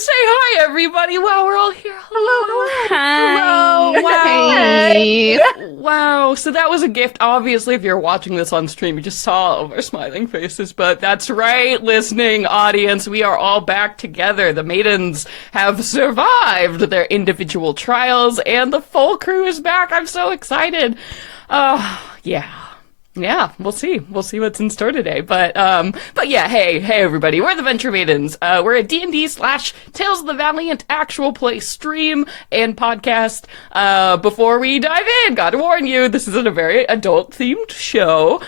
say hi, everybody. Wow, we're all here. Hello. Hi. Hello. Wow. Hey. Wow. So that was a gift. Obviously, if you're watching this on stream, you just saw all of our smiling faces. But that's right, listening audience. We are all back together. The Maidens have survived their individual trials, and the full crew is back. I'm so excited. Yeah. Yeah, we'll see. We'll see what's in store today. But yeah, hey everybody, we're the Venture Maidens. We're a D&D / Tales of the Valiant actual play stream and podcast. Before we dive in, gotta warn you, this is a very adult-themed show.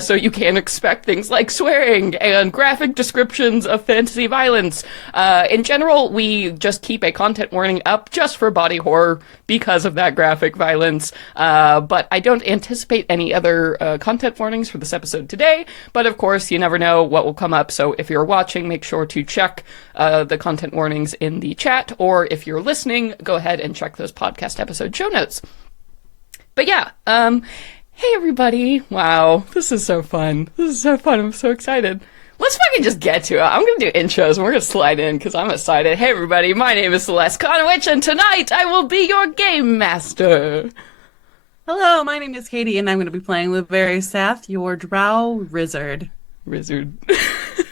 So you can expect things like swearing and graphic descriptions of fantasy violence. In general, we just keep a content warning up just for body horror because of that graphic violence. But I don't anticipate any other content warnings for this episode today, but of course you never know what will come up, so if you're watching, make sure to check the content warnings in the chat, or if you're listening, go ahead and check those podcast episode show notes. But yeah, hey everybody, wow, this is so fun, I'm so excited. Let's fucking just get to it. I'm gonna do intros and we're gonna slide in because I'm excited. Hey everybody, my name is Celeste Conowitch, and tonight I will be your game master. Hello, my name is Katie, and I'm going to be playing with Verisath, your drow wizard. Wizard.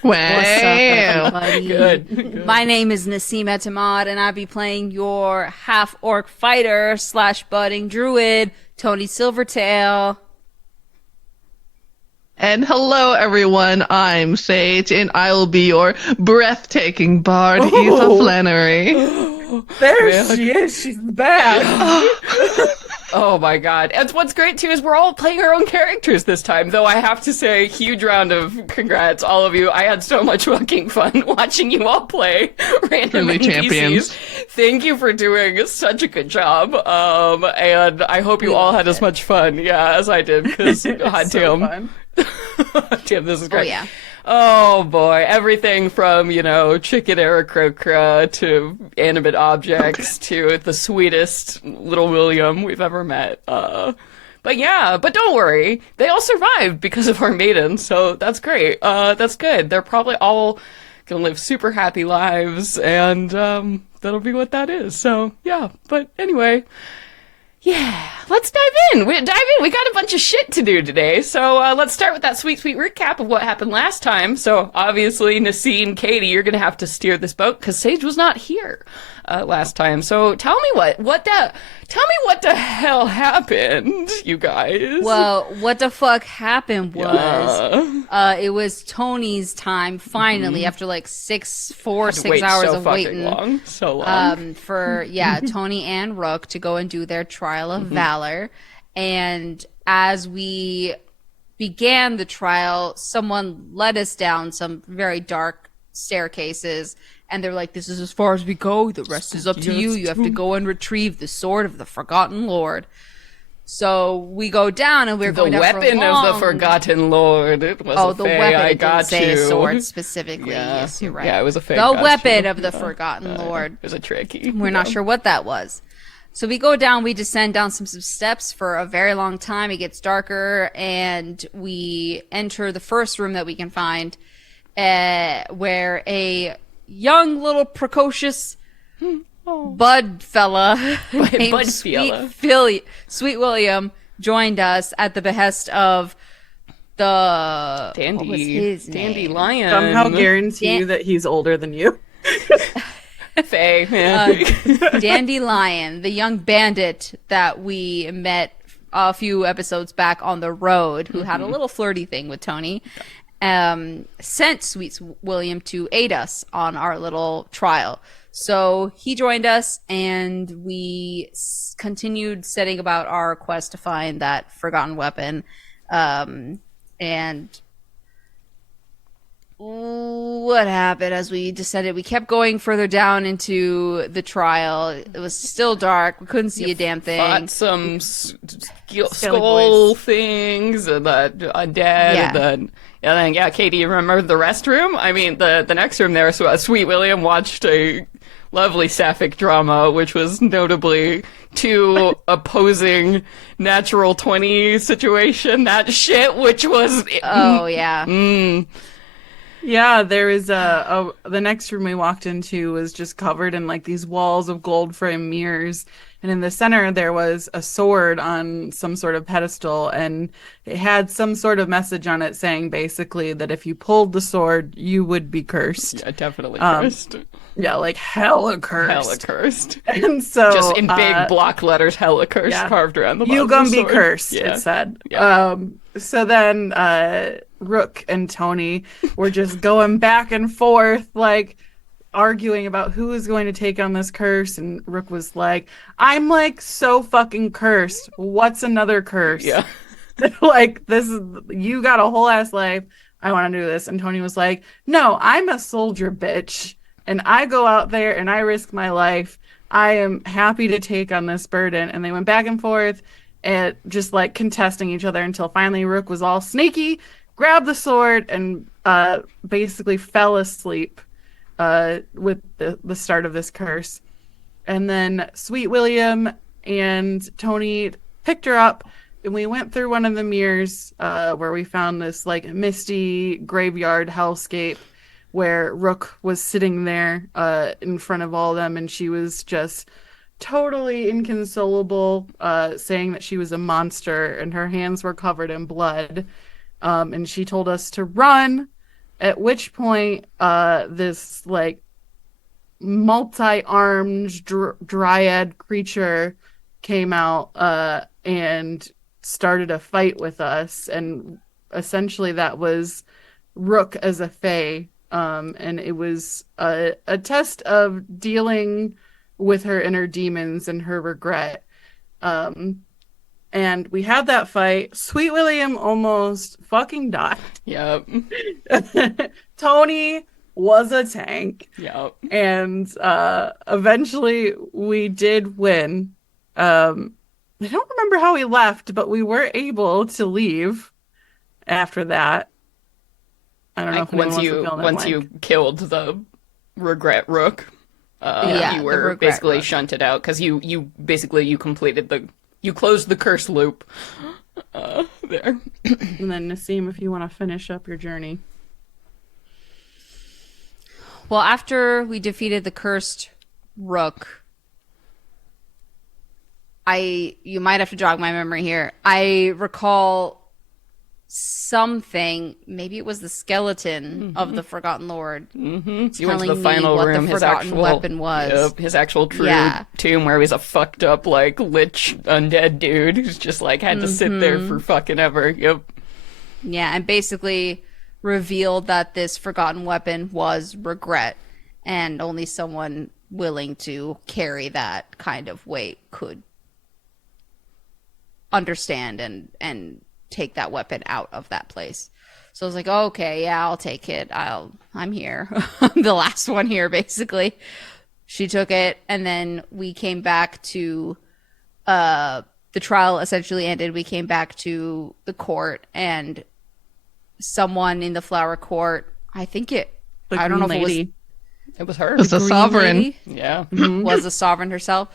Wow. Good. My name is Nasima Tamad, and I'll be playing your half-orc fighter / budding druid, Tony Silvertail. And hello, everyone. I'm Sage, and I will be your breathtaking bard, Eva Flannery. There she is. She's back. Oh my god. And what's great too is we're all playing our own characters this time, though I have to say, huge round of congrats, all of you. I had so much fucking fun watching you all play random Truly NPCs. champions. Thank you for doing such a good job. And I hope you all had as much fun, as I did, because hot So damn. fun. Damn, this is great. Oh, yeah. Oh boy, everything from, chicken Aarakocra to animate objects to the sweetest little William we've ever met. But don't worry, they all survived because of our maidens, so that's great. That's good. They're probably all gonna live super happy lives, and that'll be what that is. So yeah, but anyway. Yeah, let's dive in. We got a bunch of shit to do today. So let's start with that sweet recap of what happened last time. So obviously, Nassim, Katie, you're going to have to steer this boat because Sage was not here last time. So tell me what the hell happened, you guys. Well, what the fuck happened was, it was Tony's time finally after like 6 hours of waiting. So long. For Tony and Rook to go and do their trial of valor. And as we began the trial, someone led us down some very dark staircases, and they're like, this is as far as we go, the rest is up to you. You have to go and retrieve the sword of the Forgotten Lord. So we go down, and we're going down for a weapon long... of the Forgotten Lord. It was the weapon. I It got didn't say you. a sword specifically. Yeah. Yes, you're right. Yeah, it was a fake The costume. weapon of the Forgotten Lord. It was a tricky. We're not sure what that was. So we go down, we descend down some steps for a very long time. It gets darker, and we enter the first room that we can find, where a young little precocious bud fella named Sweet William joined us at the behest of the Dandelion. Somehow guarantee you that he's older than you. Faye. Dandelion, the young bandit that we met a few episodes back on the road, who had a little flirty thing with Tony, sent Sweet William to aid us on our little trial. So he joined us, and we continued setting about our quest to find that forgotten weapon. And what happened as we descended? We kept going further down into the trial. It was still dark. We couldn't see a damn thing. Fought some skull things, and that undead, and then Katie, you remember the restroom? I mean, the next room there. So Sweet William watched a lovely sapphic drama, which was notably two opposing natural 20 situation, that shit, which was Yeah, there is the next room we walked into was just covered in like these walls of gold frame mirrors. And in the center there was a sword on some sort of pedestal, and it had some sort of message on it saying basically that if you pulled the sword, you would be cursed. Yeah, definitely cursed. Yeah, like hella cursed. Hella cursed. And so Just in big block letters, hella cursed yeah. carved around the bottom You of gonna the be sword. cursed, Yeah. it said. Yeah. So then Rook and Tony were just going back and forth, like arguing about who is going to take on this curse. And Rook was like, I'm like so fucking cursed. What's another curse? Yeah. Like, this is, you got a whole ass life. I want to do this. And Tony was like, no, I'm a soldier, bitch. And I go out there and I risk my life. I am happy to take on this burden. And they went back and forth and just like contesting each other until finally Rook was all sneaky, grabbed the sword, and basically fell asleep with the start of this curse. And then Sweet William and Tony picked her up, and we went through one of the mirrors where we found this like misty graveyard hellscape where Rook was sitting there in front of all of them, and she was just totally inconsolable, saying that she was a monster and her hands were covered in blood. And she told us to run, at which point this like multi-armed dryad creature came out and started a fight with us. And essentially that was Rook as a fae. And it was a test of dealing with her inner demons and her regret. And we had that fight. Sweet William almost fucking died. Yep. Tony was a tank. Yep. And eventually we did win. I don't remember how we left, but we were able to leave after that. I don't know if anyone wants to fill in that once blank. you killed the regret Rook, Yeah, you the were regret basically Rook. shunted out because you completed you closed the curse loop there. And then Nassim, if you want to finish up your journey. Well, after we defeated the cursed Rook, you might have to jog my memory here. I recall something, maybe it was the skeleton of the Forgotten Lord. Mm-hmm. You went to telling the me final what room, the his forgotten actual weapon was. Yep, his actual true Yeah. tomb where he was a fucked up like lich undead dude who's just like had to sit there for fucking ever. Yep. Yeah, and basically revealed that this forgotten weapon was regret, and only someone willing to carry that kind of weight could understand and take that weapon out of that place. So I was like, oh, okay, yeah, I'll take it. I'm here. I'm the last one here, basically. She took it, and then we came back to the trial essentially ended. We came back to the court, and someone in the flower court, I think I don't know if lady. It was her. It was a Green sovereign. lady Yeah. was a sovereign herself.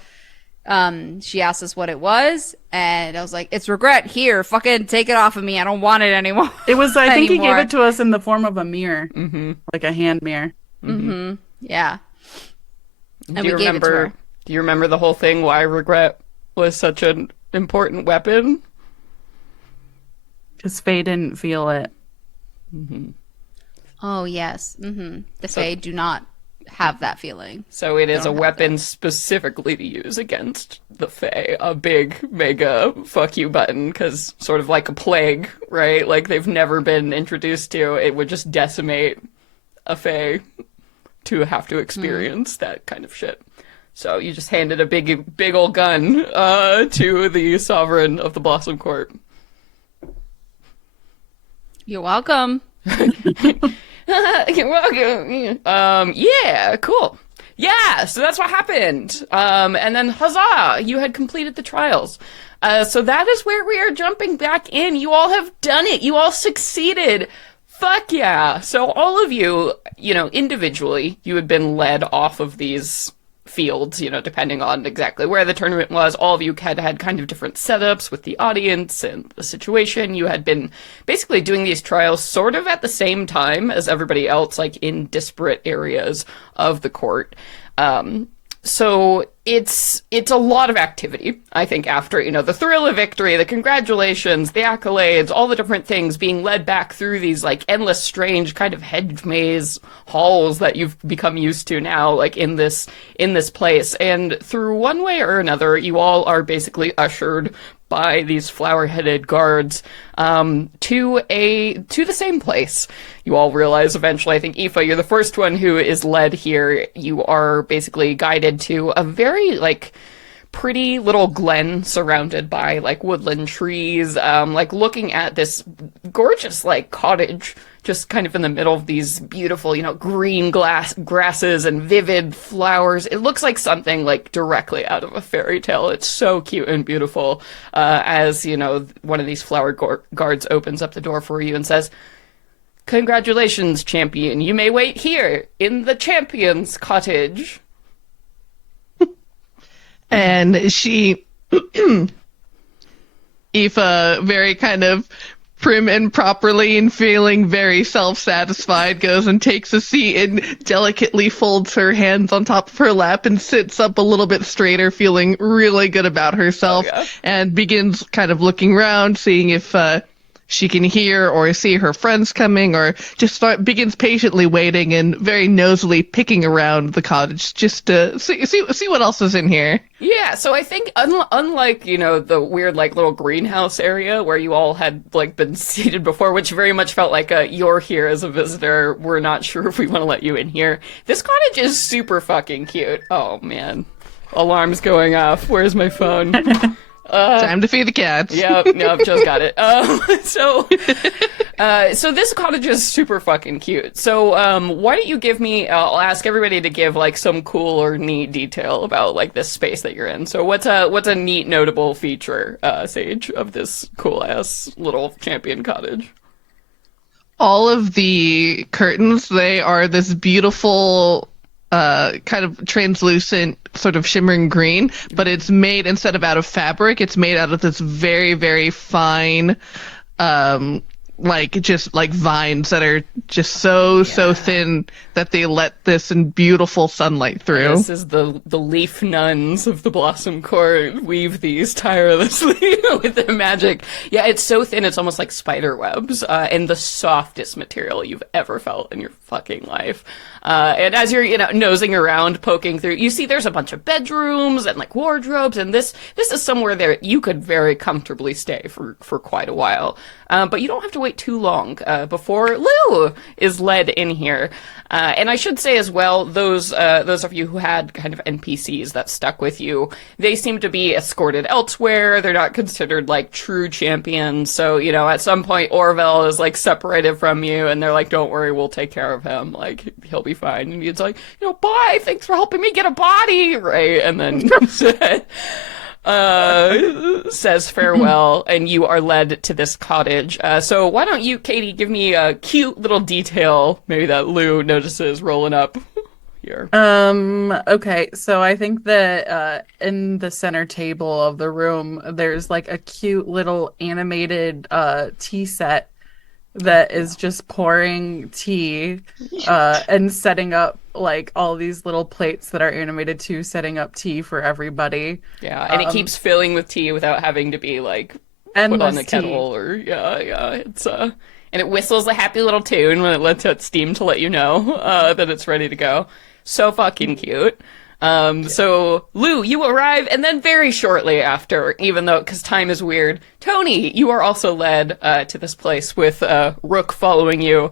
She asked us what it was, and I was like, it's regret. Here, fucking take it off of me. I don't want it anymore. It was, I think he anymore. gave it to us in the form of a mirror, Mm-hmm. like a hand mirror. Yeah. And Do you we gave it to remember? her. Do you remember the whole thing? Why regret was such an important weapon? Because Faye didn't feel it. Oh, yes. The Fae do not have that feeling. So it is a Don't have weapon specifically to use against the Fae. A big, mega fuck you button, because sort of like a plague, right? Like they've never been introduced to. It would just decimate a Fae to have to experience that kind of shit. So you just handed a big old gun to the sovereign of the Blossom Court. You're welcome. You're welcome. Yeah, cool. Yeah, so that's what happened. And then huzzah, you had completed the trials. So that is where we are jumping back in. You all have done it. You all succeeded. Fuck yeah. So all of you, individually, you had been led off of these fields, depending on exactly where the tournament was. All of you had kind of different setups with the audience and the situation. You had been basically doing these trials sort of at the same time as everybody else, like in disparate areas of the court. So it's a lot of activity, I think, after, the thrill of victory, the congratulations, the accolades, all the different things being led back through these, like, endless, strange kind of hedge maze halls that you've become used to now, like, in this place. And through one way or another, you all are basically ushered by these flower-headed guards to the same place. You all realize eventually, I think, Aoife, you're the first one who is led here. You are basically guided to a very, like, pretty little glen surrounded by, like, woodland trees, like, looking at this gorgeous, like, cottage just kind of in the middle of these beautiful, green grasses and vivid flowers. It looks like something like directly out of a fairy tale. It's so cute and beautiful. As, one of these flower guards opens up the door for you and says, "Congratulations, champion. You may wait here in the champion's cottage." And she, Aoife, very kind of prim and properly and feeling very self-satisfied, goes and takes a seat and delicately folds her hands on top of her lap and sits up a little bit straighter, feeling really good about herself, and begins kind of looking around, seeing if she can hear or see her friends coming, or just begins patiently waiting and very nosily picking around the cottage just to see what else is in here. Yeah, so I think unlike, the weird, like, little greenhouse area where you all had, like, been seated before, which very much felt like you're here as a visitor, we're not sure if we want to let you in here. This cottage is super fucking cute. Oh, man. Alarm's going off. Where's my phone? Time to feed the cats. Yep, just got it. So this cottage is super fucking cute. So, why don't you give me, I'll ask everybody to give, like, some cool or neat detail about, like, this space that you're in. So what's a neat, notable feature, Sage, of this cool-ass little champion cottage? All of the curtains, they are this beautiful, kind of translucent, sort of shimmering green, but it's made, instead of out of fabric, it's made out of this very, very fine, just like vines that are just so thin that they let this in beautiful sunlight through. This is the leaf nuns of the Blossom Court weave these tirelessly with their magic. Yeah, it's so thin, it's almost like spider webs, and the softest material you've ever felt in your fucking life. And as you're, nosing around, poking through, you see there's a bunch of bedrooms and, like, wardrobes, and this is somewhere that you could very comfortably stay for quite a while. But you don't have to wait too long before Lou is led in here. And I should say as well, those of you who had kind of NPCs that stuck with you, they seem to be escorted elsewhere. They're not considered, like, true champions. So, at some point, Orville is, like, separated from you, and they're like, "Don't worry, we'll take care of him. Like, he'll be fine." And he's like, "Bye, thanks for helping me get a body," right? And then says farewell, and you are led to this cottage. So why don't you, Katie, give me a cute little detail, maybe that Lou notices rolling up here. Okay, so I think that in the center table of the room, there's, like, a cute little animated tea set that is just pouring tea and setting up, like, all these little plates that are animated too, setting up tea for everybody. Yeah, and it keeps filling with tea without having to be, like, put on the kettle or it's and it whistles a happy little tune when it lets out steam to let you know that it's ready to go. So fucking cute. So Lou, you arrive, and then very shortly after, even though, because time is weird, Tony, you are also led to this place with Rook following you.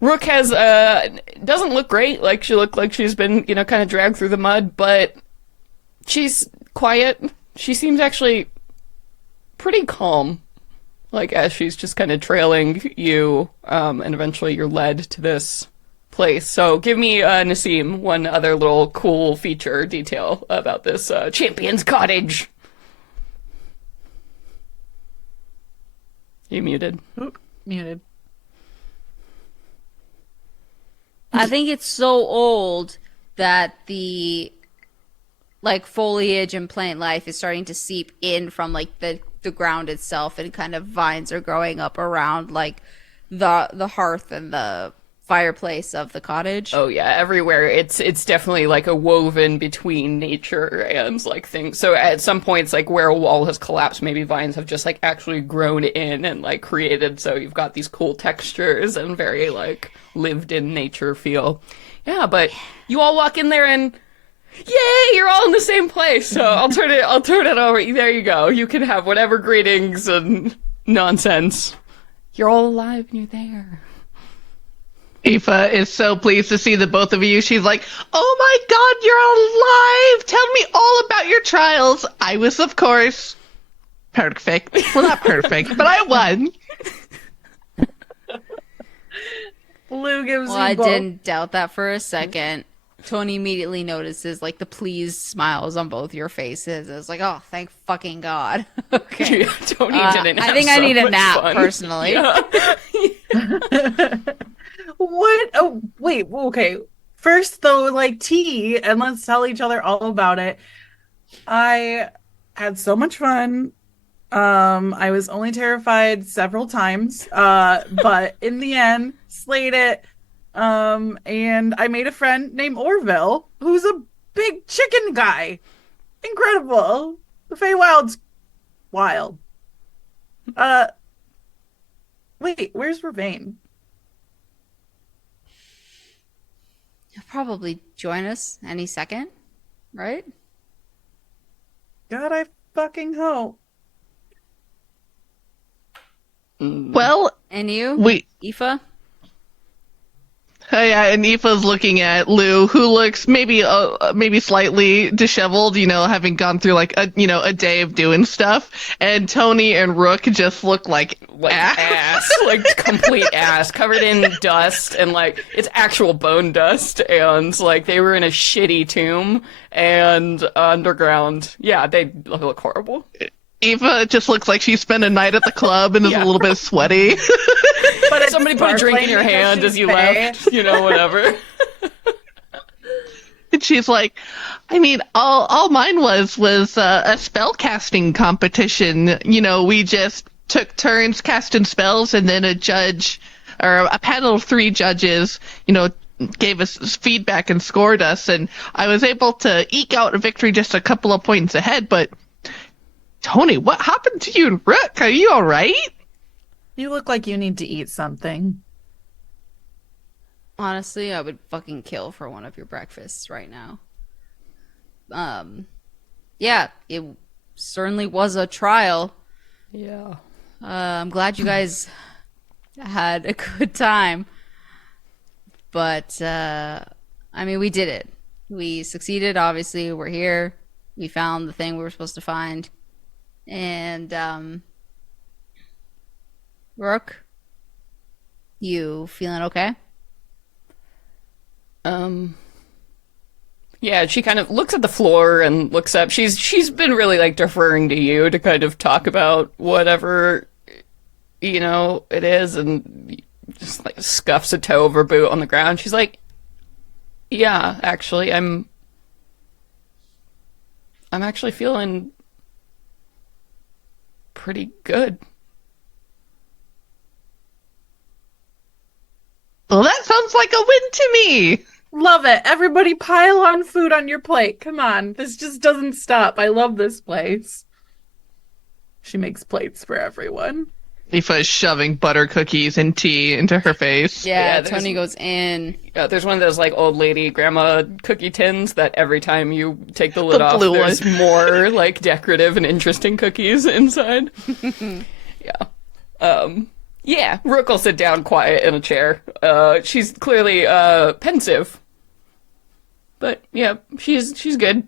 Rook has doesn't look great. Like, she looked like she's been, kind of dragged through the mud, but she's quiet. She seems actually pretty calm, like, as she's just kind of trailing you, and eventually you're led to this place. So give me, Nassim, one other little cool feature detail about this champion's cottage. You muted. Oop, muted. I think it's so old that the like foliage and plant life is starting to seep in from like the ground itself, and kind of vines are growing up around like the hearth and the fireplace of the cottage. Oh yeah, everywhere. It's definitely like a woven between nature and like things. So at some points, like where a wall has collapsed, maybe vines have just like actually grown in and like created. So you've got these cool textures and very like lived in nature feel. Yeah, but you all walk in there and yay, you're all in the same place. So I'll turn it over. There you go. You can have whatever greetings and nonsense. You're all alive and you're there. Aoife is so pleased to see the both of you. She's like, "Oh my god, you're alive! Tell me all about your trials." I was, of course, perfect. Well, not perfect, but I won. Lou gives Well, you I both. didn't doubt that for a second. Tony immediately notices like the pleased smiles on both your faces. It's like, oh, thank fucking God. Okay. Yeah, Tony didn't I have think I so need a much nap fun. personally. Yeah. What? Oh, wait. Okay. First, though, like tea, and let's tell each other all about it. I had so much fun. I was only terrified several times, but in the end, slayed it. And I made a friend named Orville, who's a big chicken guy. Incredible. The Feywild's wild. Wait, where's Ravane? He'll probably join us any second, right? God, I fucking hope. Well, And you, we. Aoife? Yeah, and Aoife's looking at Lou, who looks maybe slightly disheveled, having gone through like a day of doing stuff. And Tony and Rook just look like ass, like complete ass, covered in dust, and like it's actual bone dust, and like they were in a shitty tomb and underground. Yeah, they look horrible. Eva just looks like she spent a night at the club and is Yeah. a little bit sweaty. But it's Somebody put a drink in your sparkling hand because as you she's left, whatever. And she's like, I mean, all mine was a spell casting competition. We just took turns casting spells, and then a judge or a panel of 3 judges, gave us feedback and scored us, and I was able to eke out a victory just a couple of points ahead. But Tony, what happened to you and Rook? Are you all right? You look like you need to eat something. Honestly, I would fucking kill for one of your breakfasts right now. Yeah, it certainly was a trial. Yeah. I'm glad you guys had a good time. But, I mean, we did it. We succeeded, obviously. We're here. We found the thing we were supposed to find. And, Rook, you feeling okay? Yeah, she kind of looks at the floor and looks up. She's been really like deferring to you to kind of talk about whatever it is, and just like scuffs a toe of her boot on the ground. She's like, "Yeah, actually, I'm actually feeling pretty good." Well, that sounds like a win to me. Love it. Everybody pile on food on your plate. Come on. This just doesn't stop. I love this place. She makes plates for everyone. Aoife is shoving butter cookies and tea into her face. Yeah, Yeah, there's- Tony goes in. There's one of those like old lady grandma cookie tins that every time you take the lid The off, blue there's one. more like decorative and interesting cookies inside. Yeah, Rook will sit down quiet in a chair. She's clearly pensive, but yeah, she's good.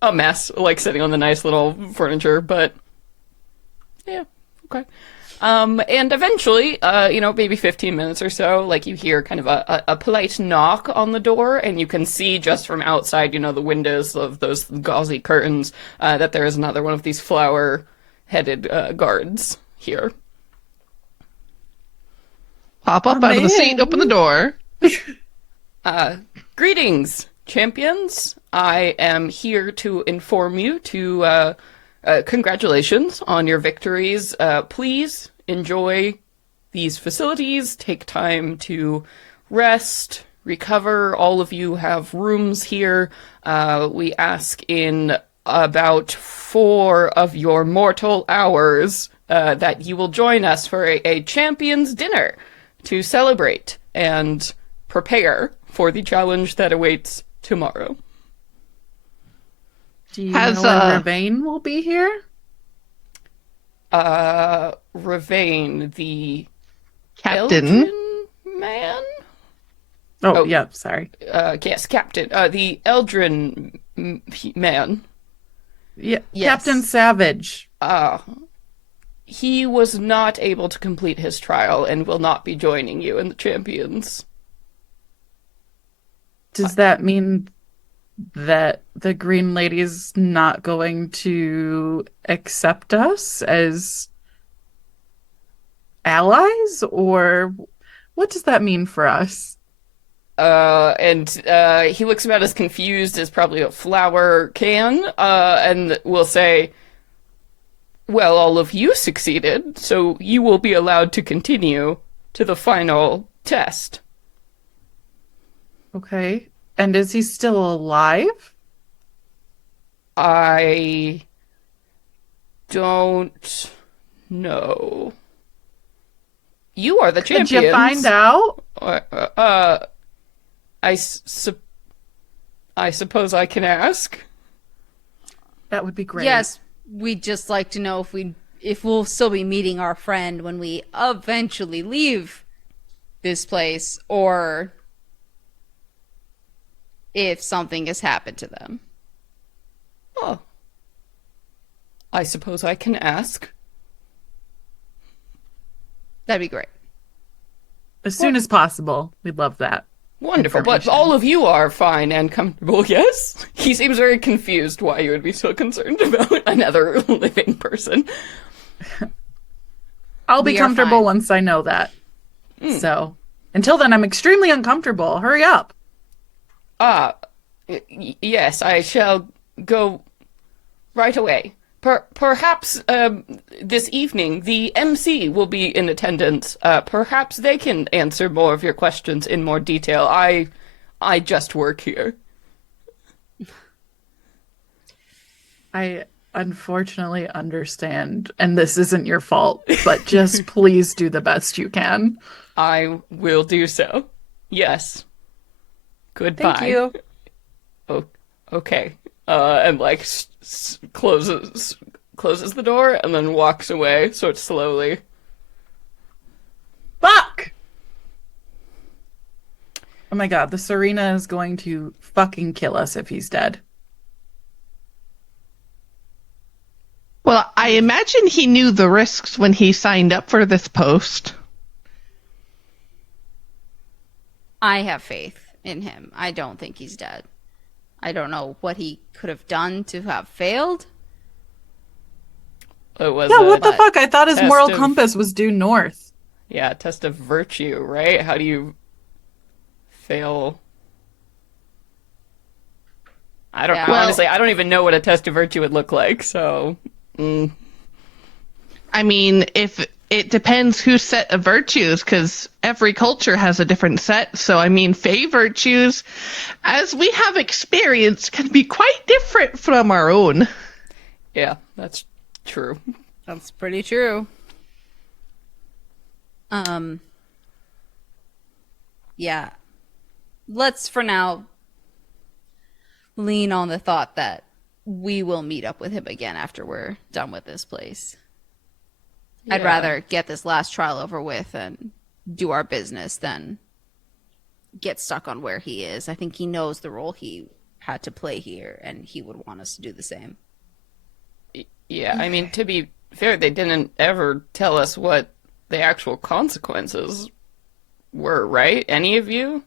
A mess, like sitting on the nice little furniture, but yeah, okay. And eventually, maybe 15 minutes or so, like you hear kind of a polite knock on the door, and you can see just from outside, the windows of those gauzy curtains, that there is another one of these flower-headed guards here. Pop up out of the seat, man. open the door. Greetings. champions, I am here to inform you to congratulations on your victories. Please enjoy these facilities. Take time to rest, recover. All of you have rooms here. We ask in about 4 of your mortal hours that you will join us for a champions dinner to celebrate and prepare for the challenge that awaits tomorrow. Do you Has, know when Ravane will be here? Ravane, the Captain. Eldrin man? Oh, yeah, sorry. Yes, Captain. The Eldrin man. Yeah, Yes. Captain Savage. He was not able to complete his trial and will not be joining you in the champions. Does that mean that the Green Lady's not going to accept us as allies? Or what does that mean for us? And he looks about as confused as probably a flower can, and will say, well, all of you succeeded, so you will be allowed to continue to the final test. Okay. And is he still alive? I don't know. You are the champions. Did you find out? I suppose I can ask. That would be great. Yes, we'd just like to know if we'll still be meeting our friend when we eventually leave this place, or if something has happened to them. Oh. I suppose I can ask. That'd be great. As soon as possible. We'd love that. Wonderful, but information. all of you are fine and comfortable, yes? He seems very confused why you would be so concerned about another living person. I'll be We are comfortable fine. once I know that. So, until then, I'm extremely uncomfortable. Hurry up. Yes, I shall go right away. Perhaps this evening the MC will be in attendance. Perhaps they can answer more of your questions in more detail. I just work here. I unfortunately understand, and this isn't your fault, but just please do the best you can. I will do so. Yes. Goodbye. Thank you. Oh, okay. And like closes the door and then walks away, sort of slowly. Fuck! Oh my god, the Serena is going to fucking kill us if he's dead. Well, I imagine he knew the risks when he signed up for this post. I have faith in him. I don't think he's dead. I don't know what he could have done to have failed. It was Yeah, a what the fuck? I thought his test moral of- compass was due north. test of virtue, right? How do you fail? I don't Yeah. honestly. I don't even know what a test of virtue would look like. So, I mean, if it depends whose set of virtues, because every culture has a different set. So, I mean, Fey virtues, as we have experienced, can be quite different from our own. yeah, that's true. That's pretty true. Yeah. Let's for now lean on the thought that we will meet up with him again after we're done with this place. I'd Yeah. rather get this last trial over with and do our business than get stuck on where he is. I think he knows the role he had to play here, and he would want us to do the same. Yeah, I mean, to be fair, they didn't ever tell us what the actual consequences were, right? Any of you?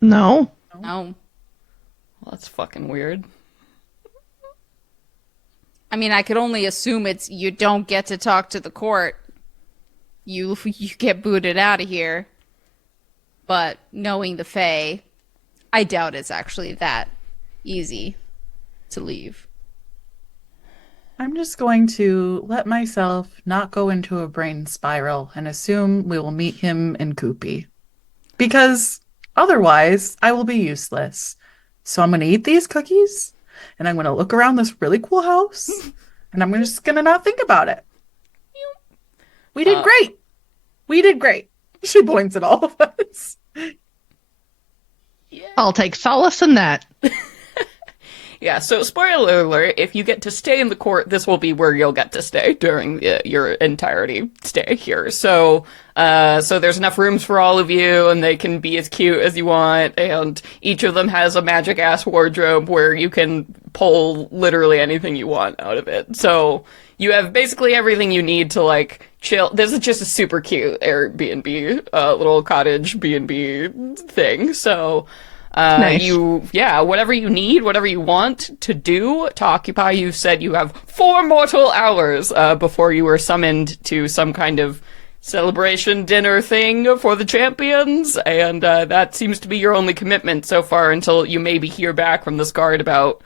No. No. Well, that's fucking weird. I mean, I could only assume it's you don't get to talk to the court. You get booted out of here. but knowing the Fae, I doubt it's actually that easy to leave. I'm just going to let myself not go into a brain spiral and assume we will meet him in Koopy. Because otherwise, I will be useless. So I'm going to eat these cookies, and I'm going to look around this really cool house, and I'm just going to not think about it. We did great. We did great. She points at all of us. I'll take solace in that. Yeah, so spoiler alert, if you get to stay in the court, this will be where you'll get to stay during your entirety stay here. So there's enough rooms for all of you, and they can be as cute as you want, and each of them has a magic-ass wardrobe where you can pull literally anything you want out of it. So you have basically everything you need to, like, chill. This is just a super cute Airbnb, little cottage B&B thing, so... Nice. Whatever you need, whatever you want to do to occupy, you said you have 4 mortal hours before you were summoned to some kind of celebration dinner thing for the champions, and that seems to be your only commitment so far until you maybe hear back from this guard about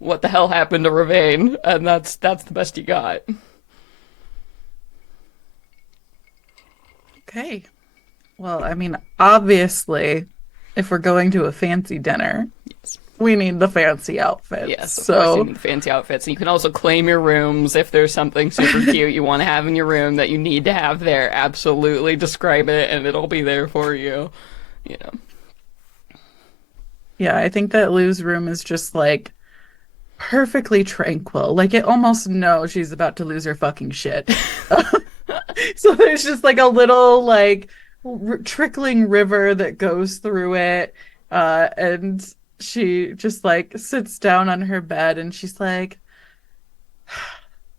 what the hell happened to Ravane, and that's the best you got. Okay. Well, I mean, obviously, if we're going to a fancy dinner, Yes. we need the fancy outfits. Yes, of course you need fancy outfits. And you can also claim your rooms if there's something super cute you want to have in your room that you need to have there. Absolutely describe it and it'll be there for you. You know. Yeah, I think that Lou's room is just like perfectly tranquil. Like it almost knows she's about to lose her fucking shit. So there's just like a little like trickling river that goes through it, and she just like sits down on her bed and she's like,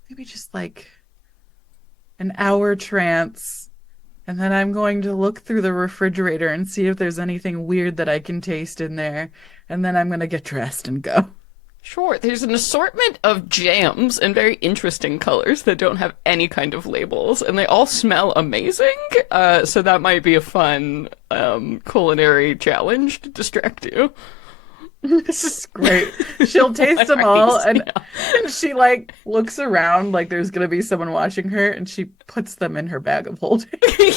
maybe just like an hour trance, and then I'm going to look through the refrigerator and see if there's anything weird that I can taste in there, and then I'm going to get dressed and go. Sure, there's an assortment of jams in very interesting colors that don't have any kind of labels, and they all smell amazing, so that might be a fun culinary challenge to distract you. This is great. She'll taste them all, and she like looks around like there's gonna be someone watching her, and she puts them in her bag of holding.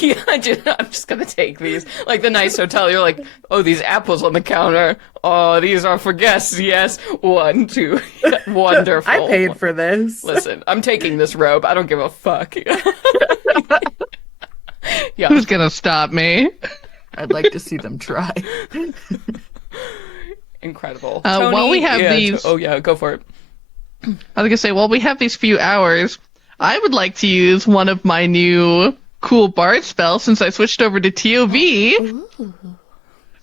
Yeah, I'm just gonna take these. Like the nice hotel, you're like, oh, these apples on the counter. Oh, these are for guests. Yes, 1, 2, wonderful. I paid for this. Listen, I'm taking this robe. I don't give a fuck. Yeah. Who's gonna stop me? I'd like to see them try. Incredible. While we have these... Oh, yeah, go for it. I was gonna say, while we have these few hours, I would like to use one of my new cool bard spells since I switched over to TOV. Ooh.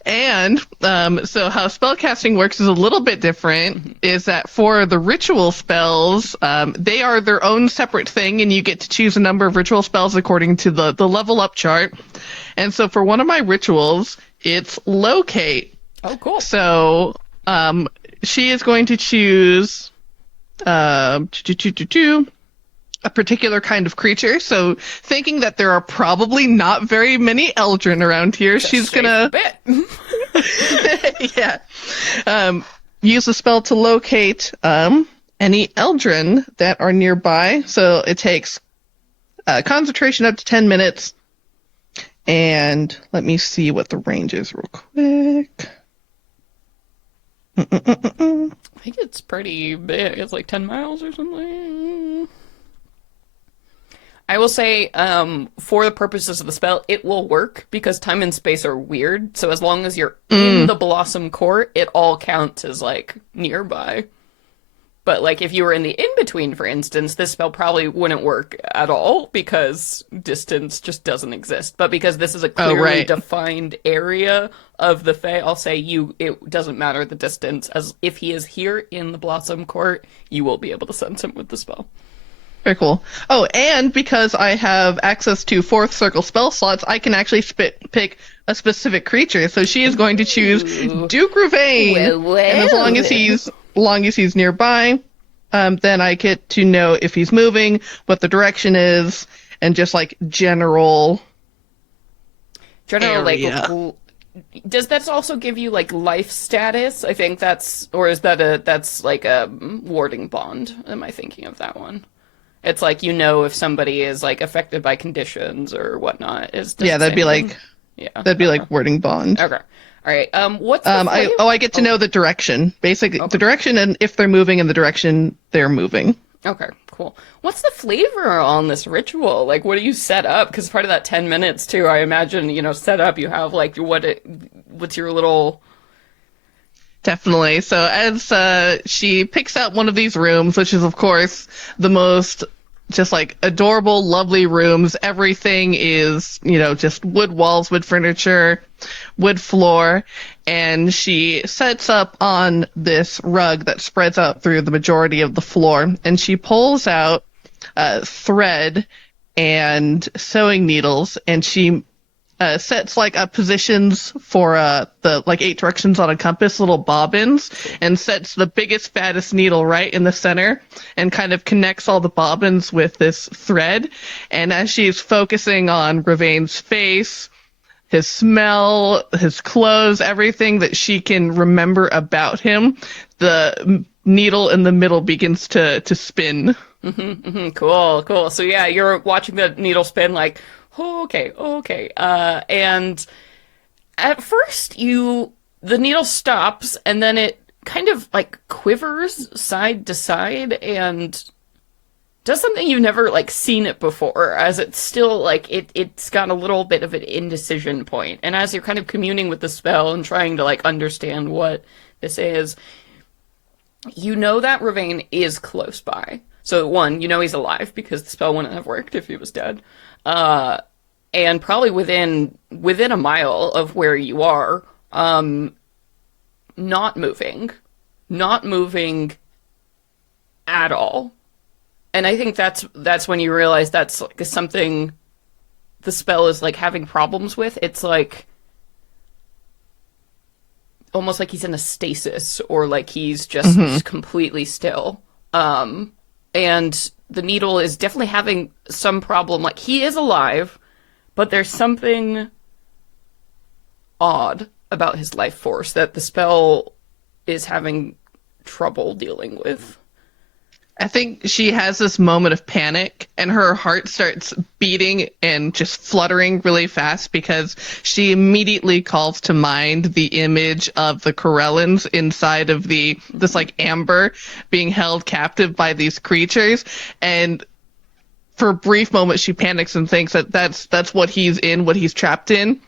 And so how spellcasting works is a little bit different, is that for the ritual spells, they are their own separate thing, and you get to choose a number of ritual spells according to the level up chart. And so for one of my rituals, it's locate. Oh, cool. So she is going to choose a particular kind of creature. So thinking that there are probably not very many Eldrin around here, she's gonna yeah, use the spell to locate any Eldrin that are nearby. So it takes concentration up to 10 minutes. And let me see what the range is real quick. I think it's pretty big. It's like 10 miles or something. I will say, for the purposes of the spell, it will work because time and space are weird. So as long as you're in the Blossom Court, it all counts as, like, nearby. But, like, if you were in the in-between, for instance, this spell probably wouldn't work at all because distance just doesn't exist. But because this is a clearly defined area of the Fae, I'll say it doesn't matter the distance. As if he is here in the Blossom Court, you will be able to sense him with the spell. Very cool. Oh, and because I have access to 4th circle spell slots, I can actually pick a specific creature. So she is going to choose Duke Ravane. Well. And as long as he's nearby, then I get to know if he's moving, what the direction is, and just like general area. Like does that also give you like life status? I think that's, or is that that's like a warding bond? Am I thinking of that one? It's like, you know, if somebody is like affected by conditions or whatnot. Does Yeah, it that'd say be anything? like Yeah. that'd be like wording bond. Okay. All right. What's the flavor? I get to know the direction. Basically, the direction and if they're moving in the direction they're moving. Okay, cool. What's the flavor on this ritual? Like, what do you set up? Because part of that 10 minutes too, I imagine, you know, set up. You have like what's your little. Definitely. So as she picks out one of these rooms, which is of course the most just like adorable, lovely rooms. Everything is, you know, just wood walls, wood furniture, wood floor. And she sets up on this rug that spreads out through the majority of the floor. And she pulls out thread and sewing needles, and she sets like up positions for the like 8 directions on a compass, little bobbins, and sets the biggest, fattest needle right in the center and kind of connects all the bobbins with this thread. And as she's focusing on Ravain's face, his smell, his clothes, everything that she can remember about him, the needle in the middle begins to spin. Cool. So yeah, you're watching the needle spin like, oh, okay. And at first the needle stops and then it kind of like quivers side to side and does something you've never like seen it before, as it's still like it's got a little bit of an indecision point. And as you're kind of communing with the spell and trying to like understand what this is, you know that Ravain is close by. So one, you know he's alive because the spell wouldn't have worked if he was dead. And probably within a mile of where you are, not moving at all. And I think that's when you realize that's like something the spell is like having problems with. It's like almost like he's in a stasis, or like he's just completely still. And the needle is definitely having some problem. Like, he is alive, but there's something odd about his life force that the spell is having trouble dealing with. I think she has this moment of panic and her heart starts beating and just fluttering really fast because she immediately calls to mind the image of the Corellans inside of this like amber being held captive by these creatures. And for a brief moment, she panics and thinks that that's what he's in, what he's trapped in.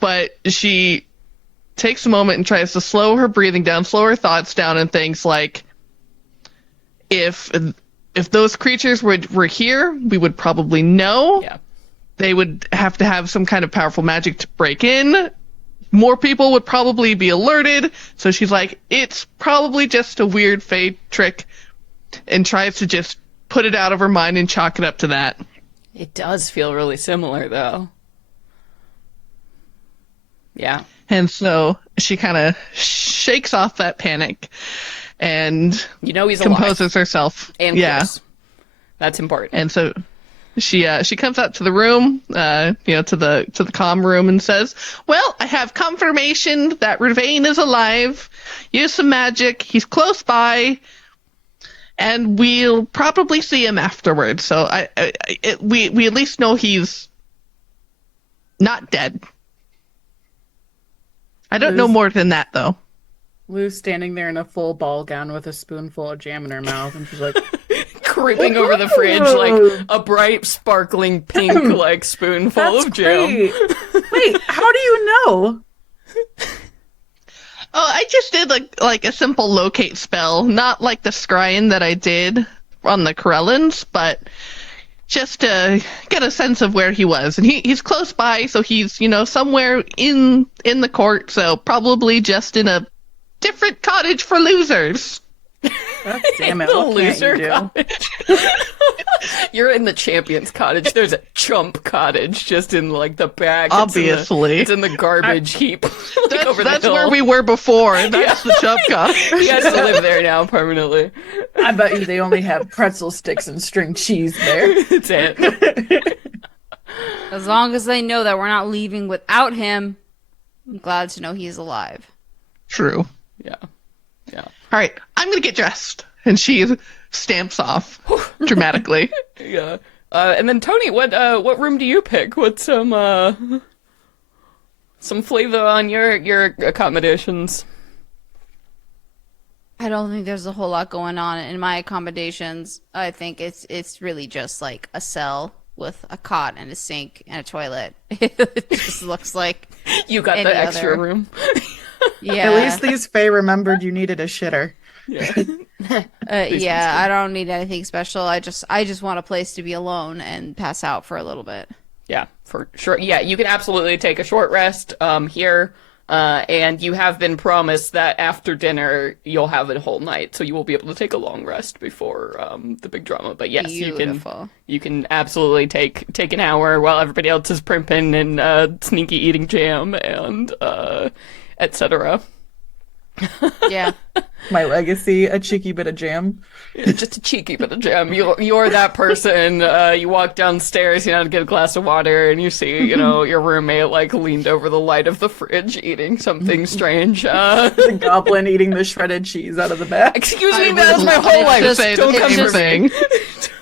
But she takes a moment and tries to slow her breathing down, slow her thoughts down, and thinks like, if those creatures were here, we would probably know. Yeah. They would have to have some kind of powerful magic to break in. More people would probably be alerted. So she's like, it's probably just a weird fate trick, and tries to just put it out of her mind and chalk it up to that. It does feel really similar, though. Yeah. And so she kind of shakes off that panic and You know he's composes alive. herself. And yeah. close. That's important. And so she comes out to the room, to the comm room, and says, "Well, I have confirmation that Ravain is alive. Use some magic. He's close by, and we'll probably see him afterwards. So we at least know he's not dead. I don't know more than that, though." Lou's standing there in a full ball gown with a spoonful of jam in her mouth, and she's like, Creeping over the fridge like a bright, sparkling pink like spoonful "That's of jam. great. Wait, how do you know?" Oh, I just did like a simple locate spell, not like the scrying that I did on the Corellans, but just to get a sense of where he was. And he's close by, so he's, somewhere in the court, so probably just in a different cottage for losers. God damn it! The What can't loser you do? cottage. You're in the champion's cottage. There's a chump cottage just in like the back. Obviously. It's in the garbage heap. Like, over the That's hill. where we were before, and that's the chump cottage. He has to live there now permanently. I bet you they only have pretzel sticks and string cheese there. That's it. As long as they know that we're not leaving without him. I'm glad to know he's alive. True. Yeah. Yeah. All right, I'm gonna get dressed. And she stamps off dramatically. Yeah. And then Tony, what room do you pick? What's some flavor on your accommodations? I don't think there's a whole lot going on in my accommodations. I think it's really just like a cell with a cot and a sink and a toilet. It just looks like You got any the extra other. room. Yeah. At least these Fae remembered you needed a shitter. Yeah. Yeah, I don't need anything special. I just want a place to be alone and pass out for a little bit. Yeah, for sure. Yeah, you can absolutely take a short rest here. And you have been promised that after dinner you'll have a whole night, so you will be able to take a long rest before the big drama. But yes, Beautiful. you can absolutely take an hour while everybody else is primping and sneaky eating jam and etc. Yeah. My legacy, a cheeky bit of jam. It's just a cheeky bit of jam. You're that person. You walk downstairs, to get a glass of water, and you see, your roommate like leaned over the light of the fridge eating something strange. The goblin eating the shredded cheese out of the back. Excuse me, that was my whole life. Just Say Don't the come same for me. thing.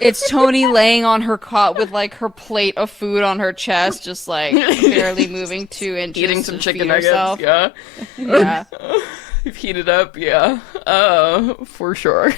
It's Tony laying on her cot with like her plate of food on her chest, just like barely moving 2 inches. Eating some to chicken feed nuggets. herself. Yeah. Yeah. You've heated up, yeah. For sure.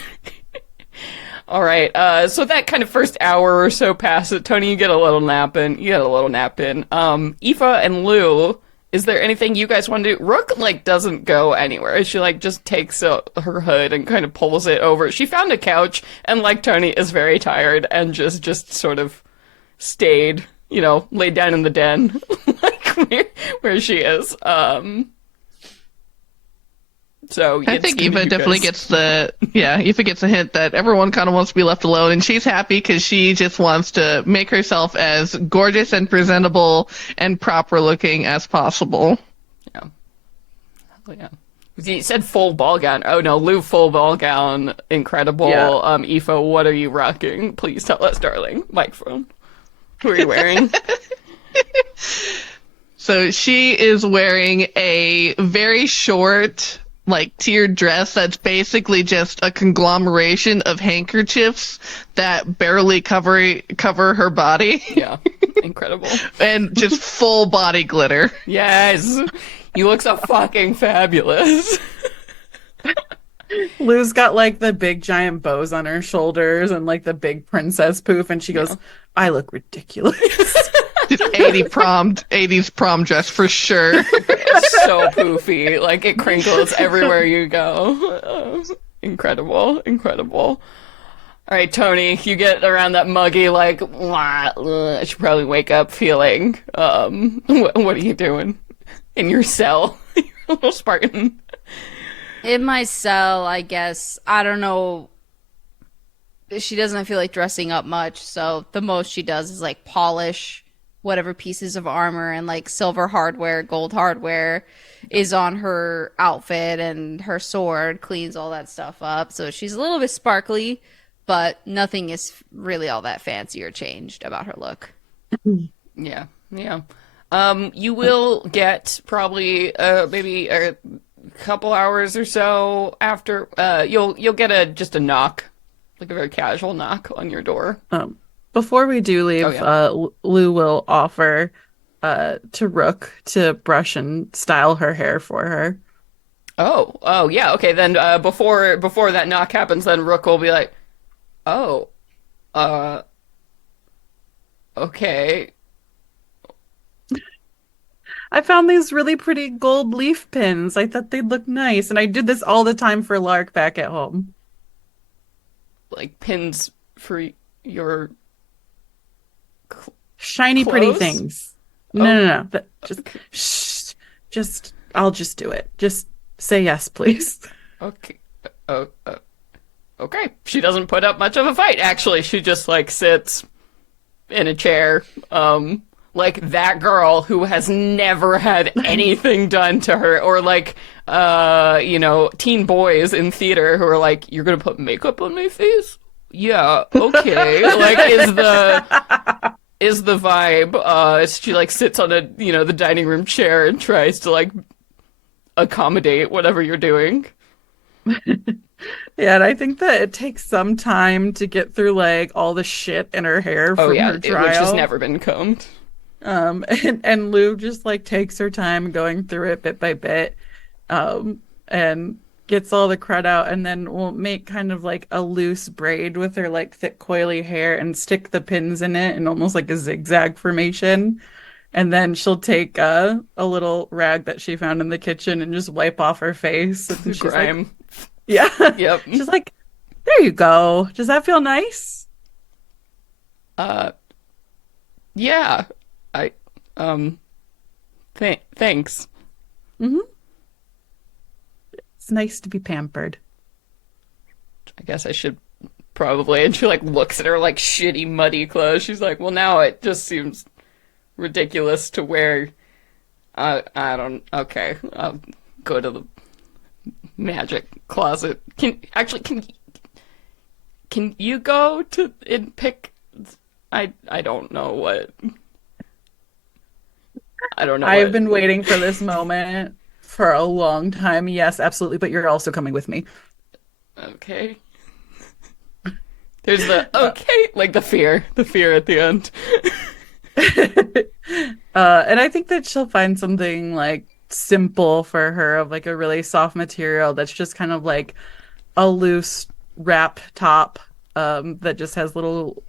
All right. So that kind of first hour or so passes. Tony, you get a little nap in. Aoife and Lou, is there anything you guys want to do? Rook, doesn't go anywhere. She, just takes her hood and kind of pulls it over. She found a couch and, like Tony, is very tired and just sort of stayed, laid down in the den, where she is. So I think Eva definitely gets Eva gets a hint that everyone kind of wants to be left alone, and she's happy because she just wants to make herself as gorgeous and presentable and proper looking as possible. Yeah. Yeah. You said full ball gown. Oh no, Lou, full ball gown. Incredible. Yeah. Aoife, what are you rocking? Please tell us, darling. Microphone. Who are you wearing? So she is wearing a very short, tiered dress that's basically just a conglomeration of handkerchiefs that barely cover her body. Yeah. Incredible. And just full body glitter. Yes. You look so fucking fabulous. Lou's got the big giant bows on her shoulders and the big princess poof, and she goes, I look ridiculous. Just 80s prom dress for sure. So poofy. It crinkles everywhere you go. Incredible. All right, Tony, you get around that muggy, I should probably wake up feeling. What are you doing? In your cell? You're a little Spartan. In my cell, I guess, I don't know. She doesn't feel like dressing up much, so the most she does is polish whatever pieces of armor and silver hardware, gold hardware is on her outfit, and her sword cleans all that stuff up. So she's a little bit sparkly, but nothing is really all that fancy or changed about her look. Yeah. You will get probably maybe a couple hours or so after you'll get just a knock, a very casual knock on your door. Before we do leave, Lou will offer to Rook to brush and style her hair for her. Oh, yeah. Okay, then before that knock happens, then Rook will be like, "Oh, okay." I found these really pretty gold leaf pins. I thought they'd look nice, and I did this all the time for Lark back at home. Pins for your Shiny, clothes? pretty things. No. Just, I'll just do it. Just say yes, please. Okay. Okay. She doesn't put up much of a fight, actually. She just, sits in a chair, like that girl who has never had anything done to her, or teen boys in theater who are like, you're gonna put makeup on my face? Yeah, okay. is the vibe. She like sits on a the dining room chair and tries to like accommodate whatever you're doing. Yeah, and I think that it takes some time to get through like all the shit in her hair Oh from yeah, her trial. which has never been combed. And Lou just like takes her time going through it bit by bit, and gets all the crud out, and then will make kind of like a loose braid with her like thick coily hair and stick the pins in it in almost like a zigzag formation. And then she'll take a little rag that she found in the kitchen and just wipe off her face. And she's like, Grime. yeah. Yep. She's like, there you go. Does that feel nice? Yeah. I thanks. Mm-hmm. It's nice to be pampered. I guess I should probably. And she like looks at her like shitty muddy clothes. She's like, well, now it just seems ridiculous to wear. I don't. Okay, I'll go to the magic closet. Can you go to and pick? I don't know what. I don't know. I've been waiting for this moment for a long time. Yes, absolutely. But you're also coming with me. Okay. There's the okay, like the fear at the end. And I think that she'll find something like simple for her of like a really soft material that's just kind of like a loose wrap top that just has little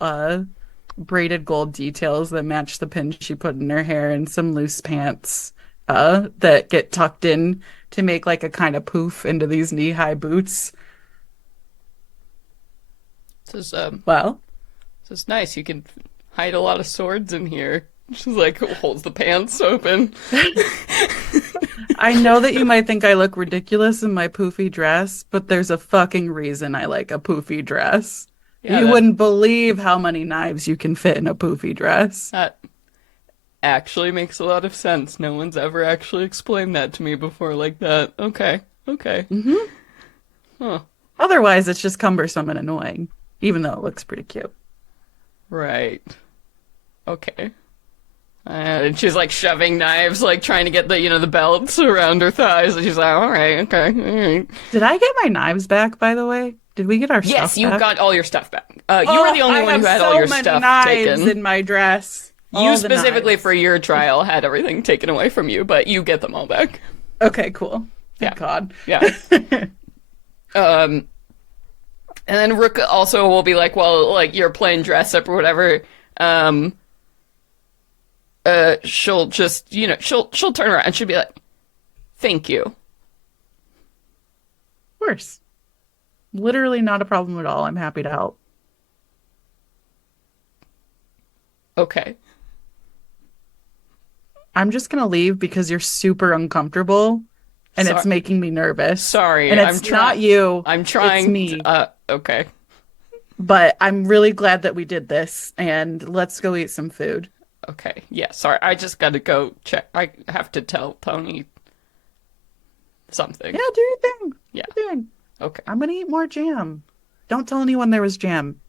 braided gold details that match the pins she put in her hair, and some loose pants that get tucked in to make like a kind of poof into these knee-high boots. This Well, is nice. You can hide a lot of swords in here. She's like holds the pants open. I know that you might think I look ridiculous in my poofy dress, but there's a fucking reason I like a poofy dress. Yeah, You that- wouldn't believe how many knives you can fit in a poofy dress. That actually makes a lot of sense. No one's ever actually explained that to me before like that. Okay. Mm-hmm. Huh. Otherwise, it's just cumbersome and annoying, even though it looks pretty cute. Right. Okay. And she's like shoving knives, like trying to get the belts around her thighs. And she's like, all right, okay. All right. Did I get my knives back, by the way? Did we get our Yes, stuff you back? got all your stuff back. You were the only one who had all your stuff taken. in my dress. You All the specifically knives. for your trial had everything taken away from you, but you get them all back. Okay, cool. Yeah. Thank God. Yeah. And then Rook also will be like, well, like you're playing dress up or whatever. She'll just, she'll turn around and she'll be like, thank you. Of course. Literally not a problem at all. I'm happy to help. Okay. I'm just gonna leave because you're super uncomfortable and it's Sorry. making me nervous. Sorry, And I'm it's not you. I'm trying. It's me. Okay. But I'm really glad that we did this, and let's go eat some food. Okay. Yeah, sorry. I just gotta go check. I have to tell Tony something. Yeah, do your thing. Yeah. Do your thing. Okay. I'm gonna eat more jam. Don't tell anyone there was jam.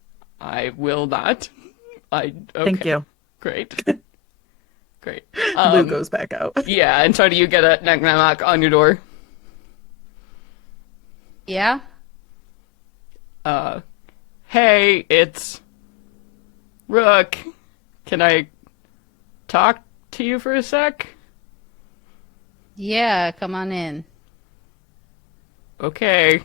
I will not. Okay. Thank you. Great. Great. Lou goes back out. Yeah, and Tony, you get a knock on your door. Yeah? Hey, it's Rook. Can I talk to you for a sec? Yeah, come on in. Okay.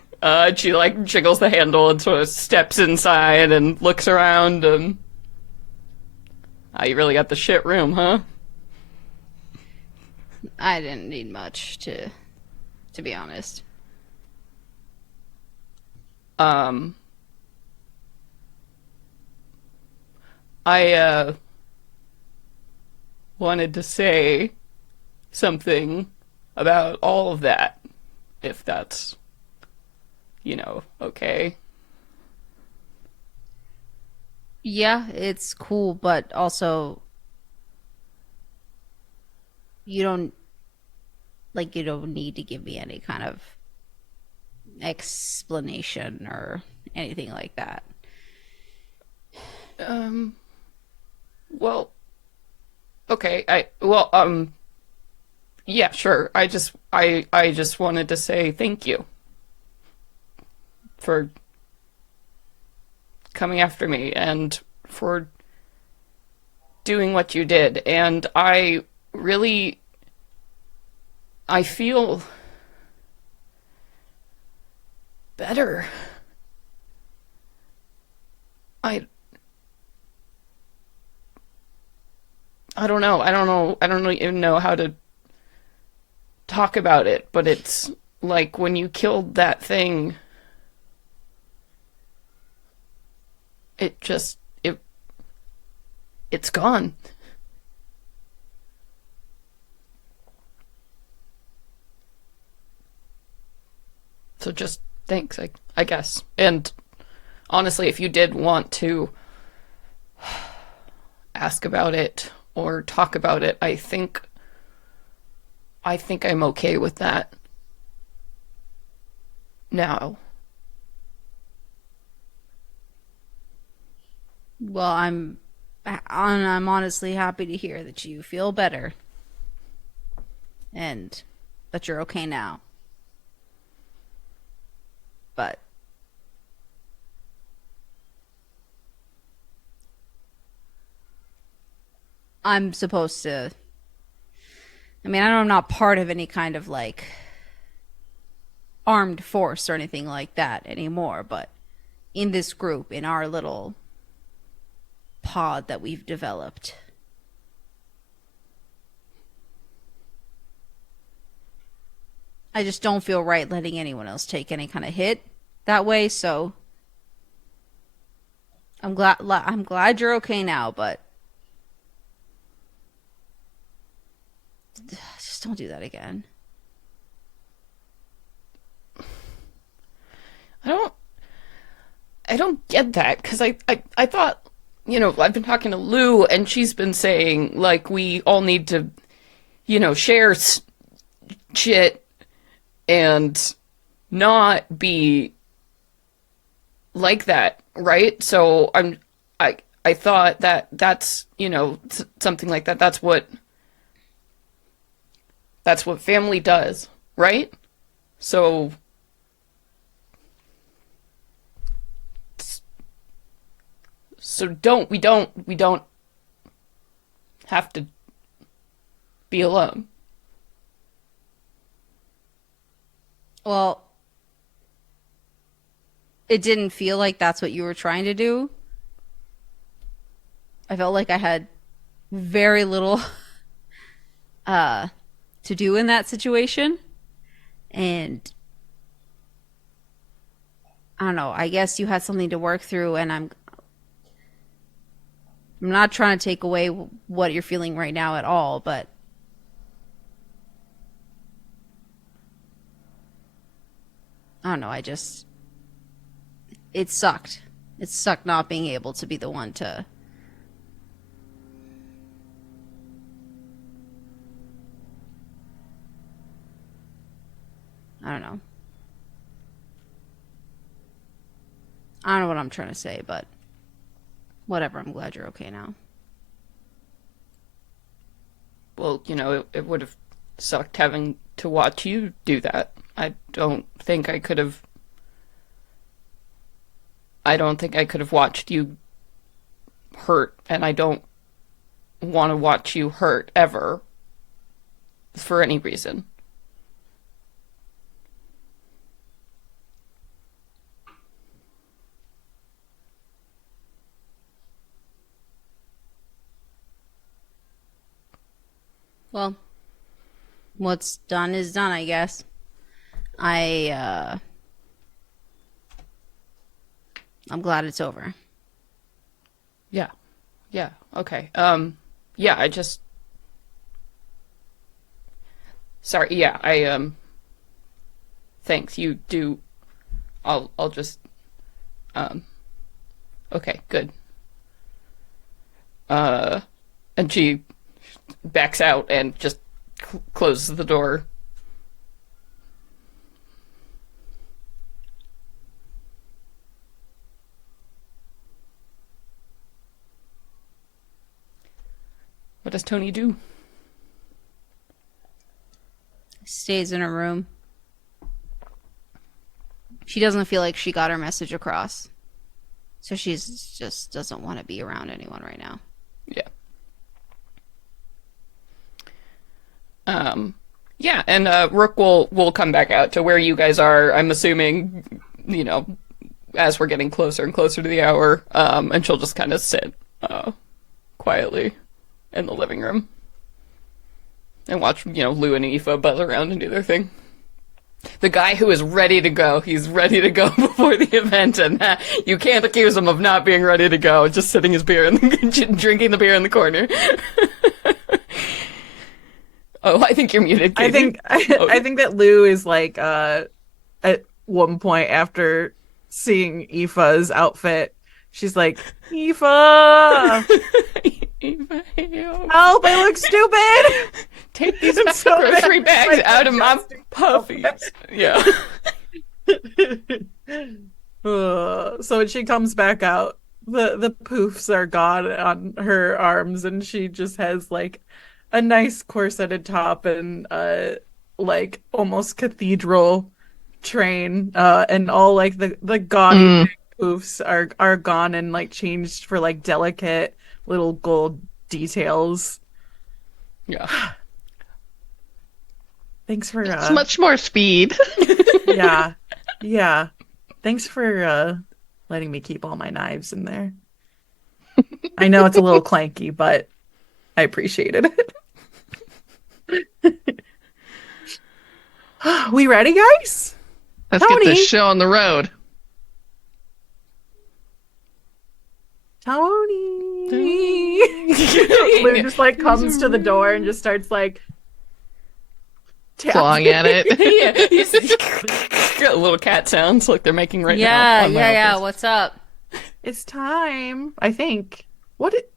She like jiggles the handle and sort of steps inside and looks around and you really got the shit room, huh? I didn't need much to be honest. I wanted to say something about all of that, if that's, okay. Yeah, it's cool, but also you don't need to give me any kind of explanation or anything like that. Well, okay. Yeah, sure. I just wanted to say thank you for coming after me and for doing what you did. And really, I feel better. I, I don't know. I don't even know how to talk about it, but it's like when you killed that thing, it just, it's gone. So just thanks, I guess. And honestly, if you did want to ask about it or talk about it, I think I'm okay with that now. Well, I'm honestly happy to hear that you feel better and that you're okay now. But I'm supposed to. I mean, I know I'm not part of any kind of like armed force or anything like that anymore, but in this group, in our little pod that we've developed, I just don't feel right letting anyone else take any kind of hit that way, so I'm glad you're okay now, but just don't do that again. I don't I don't get that because I thought, I've been talking to Lou and she's been saying like we all need to, share shit and not be like that, right? So I thought that's, something like that. That's what family does, right? So we don't have to be alone. Well, it didn't feel like that's what you were trying to do. I felt like I had very little to do in that situation. And I don't know, I guess you had something to work through, and I'm not trying to take away what you're feeling right now at all, but I don't know, it sucked. It sucked not being able to be the one to. I don't know. I don't know what I'm trying to say, but whatever. I'm glad you're okay now. Well, it would have sucked having to watch you do that. I don't think I could have watched you hurt, and I don't want to watch you hurt ever for any reason. Well, what's done is done, I guess. I I'm glad it's over. Yeah. Yeah. Okay. Yeah, sorry. Yeah, thanks. You do. I'll just, um, okay, good. Uh, and she backs out and just closes the door. What does Tony do? Stays in her room. She doesn't feel like she got her message across. So she's just doesn't want to be around anyone right now. Yeah. Yeah, and Rook will come back out to where you guys are, I'm assuming, you know, as we're getting closer and closer to the hour, and she'll just kind of sit quietly in the living room and watch, you know, Lou and Aoife buzz around and do their thing. The guy who is ready to go, he's ready to go before the event, and you can't accuse him of not being ready to go, just sitting his beer and drinking the beer in the corner. Oh, I think you're muted, Katie. I think that Lou is like at one point after seeing Aoife's outfit, she's like, Aoife, help! I look stupid. Take these grocery bags out of my puffies. Yeah. So when she comes back out, the poofs are gone on her arms, and she just has like a nice corseted top and like almost cathedral train, and all like the gaudy poofs are gone and like changed for like delicate little gold details. Yeah. Thanks for It's much more speed. yeah. Thanks for letting me keep all my knives in there. I know it's a little clanky, but I appreciated it. We ready, guys? Let's Tony. get this show on the road. Tony. Lou just like comes to the door and just starts like Clawing at it. Yeah, he's little cat sounds like they're making right now. on my office. What's up? It's time. I think.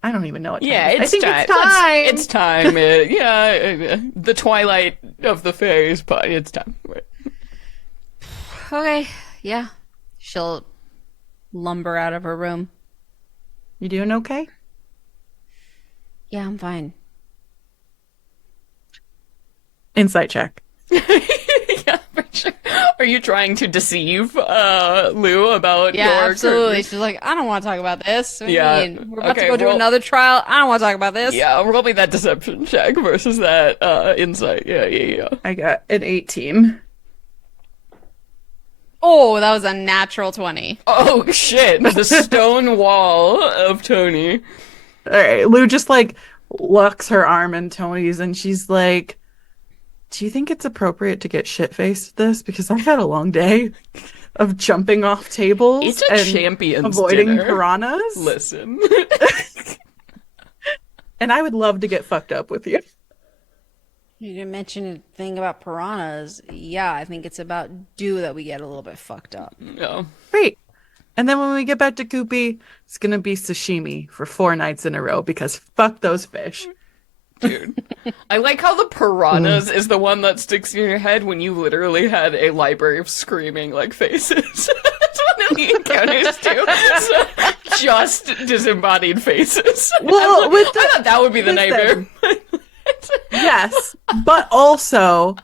I don't even know what time. Yeah, it is. it's I think time. it's time. It's time. The twilight of the phase, but it's time. Right. Okay, yeah. She'll lumber out of her room. You doing okay? Yeah, I'm fine. Insight check. Yeah, for sure. Are you trying to deceive Lou about Yeah, your absolutely. current- She's like, I don't want to talk about this. What do you Yeah, mean? We're about okay, to go do roll- another trial. I don't want to talk about this. Yeah, roll me that deception check versus that insight. Yeah. I got an 18. Oh, that was a natural 20. Oh shit! The stone wall of Tony. All right, Lou just like locks her arm in Tony's, and she's like, "Do you think it's appropriate to get shit-faced this? Because I've had a long day of jumping off tables It's a and champion's avoiding dinner. piranhas, Listen. and I would love to get fucked up with you." You didn't mention a thing about piranhas. Yeah, I think it's about due that we get a little bit fucked up. No. Great. And then when we get back to Koopy, it's gonna be sashimi for 4 nights in a row because fuck those fish. Dude. I like how the piranhas is the one that sticks in your head when you literally had a library of screaming like faces. That's one of the encounters too. So, just disembodied faces. Well, with I thought that would be the nightmare. Yes, but also,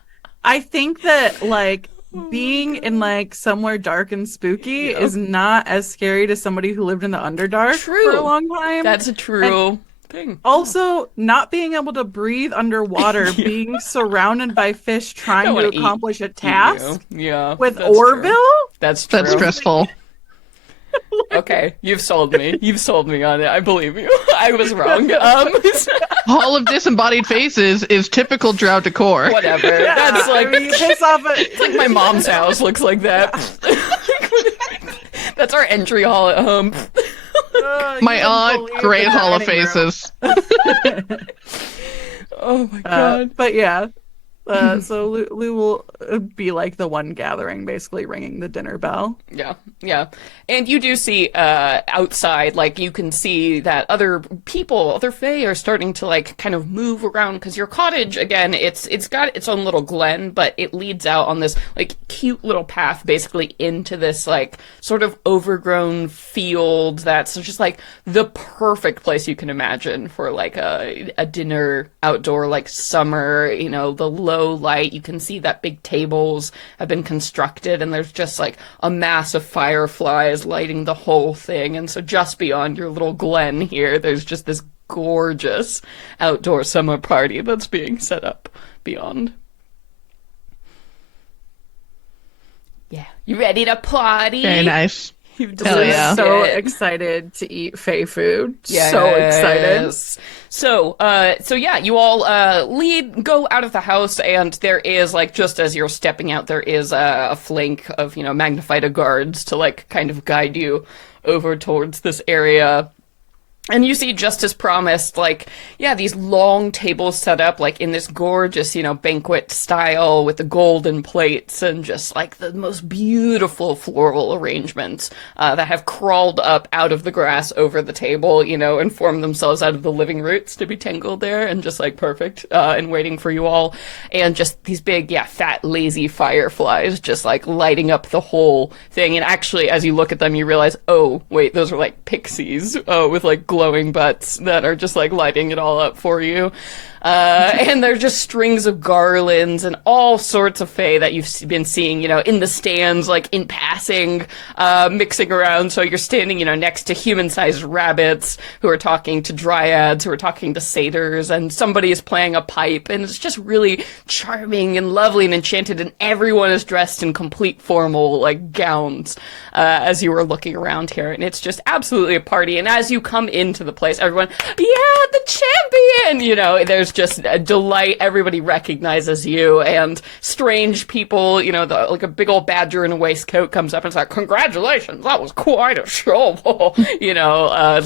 I think that like being in like somewhere dark and spooky Yeah. is not as scary to somebody who lived in the Underdark True. for a long time. That's a true thing. Also, not being able to breathe underwater, being surrounded by fish trying Don't to wanna eat accomplish a task Yeah. with that's true. Orville. That's true. That's stressful. Okay, you've sold me. You've sold me on it. I believe you. I was wrong. Hall of Disembodied Faces is typical Drow decor. Whatever. Yeah, That's like I mean, you piss off it's like my mom's house looks like that. That's our entry hall at home. My aunt, great Hall of Faces. Oh my god. But yeah, So Lou will be like the one gathering, basically ringing the dinner bell. Yeah, yeah. And you do see outside, like you can see that other people, other fae are starting to like kind of move around because your cottage, again, it's got its own little glen, but it leads out on this like cute little path basically into this like sort of overgrown field that's just like the perfect place you can imagine for like a dinner outdoor like summer, you know, the low light. You can see that big tables have been constructed and there's just like a mass of fireflies lighting the whole thing. And so just beyond your little glen here, there's just this gorgeous outdoor summer party that's being set up beyond. Yeah. You ready to party? Very nice. You've Hell yeah. So it. excited to eat fae food. Yes. So excited. So yeah, you all go out of the house, and there is like just as you're stepping out, there is a flank of magnified guards to like kind of guide you over towards this area. And you see, just as promised, like, yeah, these long tables set up, like, in this gorgeous, banquet style with the golden plates and just, like, the most beautiful floral arrangements that have crawled up out of the grass over the table, and formed themselves out of the living roots to be tangled there and just, like, perfect and waiting for you all. And just these big, fat, lazy fireflies just, like, lighting up the whole thing. And actually, as you look at them, you realize, oh, wait, those are, like, pixies with, like, glowing butts that are just like lighting it all up for you. And there's just strings of garlands and all sorts of fae that you've been seeing, in the stands, like in passing, mixing around. So you're standing, next to human-sized rabbits who are talking to dryads, who are talking to satyrs, and somebody is playing a pipe, and it's just really charming and lovely and enchanted, and everyone is dressed in complete formal, like, gowns, as you were looking around here, and it's just absolutely a party. And as you come into the place, everyone, yeah, the champion! There's just a delight. Everybody recognizes you, and strange people, like a big old badger in a waistcoat comes up and is like, congratulations, that was quite a show.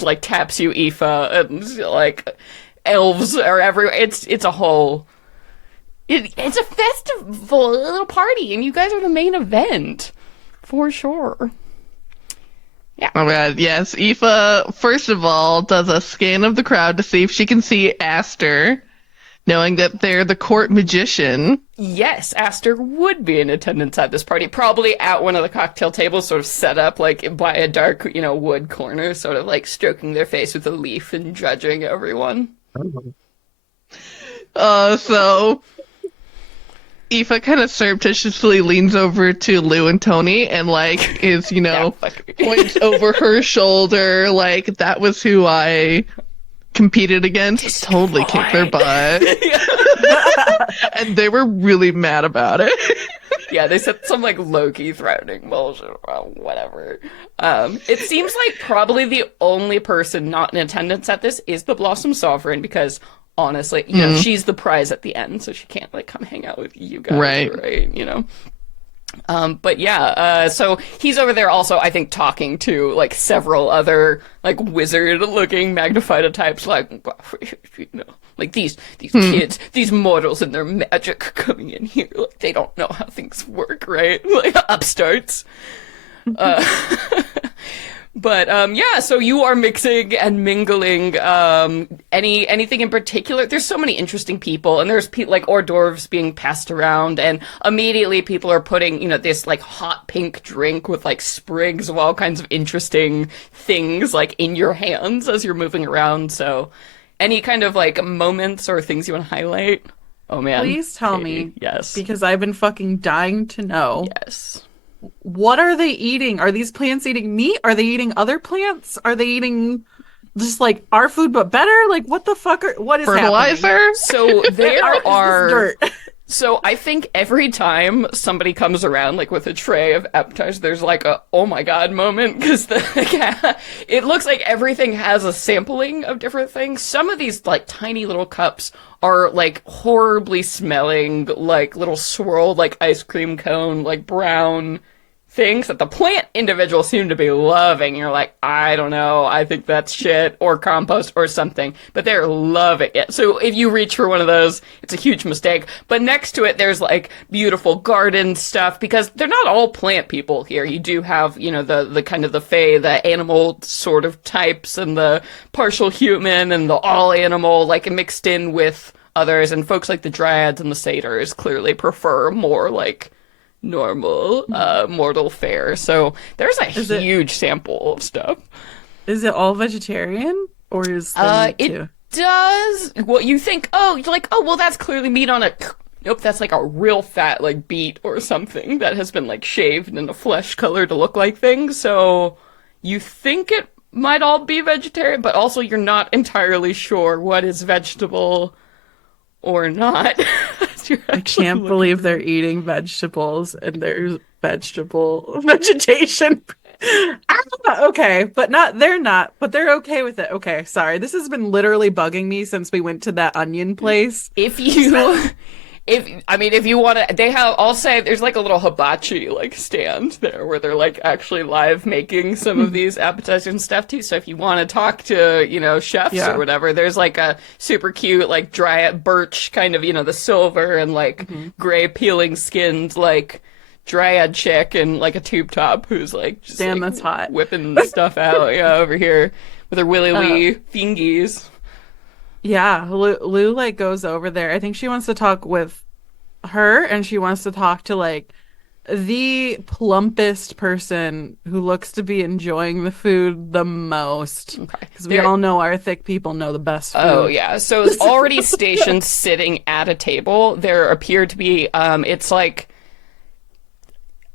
Like taps you, Aoife, and like elves are everywhere. It's a whole, it's a festival, a little party, and you guys are the main event for sure. Yeah. Oh my god, yes. Aoife, first of all, does a scan of the crowd to see if she can see Aster, knowing that they're the court magician. Yes, Aster would be in attendance at this party, probably at one of the cocktail tables, sort of set up like by a dark, wood corner, sort of like stroking their face with a leaf and judging everyone. So Aoife kind of surreptitiously leans over to Lou and Tony and like is, points over her shoulder like, that was who I competed against. Totally kicked their butt. And they were really mad about it. Yeah, they said some like low-key threatening bullshit, whatever. It seems like probably the only person not in attendance at this is the Blossom Sovereign, because honestly, she's the prize at the end, so she can't like come hang out with you guys, right? But yeah, so he's over there also, I think, talking to like several other like wizard-looking magnified types, like like these kids, these mortals and their magic coming in here, like they don't know how things work, right? Like upstarts. But yeah, so you are mixing and mingling. Anything in particular? There's so many interesting people, and there's like hors d'oeuvres being passed around, and immediately people are putting this like hot pink drink with like sprigs of all kinds of interesting things like in your hands as you're moving around. So, any kind of like moments or things you want to highlight? Oh man, please tell Katie. me. Yes, because I've been fucking dying to know. Yes. What are they eating? Are these plants eating meat? Are they eating other plants? Are they eating just like our food but better? Like what the fuck what is fertilizer? Happening? So there are dirt. So I think every time somebody comes around like with a tray of appetizers, there's like a oh my god moment, because it looks like everything has a sampling of different things. Some of these like tiny little cups are like horribly smelling, like little swirled like ice cream cone, like brown things that the plant individuals seem to be loving. You're like, I don't know, I think that's shit or compost or something, but they're loving it. So if you reach for one of those, it's a huge mistake. But next to it, there's like beautiful garden stuff because they're not all plant people here. You do have, you know, the kind of the fae, the animal sort of types and the partial human and the all animal, like mixed in with others. And folks like the dryads and the satyrs clearly prefer more like normal mortal fare. So there's a huge sample of stuff. Is it all vegetarian or is there meat too? It does. Well, you think, oh, you're like, oh, well, that's clearly meat on a. Nope, that's like a real fat like beet or something that has been like shaved in a flesh color to look like things. So you think it might all be vegetarian, but also you're not entirely sure what is vegetable or not. I can't believe they're eating vegetables and there's vegetation. Okay, but they're okay with it. Okay, sorry. This has been literally bugging me since we went to that onion place. If you want to, I'll say there's like a little hibachi like stand there where they're like actually live making some of these appetizers and stuff too. So if you want to talk to, you know, chefs or whatever, there's like a super cute like dry birch kind of, you know, the silver and like gray peeling skinned like dryad chick in like a tube top who's like just damn, like, that's hot, whipping the stuff out over here with her willy wee fingies. Yeah, Lou like goes over there. I think she wants to talk with her and she wants to talk to like the plumpest person who looks to be enjoying the food the most. Okay. Because we all know our thick people know the best food. Oh, yeah. So it's already stationed sitting at a table. There appear to be, it's like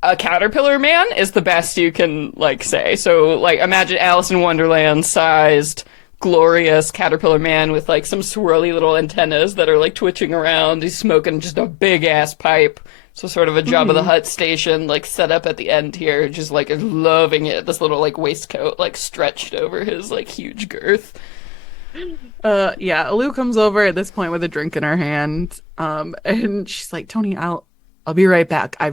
a caterpillar man is the best you can like say. So like imagine Alice in Wonderland sized glorious caterpillar man with like some swirly little antennas that are like twitching around. He's smoking just a big ass pipe. So sort of a Jabba the Hutt station like set up at the end here, just like loving it. This little like waistcoat like stretched over his like huge girth. Yeah, Lou comes over at this point with a drink in her hand. And she's like, Tony, I'll be right back. I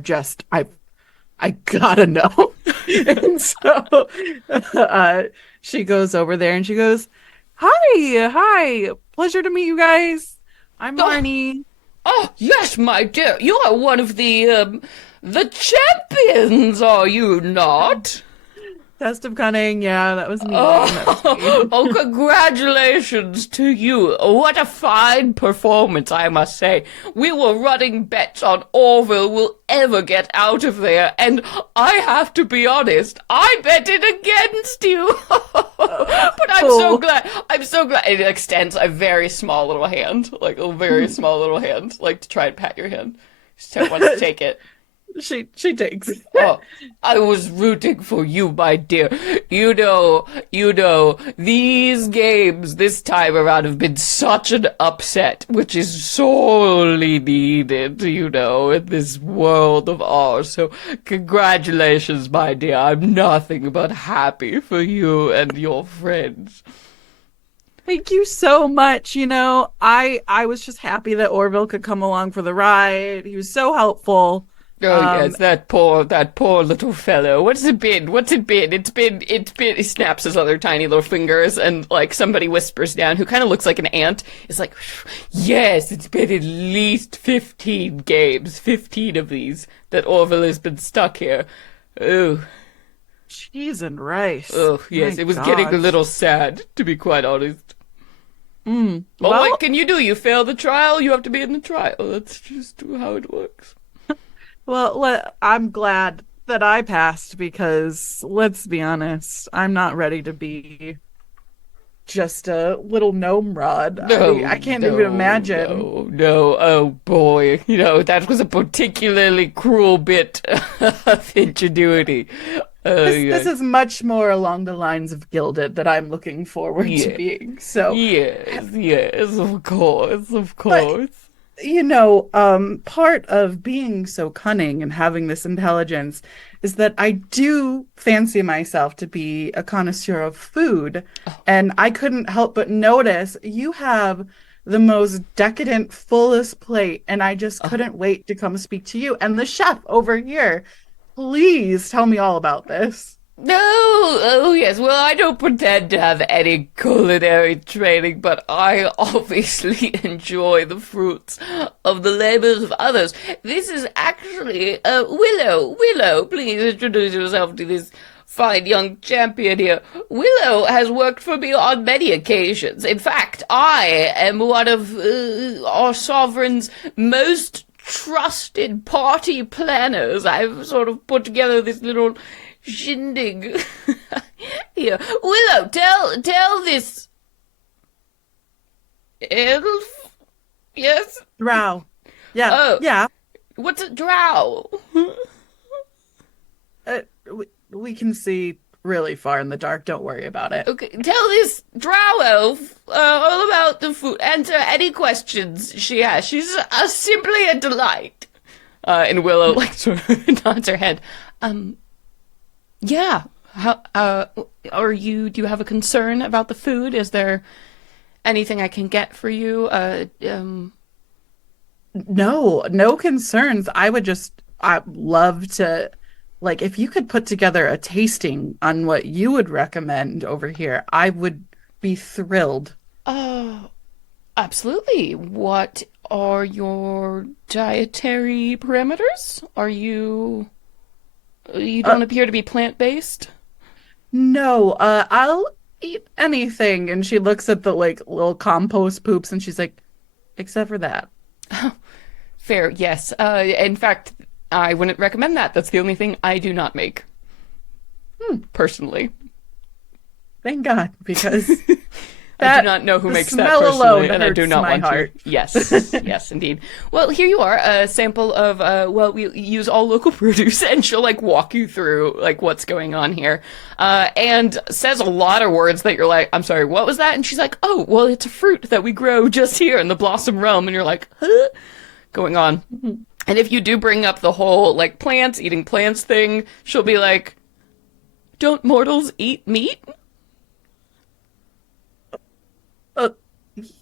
gotta know. And so she goes over there and she goes, Hi, pleasure to meet you guys. I'm Marnie. Oh, yes, my dear. You are one of the champions, are you not? Test of Cunning, yeah, that was me. Oh, congratulations to you. What a fine performance, I must say. We were running bets on Orville will ever get out of there, and I have to be honest, I bet it against you. But I'm so glad. I'm so glad. It extends a very small little hand, like a very small little hand, like to try and pat your hand. Just wants to take it. She takes it. Oh, I was rooting for you, my dear. You know, these games this time around have been such an upset, which is sorely needed, you know, in this world of ours. So, congratulations, my dear. I'm nothing but happy for you and your friends. Thank you so much. You know, I was just happy that Orville could come along for the ride. He was so helpful. Oh yes, that poor little fellow. What's it been? It's been. He snaps his other tiny little fingers, and like somebody whispers down, who kind of looks like an ant, is like, yes, it's been at least 15 games, 15 of these that Orville has been stuck here. Oh, cheese and rice. Oh yes, it was getting a little sad, to be quite honest. Well, what can you do? You fail the trial, you have to be in the trial. That's just how it works. Well, I'm glad that I passed because, let's be honest, I'm not ready to be just a little gnome rod. I can't even imagine. No, oh boy. You know, that was a particularly cruel bit of ingenuity. This is much more along the lines of Gilded that I'm looking forward to being. So Yes, of course. But, you know, part of being so cunning and having this intelligence is that I do fancy myself to be a connoisseur of food. Oh. And I couldn't help but notice you have the most decadent, fullest plate. And I just couldn't wait to come speak to you. And the chef over here Please tell me all about this. No, oh yes. Well, I don't pretend to have any culinary training, but I obviously enjoy the fruits of the labors of others. This is actually Willow. Willow, please introduce yourself to this fine young champion here. Willow has worked for me on many occasions. In fact, I am one of our sovereign's most trusted party planners. I've sort of put together this little shindig. Here, Willow, tell this elf. Yes. Drow. Yeah. Oh. Yeah. What's a drow? We can see really far in the dark. Don't worry about it. Okay, tell this drow elf all about the food. Answer any questions she has. She's simply a delight. And Willow like sort of nods her head. Yeah. How are you? Do you have a concern about the food? Is there anything I can get for you? No concerns. I'd love to, like, if you could put together a tasting on what you would recommend over here, I would be thrilled. Oh, absolutely. What are your dietary parameters? You don't appear to be plant-based? No, I'll eat anything. And she looks at the like little compost poops and she's like, except for that. Fair, yes. In fact, I wouldn't recommend that. That's the only thing I do not make. Personally. Thank God, because I do not know who the makes that smell personally, alone and I do hurts not my want heart. to. Yes, yes, indeed. Well, here you are, a sample of, well, we use all local produce, and she'll, like, walk you through, like, what's going on here. And says a lot of words that you're like, I'm sorry, what was that? And she's like, oh, well, it's a fruit that we grow just here in the Blossom Realm, and you're like, huh? Going on. And if you do bring up the whole, like, eating plants thing, she'll be like, don't mortals eat meat?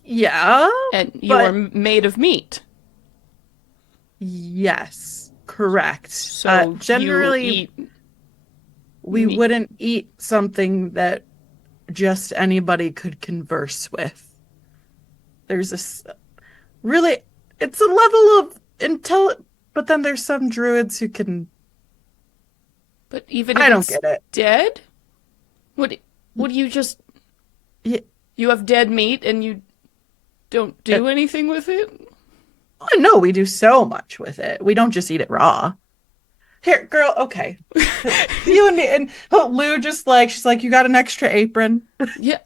Yeah. And you but are made of meat. yes, correct. So Generally, you eat we meat. wouldn't eat something that just anybody could converse with. There's this really, it's a level of but then there's some druids who can. But even if I don't it's get it. dead? Would you just... Yeah. You have dead meat and you don't do anything with it? Oh, no, we do so much with it. We don't just eat it raw. Here, girl, okay. You and me, and Lou just like, she's like, you got an extra apron? Yeah,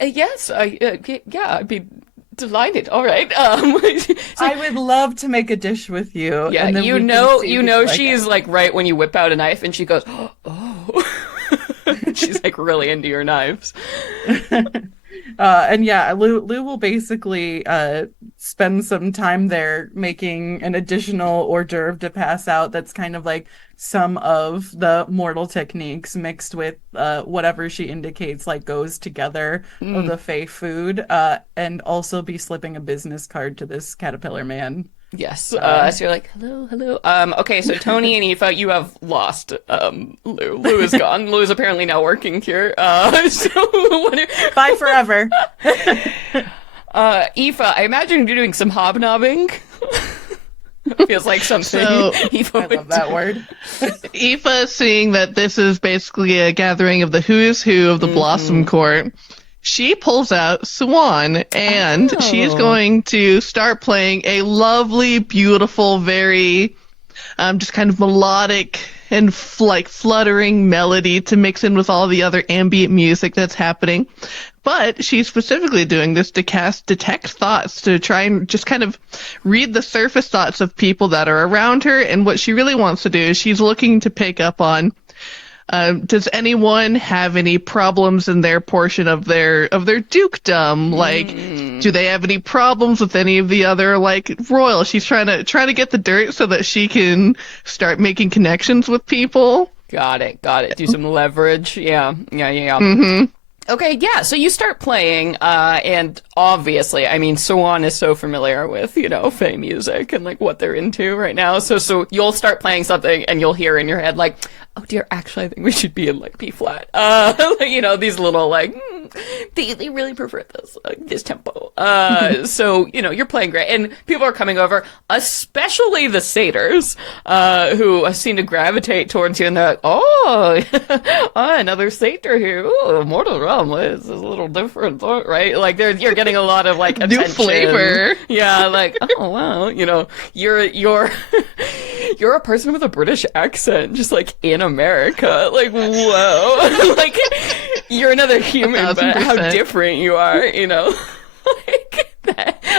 yes, yeah, I'd be delighted. All right. I would love to make a dish with you. Yeah, and then you we can know, see if like she's it. like right when you whip out a knife and she goes, oh. She's like really into your knives. And yeah, Lou will basically spend some time there making an additional hors d'oeuvre to pass out that's kind of like some of the mortal techniques mixed with whatever she indicates like goes together of the Fey food, and also be slipping a business card to this caterpillar man. Yes. So you're like, hello. Okay, so Tony and Aoife, you have lost Lou. Lou is gone. Lou is apparently now working here. So Bye forever. Aoife, I imagine you're doing some hobnobbing. Feels like something So- Aoife I would love that do. word. Aoife, seeing that this is basically a gathering of the who's who of the Blossom Court, she pulls out Swan, and she's going to start playing a lovely, beautiful, very just kind of melodic and like fluttering melody to mix in with all the other ambient music that's happening. But she's specifically doing this to cast Detect Thoughts, to try and just kind of read the surface thoughts of people that are around her. And what she really wants to do is she's looking to pick up on, does anyone have any problems in their portion of their dukedom? Like, do they have any problems with any of the other like royal? She's trying to get the dirt so that she can start making connections with people. Got it. Do some leverage. Yeah. Okay, yeah, so you start playing, and obviously, I mean, Swan is so familiar with, Fae music and, like, what they're into right now, so you'll start playing something, and you'll hear in your head, like, oh dear, actually, I think we should be in, like, B flat. These little, like, they really prefer this tempo. So, you're playing great, and people are coming over, especially the satyrs, who seem to gravitate towards you, and they're like, oh, another satyr here, ooh, Mortal Realm is a little different, right? Like, you're getting a lot of, like, attention. New flavor. Yeah, like, oh, wow, you're you're a person with a British accent, just, like, in America. Like, whoa. Like, you're another human, but how 1,000%. different you are, Like,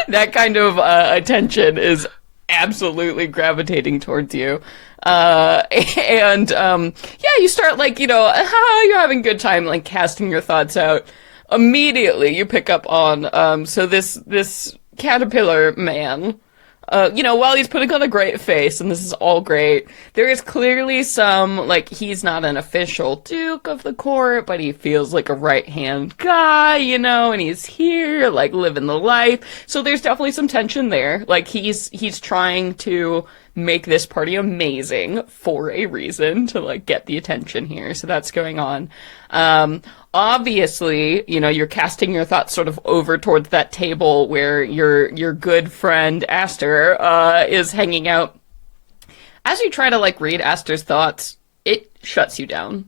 that kind of attention is absolutely gravitating towards you. You start, like, you're having a good time, like, casting your thoughts out. Immediately, you pick up on, so this caterpillar man, while he's putting on a great face, and this is all great, there is clearly some, like, he's not an official duke of the court, but he feels like a right-hand guy, and he's here, like, living the life. So there's definitely some tension there. Like, he's trying to make this party amazing for a reason to, like, get the attention here. So that's going on. Obviously, you're casting your thoughts sort of over towards that table where your good friend Aster is hanging out. As you try to, like, read Aster's thoughts, it shuts you down.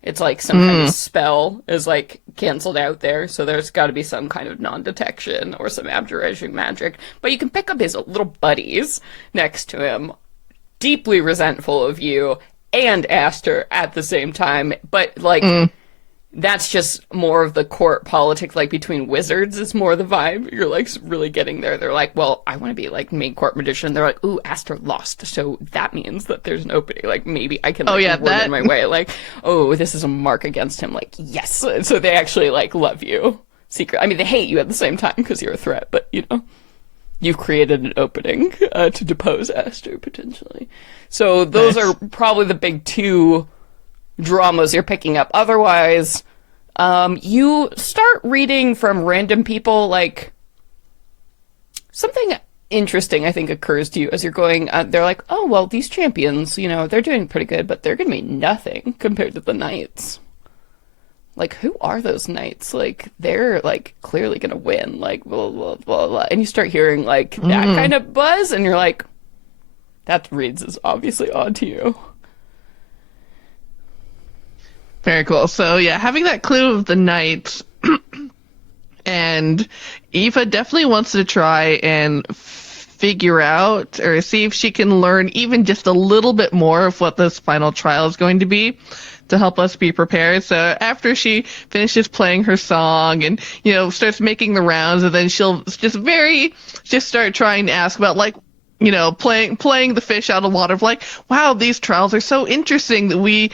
It's like some kind of spell is, like, canceled out there, so there's got to be some kind of non-detection or some abjuration magic. But you can pick up his little buddies next to him, deeply resentful of you and Aster at the same time. But, like, that's just more of the court politics, like, between wizards is more the vibe. You're, like, really getting there. They're like, well, I want to be, like, main court magician. They're like, ooh, Aster lost, so that means that there's an opening. Like, maybe I can, like, work in my way. Like, oh, this is a mark against him. Like, yes. So they actually, like, love you. Secret. I mean, they hate you at the same time because you're a threat, but, you've created an opening to depose Aster, potentially. So those are probably the big two dramas you're picking up. Otherwise, you start reading from random people, like, something interesting, I think, occurs to you as you're going, they're like, oh, well, these champions, they're doing pretty good, but they're gonna be nothing compared to the knights. Like, who are those knights? Like, they're, like, clearly gonna win, like, blah, blah, blah, blah. And you start hearing, like, that kind of buzz, and you're like, that reads is obviously odd to you. Very cool. So yeah, having that clue of the knights, and Eva definitely wants to try and figure out or see if she can learn even just a little bit more of what this final trial is going to be to help us be prepared. So after she finishes playing her song and, starts making the rounds, and then she'll just start trying to ask about, like, playing the fish out of water of, like, wow, these trials are so interesting that we,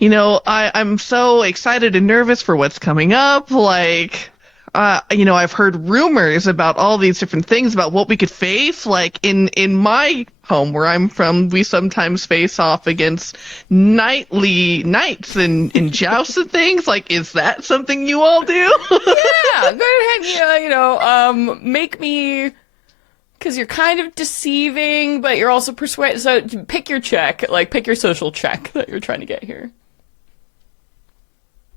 I'm so excited and nervous for what's coming up. Like, I've heard rumors about all these different things about what we could face. Like, in my home where I'm from, we sometimes face off against knights in jousts and things. Like, is that something you all do? Yeah, go ahead, make me, because you're kind of deceiving, but you're also persuading. So pick your check, like, pick your social check that you're trying to get here.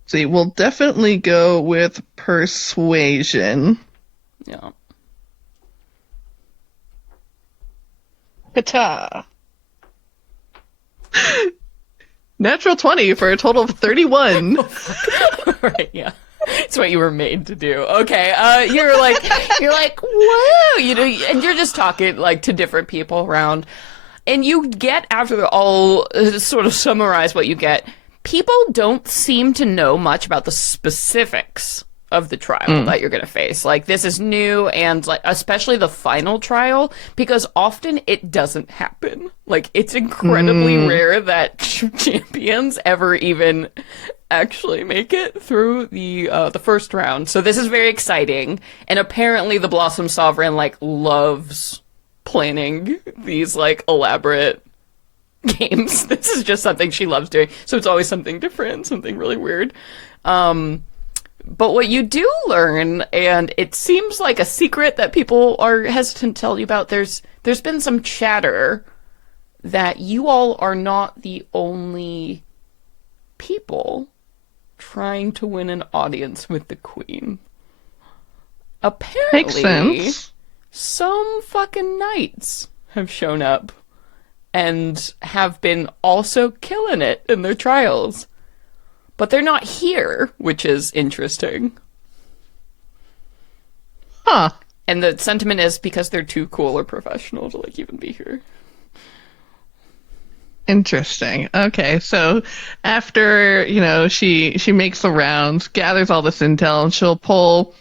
See, we'll definitely go with persuasion. Yeah. Ta-ta. Natural 20 for a total of 31. Right, yeah. It's what you were made to do. Okay, you're like, whoa, and you're just talking, like, to different people around. And you get, after all, sort of summarize what you get, people don't seem to know much about the specifics of the trial that you're going to face. Like, this is new, and, like, especially the final trial, because often it doesn't happen. Like, it's incredibly rare that champions ever even actually make it through the first round. So this is very exciting, and apparently the Blossom Sovereign, like, loves planning these, like, elaborate games. This is just something she loves doing. So it's always something different, something really weird. But what you do learn, and it seems like a secret that people are hesitant to tell you about, there's been some chatter that you all are not the only people trying to win an audience with the queen. Apparently, Makes sense. some fucking knights have shown up and have been also killing it in their trials. But they're not here, which is interesting. Huh. And the sentiment is because they're too cool or professional to, like, even be here. Interesting. Okay, so after, she makes the rounds, gathers all this intel, and she'll pull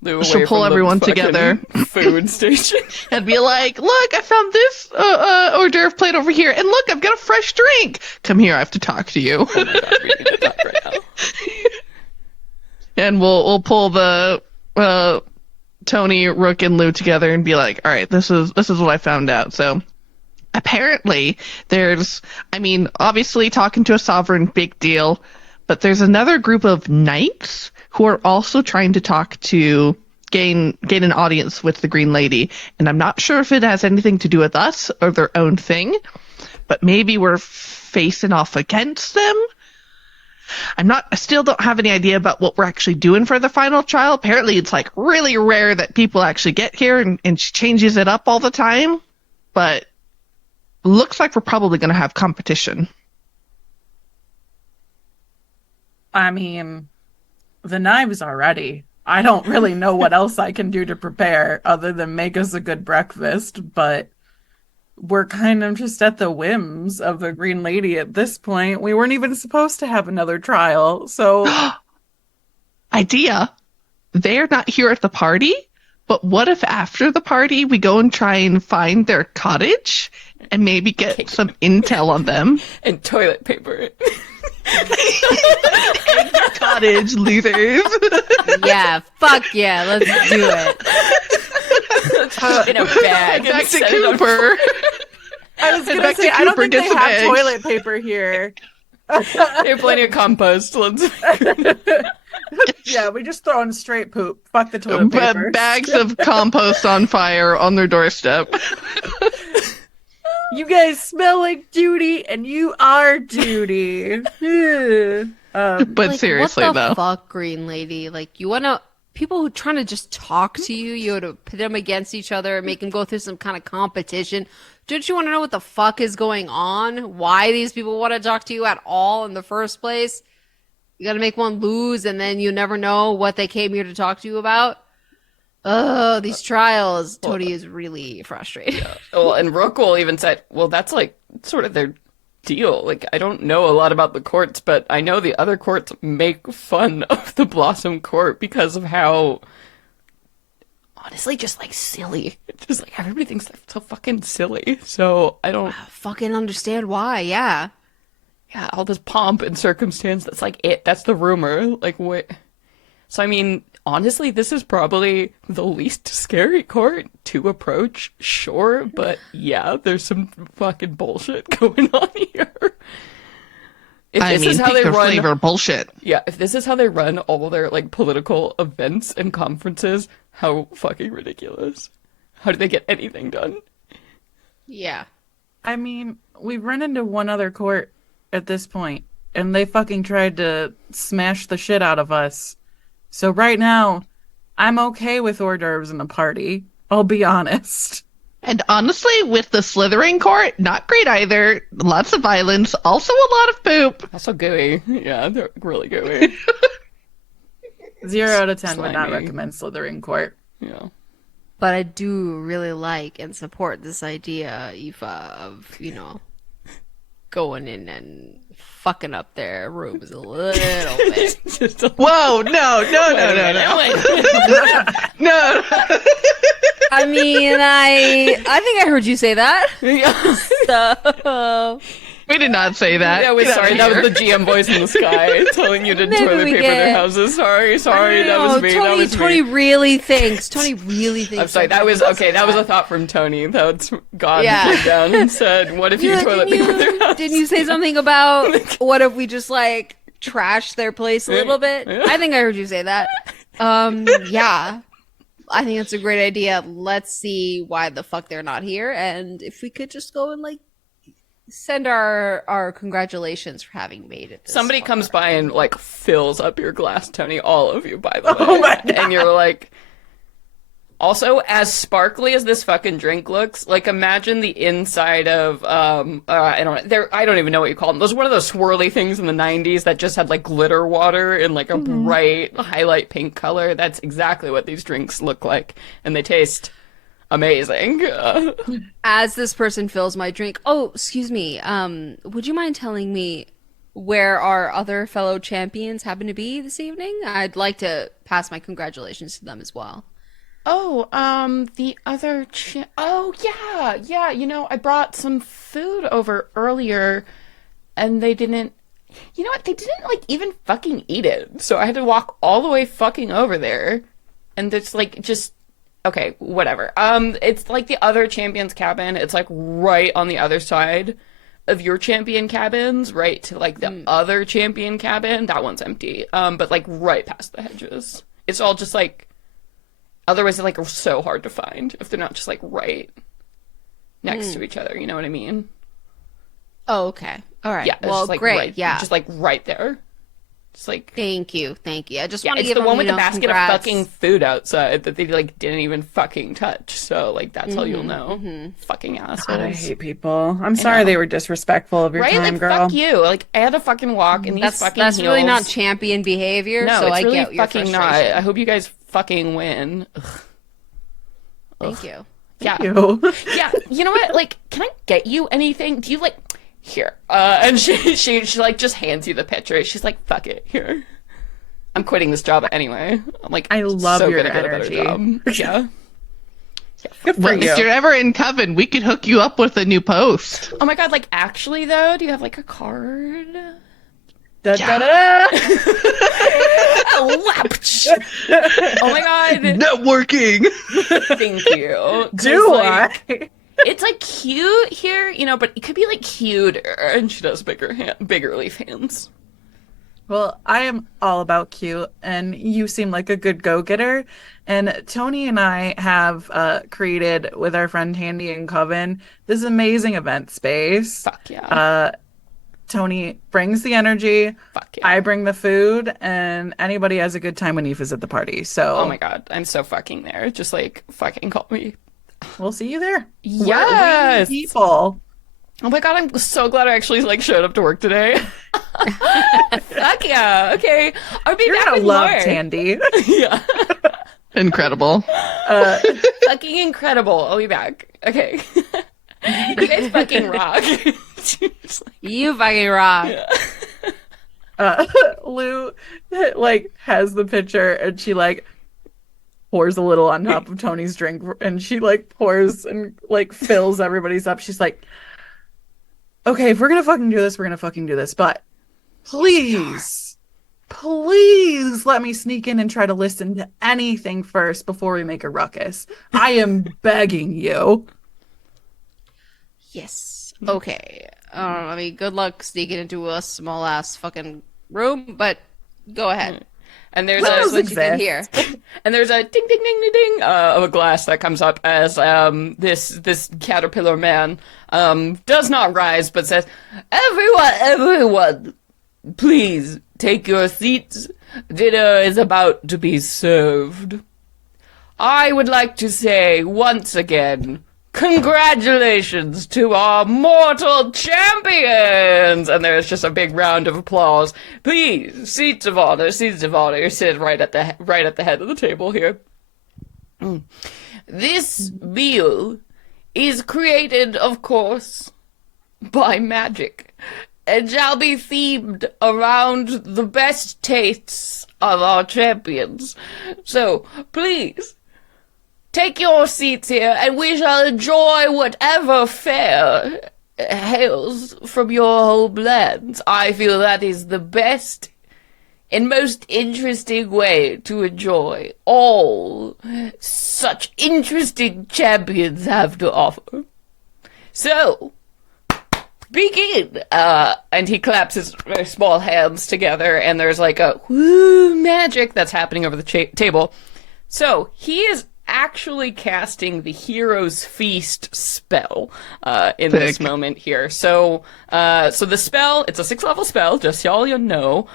Lou away She'll pull from the everyone fucking together. Food station. and be like, look, I found this hors d'oeuvre plate over here, and look, I've got a fresh drink. Come here, I have to talk to you. Oh my god, we need to talk right now. And we'll pull the Tony, Rook, and Lou together and be like, all right, this is what I found out. So apparently obviously talking to a sovereign, big deal, but there's another group of knights who are also trying to gain an audience with the Green Lady. And I'm not sure if it has anything to do with us or their own thing, but maybe we're facing off against them. I still don't have any idea about what we're actually doing for the final trial. Apparently it's like really rare that people actually get here, and she changes it up all the time. But looks like we're probably going to have competition. I mean, the knives are ready. I don't really know what else I can do to prepare other than make us a good breakfast, but we're kind of just at the whims of the Green Lady at this point. We weren't even supposed to have another trial, so... Idea. They're not here at the party, but what if after the party we go and try and find their cottage and maybe get some intel on them? And toilet paper. Cottage losers. Yeah, fuck yeah, let's do it. In a bag. Back and to set it on Cooper. I was going back to to say, I don't Cooper, think get they some have eggs. toilet paper here. They have plenty of compost. Yeah, we just throw in straight poop. Fuck the toilet paper. Bags of compost on fire on their doorstep. You guys smell like Judy, and you are Judy. But Like, seriously, what the though. fuck, Green Lady? Like, you wanna... People who trying to just talk to you, you want to pit them against each other, make them go through some kind of competition. Don't you want to know what the fuck is going on? Why these people want to talk to you at all in the first place? You gotta make one lose, and then you never know what they came here to talk to you about. Oh, these trials. Tony is really frustrated. Well, and Rook will even say, well, that's like sort of their deal. Like, I don't know a lot about the courts, but I know the other courts make fun of the Blossom Court because of how, honestly, just like silly. Just like everybody thinks they're so fucking silly. So I don't Fucking understand why, yeah. yeah, all this pomp and circumstance, that's like it. That's the rumor. Like, what? So, I mean, honestly, this is probably the least scary court to approach, sure, but yeah, there's some fucking bullshit going on here. If this is how they run, flavor bullshit. yeah, if this is how they run all their, like, political events and conferences, how fucking ridiculous. How do they get anything done? Yeah. I mean, we've run into one other court at this point, and they fucking tried to smash the shit out of us. So right now, I'm okay with hors d'oeuvres in a party. I'll be honest. And honestly, with the Slytherin court, not great either. Lots of violence, also a lot of poop. Also gooey. Yeah, they're really gooey. 0 out of 10 would not Slimy. recommend Slytherin court. Yeah. But I do really like and support this idea, Aoife, of, going in and fucking up their rooms a little bit. Just a Whoa, no. No. I mean, I think I heard you say that. yeah. So We did not say that. Yeah, Get out sorry, of that here. was the GM voice in the sky telling you to Maybe toilet we paper their get- houses. Sorry, that was me. Tony, that was Tony me. really thinks. Tony really thinks. I'm sorry, that was okay. That was a thought from Tony. That's God Yeah. came down and said, "What if you toilet paper their house?" Didn't you say something about what if we just like trash their place a little bit. I think I heard you say that. Yeah. I think that's a great idea. Let's see why the fuck they're not here, and if we could just go and like send our congratulations for having made it. Somebody far. comes by and like fills up your glass, Tony. All of you, by the way. Oh my God. And you're like, also, as sparkly as this fucking drink looks, like imagine the inside of I don't even know what you call them. Those one of those swirly things in the 90s that just had like glitter water in like a bright highlight pink color. That's exactly what these drinks look like, and they taste amazing. As this person fills my drink, oh, excuse me, would you mind telling me where our other fellow champions happen to be this evening? I'd like to pass my congratulations to them as well. Oh, the other oh, yeah, you know, I brought some food over earlier, and they didn't, you know what, they didn't, like, even fucking eat it, so I had to walk all the way fucking over there, and it's, like, just, okay, whatever. It's, like, the other champion's cabin, it's, like, right on the other side of your champion cabins, right to, like, the other champion cabin, that one's empty, but, like, right past the hedges. It's all just, like, otherwise, they're, like, so hard to find if they're not just, like, right next to each other. You know what I mean? Oh, okay. All right. Yeah. It's Well, just, like, great. Right, yeah. just, like, right there. Just, like... Thank you. I just Yeah, want to it's give the them, one with you the know, basket congrats. of fucking food outside that they, like, didn't even fucking touch. So, like, that's how you'll know. Fucking assholes. God, I hate people. I'm sorry they were disrespectful of your Right? time, Like, girl. fuck you. Like, I had to fucking walk in these fucking That's really not heels. champion behavior, No, so it's I really get your fucking not. frustration. I hope you guys fucking win. Ugh. Thank you. Yeah. You. Yeah, you know what? Like, can I get you anything? Do you like here? And she like just hands you the picture. She's like, "Fuck it, here. I'm quitting this job anyway." I'm like, I love so your gonna get a better energy. job. Yeah. Good for Well, you. if you're ever in Coven, we could hook you up with a new post. Oh my god! Like, actually, though, do you have like a card? Da, da, da. Oh my god! Networking! Thank you. 'Cause, Do like, I? It's like cute here, you know, but it could be like cuter. And she does bigger leaf hands. Well, I am all about cute, and you seem like a good go-getter. And Tony and I have created with our friend Handy and Coven this amazing event space. Fuck yeah. Tony brings the energy. Fuck yeah. I bring the food, and anybody has a good time when you visit the party. So, Oh my god, I'm so fucking there. Just like fucking call me. we'll see you there. Yes. We're people. Oh my god, I'm so glad I actually like showed up to work today. Fuck yeah. Okay, I'll be You're back gonna with love more. Tandy. Yeah. Incredible. Fucking incredible. I'll be back. Okay. You guys fucking rock. Just like, You fucking rock. Lou like has the pitcher, and she like pours a little on top of Tony's drink, and she like pours and like fills everybody's up. She's like, okay, if we're gonna fucking do this, we're gonna fucking do this, but please let me sneak in and try to listen to anything first before we make a ruckus. I am begging you. Yes. Okay. I mean, good luck sneaking into a small ass fucking room, but go ahead. and there's What a does What you can hear. and there's a ding ding ding ding ding of a glass that comes up as this caterpillar man does not rise but says, everyone, please take your seats. Dinner is about to be served. I would like to say once again, congratulations to our mortal champions! And there's just a big round of applause. Please, seats of honor. Sit right at the head of the table here. This meal is created, of course, by magic, and shall be themed around the best tastes of our champions. So, please, take your seats here, and we shall enjoy whatever fare hails from your homelands. I feel that is the best and most interesting way to enjoy all such interesting champions have to offer. So, begin. And he claps his very small hands together, and there's like a woo magic that's happening over the table. So he is actually casting the Hero's Feast spell in this moment here. So the spell, it's a 6th-level spell, just so you know.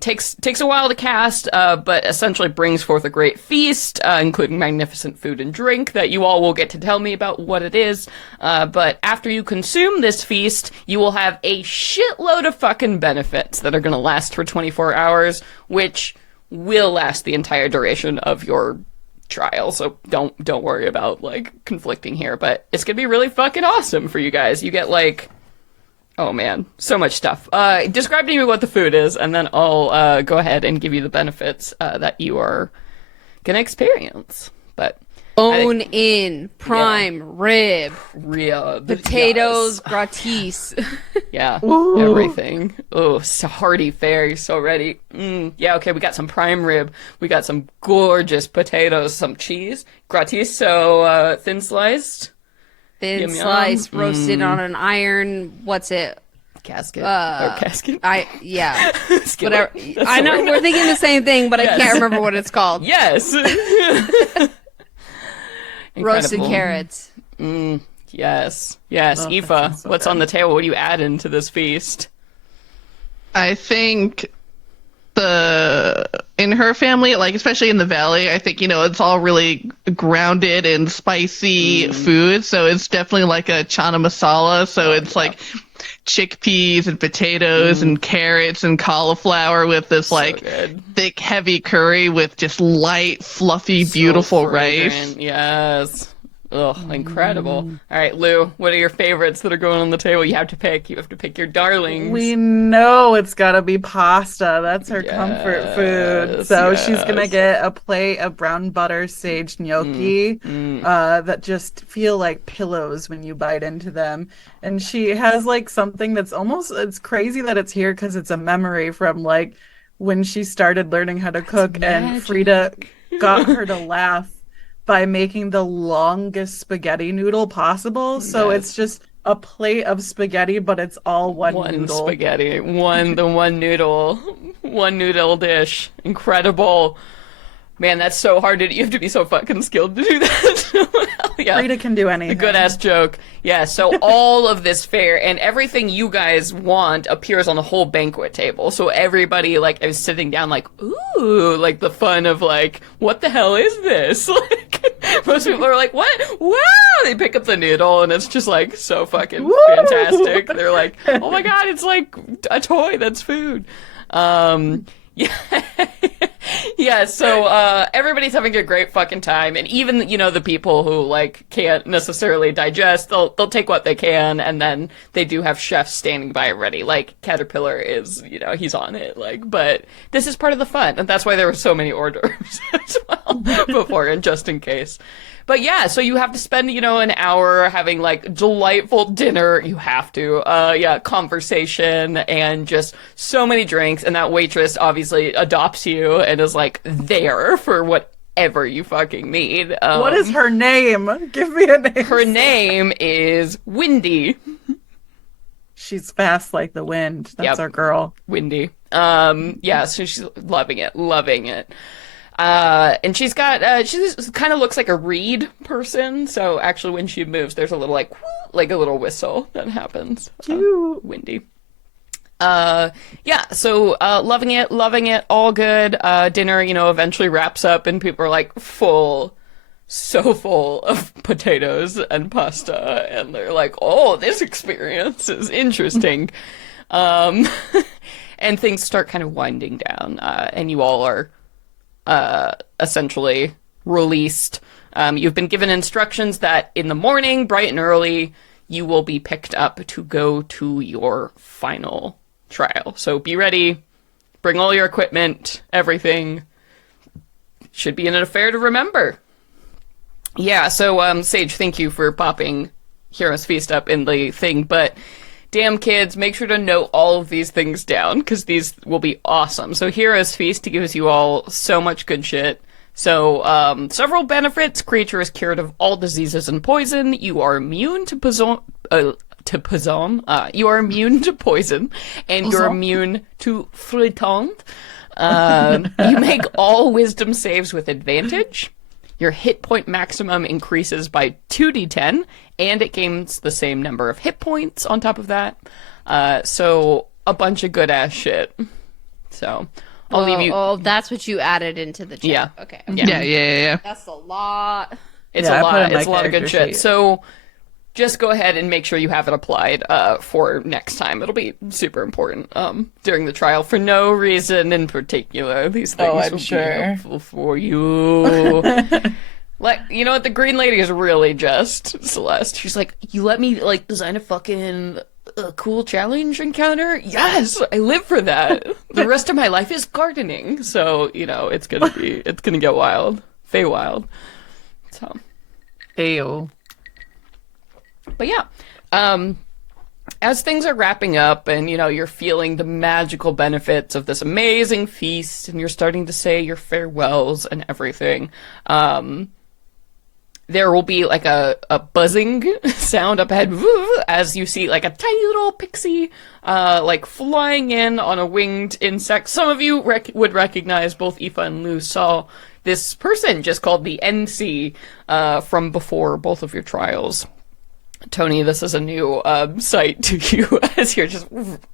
Takes a while to cast, but essentially brings forth a great feast, including magnificent food and drink that you all will get to tell me about what it is. But after you consume this feast, you will have a shitload of fucking benefits that are going to last for 24 hours, which will last the entire duration of your trial, so don't worry about like conflicting here, but it's gonna be really fucking awesome for you guys. You get like, oh man, so much stuff. Describe to me what the food is, and then I'll go ahead and give you the benefits that you are gonna experience. But Bone in, prime rib, potatoes, gratis. Yeah, Ooh. everything. Oh, so hearty fare. You're so ready. Yeah, okay, we got some prime rib. We got some gorgeous potatoes, some cheese. Gratis, so thin sliced. Thin Yum, yum. slice, roasted on an iron. What's it? Casket. Or casket. Yeah. Skillet. Whatever. That's I the know word. we're thinking the same thing, but Yes. I can't remember what it's called. Yes. Roasted Incredible. carrots. Yes. Oh, that Aoife, sounds so what's good. on the table? What do you add into this feast? I think in her family, like especially in the valley, I think, it's all really grounded and spicy food. So it's definitely like a chana masala. So it's like chickpeas and potatoes and carrots and cauliflower with this like good. thick, heavy curry with just light, fluffy, So beautiful fragrant. rice. Yes. Ugh, incredible. All right, Lou, what are your favorites that are going on the table? You have to pick. You have to pick your darlings. We know it's gotta be pasta. That's her comfort food. Yes, So she's gonna yes. get a plate of brown butter sage gnocchi that just feel like pillows when you bite into them. And she has like something that's it's crazy that it's here because it's a memory from like when she started learning how to cook, and magic. Frida got her to laugh by making the longest spaghetti noodle possible. So Yes. it's just a plate of spaghetti, but it's all one noodle. Spaghetti, one noodle dish. Incredible. Man, that's so hard to do. You have to be so fucking skilled to do that. Yeah. Frida can do A anything. good ass joke. Yeah, so all of this fare and everything you guys want appears on the whole banquet table. So everybody like is sitting down like, ooh, like the fun of like, what the hell is this? Like most people are like, what? Wow! They pick up the noodle and it's just like so fucking Woo! fantastic. They're like, oh my god, it's like a toy that's food. Yeah. Yeah, so everybody's having a great fucking time, and even the people who like can't necessarily digest, they'll take what they can, and then they do have chefs standing by ready. Like Caterpillar is, he's on it. Like, but this is part of the fun, and that's why there were so many hors d'oeuvres as well beforehand, just in case. But yeah, so you have to spend, an hour having like delightful dinner. You have to, conversation and just so many drinks. And that waitress obviously adopts you and is like there for whatever you fucking need. What is her name? Give me a name. Her name is Windy. She's fast like the wind. That's Yep. our girl. Windy. Yeah, so she's loving it. And she's got, she kind of looks like a reed person. So actually when she moves, there's a little like a little whistle that happens. Cute. Windy. Yeah, so, loving it, all good. Dinner, eventually wraps up and people are like so full of potatoes and pasta. And they're like, oh, this experience is interesting. And things start kind of winding down. And you all are essentially released. You've been given instructions that in the morning, bright and early, you will be picked up to go to your final trial. So be ready, bring all your equipment, everything. Should be an affair to remember. Yeah, so Sage, thank you for popping Hero's Feast up in the thing, but damn kids, make sure to note all of these things down, because these will be awesome. So Hero's Feast gives you all so much good shit. So, several benefits. Creature is cured of all diseases and poison. You are immune to to poison. You are immune to poison, and you're immune to fritant. You make all wisdom saves with advantage. Your hit point maximum increases by 2d10, and it gains the same number of hit points on top of that. So a bunch of good-ass shit. So I'll leave you... Oh, that's what you added into the chat. Yeah. Okay. Yeah. That's a lot. It's Yeah, a I put lot. in my It's a lot of good character shit. sheet. So just go ahead and make sure you have it applied for next time. It'll be super important during the trial for no reason in particular. These things I'm will sure. be helpful for you. Like, you know what? The Green Lady is really just Celeste. She's like, you let me like design a fucking cool challenge encounter? Yes, I live for that. The rest of my life is gardening, so you know it's gonna get wild, Fey wild. So, Ayo. but yeah, as things are wrapping up, and you know you're feeling the magical benefits of this amazing feast, and you're starting to say your farewells and everything. There will be like a buzzing sound up ahead as you see like a tiny little pixie like flying in on a winged insect. Some of you would recognize, both Aoife and Lou saw this person just called the NC from before both of your trials. Tony, this is a new sight to you as you're just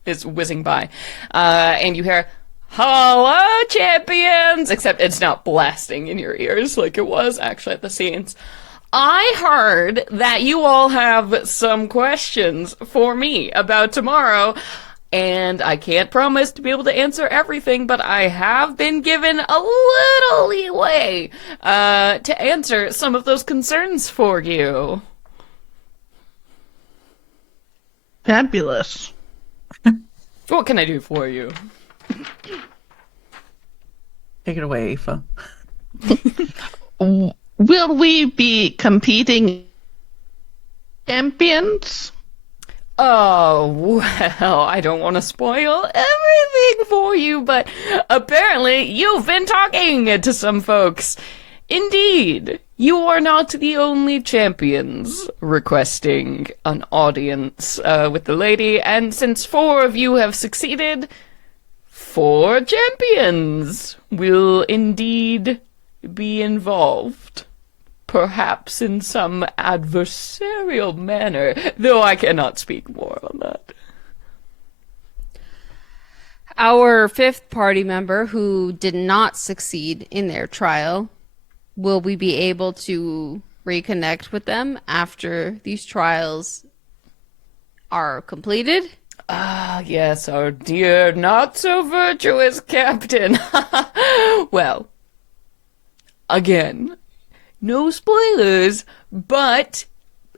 is whizzing by. And you hear, "Hello, champions!" Except it's not blasting in your ears like it was actually at the scenes. I heard that you all have some questions for me about tomorrow, and I can't promise to be able to answer everything, but I have been given a little leeway to answer some of those concerns for you. Fabulous. What can I do for you? Take it away, Aoife. Will we be competing champions? Oh, well, I don't want to spoil everything for you, but apparently you've been talking to some folks. Indeed, you are not the only champions requesting an audience with the lady, and since 4 of you have succeeded, 4 champions will indeed be involved. Perhaps in some adversarial manner, though I cannot speak more on that. Our 5th party member who did not succeed in their trial, will we be able to reconnect with them after these trials are completed? Ah, yes, our dear not-so-virtuous captain. Well, again, no spoilers, but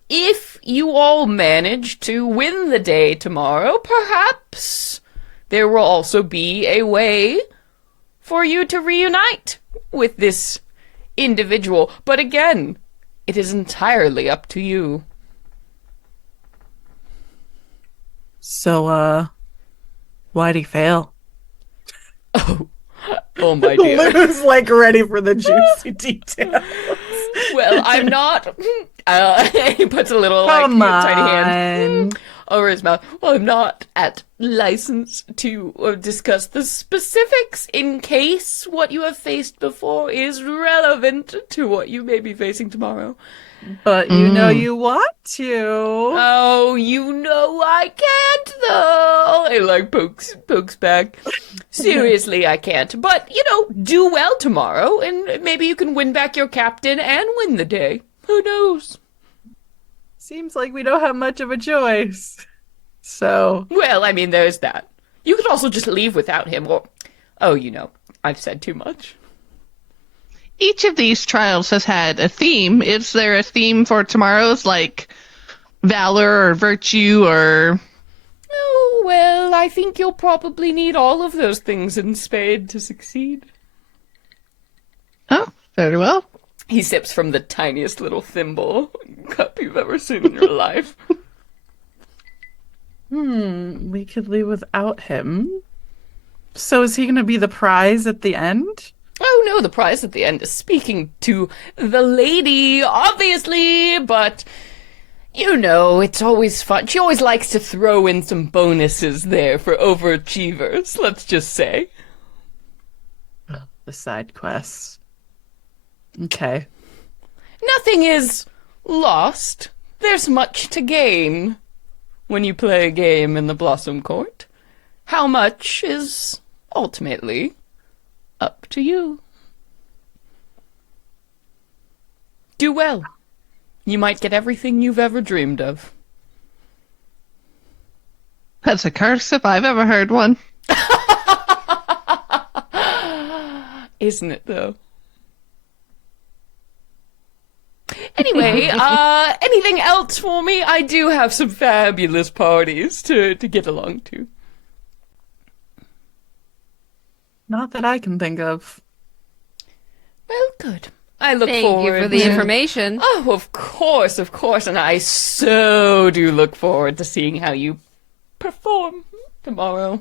if you all manage to win the day tomorrow, perhaps there will also be a way for you to reunite with this individual. But again, it is entirely up to you. So, why'd he fail? Oh my dear. Lou's like ready for the juicy details. Well, I'm not. He puts a little Come tiny hand on. over his mouth. Well, I'm not at license to discuss the specifics in case what you have faced before is relevant to what you may be facing tomorrow. But you know you want to. Oh, you know I can't though. It like pokes back. Seriously, I can't. But you know, do well tomorrow, and maybe you can win back your captain and win the day. Who knows? Seems like we don't have much of a choice. So, Well, I mean, there's that. You could also just leave without him, or oh, you know, I've said too much. Each of these trials has had a theme. Is there a theme for tomorrow's, like valor or virtue or... Oh, well, I think you'll probably need all of those things in spade to succeed. Oh, very well. He sips from the tiniest little thimble cup you've ever seen in your life. we could leave without him. So is he going to be the prize at the end? Oh no, the prize at the end is speaking to the lady, obviously, but You know, it's always fun. She always likes to throw in some bonuses there for overachievers, let's just say. The side quests. Okay. Nothing is lost. There's much to gain when you play a game in the Blossom Court. How much is ultimately up to you. Do well. You might get everything you've ever dreamed of. That's a curse if I've ever heard one. Isn't it, though? Anyway, anything else for me? I do have some fabulous parties to get along to. Not that I can think of. Well, good. I look Thank forward you for the information. Oh, of course, and I so do look forward to seeing how you perform tomorrow.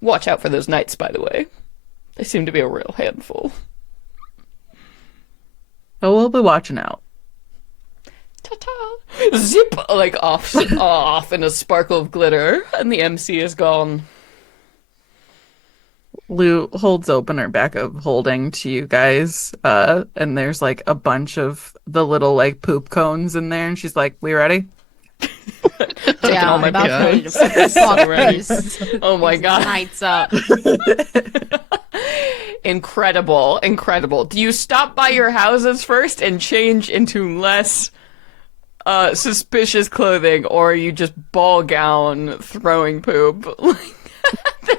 Watch out for those knights, by the way. They seem to be a real handful. Oh, we'll be watching out. Ta-ta! Zip! Like off in a sparkle of glitter, and the MC is gone. Lou holds open her bag of holding to you guys, and there's like a bunch of the little like poop cones in there, and she's like, "We ready?" Yeah, all my about God. ready to fuck ready. these Oh my god. nights up. Incredible. Do you stop by your houses first and change into less suspicious clothing, or are you just ball gown throwing poop?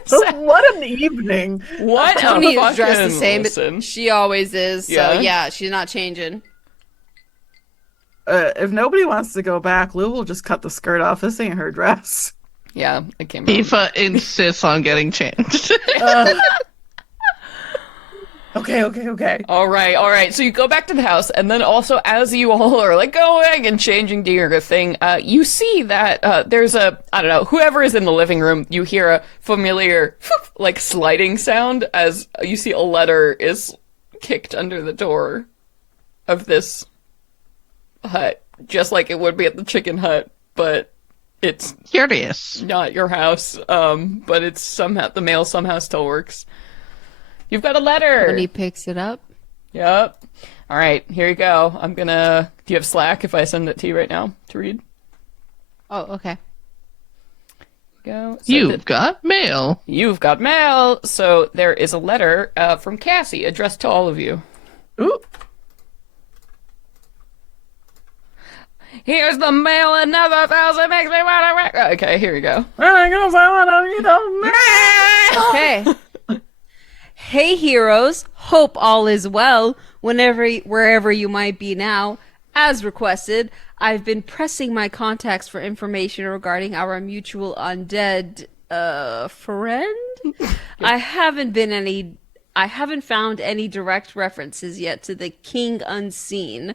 What an evening! What Tony a is dressed the fucking same, listen. but she always is. So Yeah? yeah, she's not changing. If nobody wants to go back, Lou will just cut the skirt off. This ain't her dress. Yeah, it came out. Aoife insists on getting changed. Okay. All right. So you go back to the house, and then also as you all are like going and changing to your thing, you see that there's I don't know, whoever is in the living room, you hear a familiar like sliding sound as you see a letter is kicked under the door of this hut, just like it would be at the chicken hut, but it's Curious. not your house. But it's somehow the mail somehow still works. You've got a letter. When he picks it up. Yep. All right, here you go. Do you have Slack if I send it to you right now to read? Oh, okay. Go. You've got mail. You've got mail. So there is a letter from Cassie addressed to all of you. Ooh. Here's the mail, another 1,000 makes me want to... Okay, here you go. Okay. Hey heroes, hope all is well wherever you might be now. As requested, I've been pressing my contacts for information regarding our mutual undead friend. I haven't found any direct references yet to the King Unseen,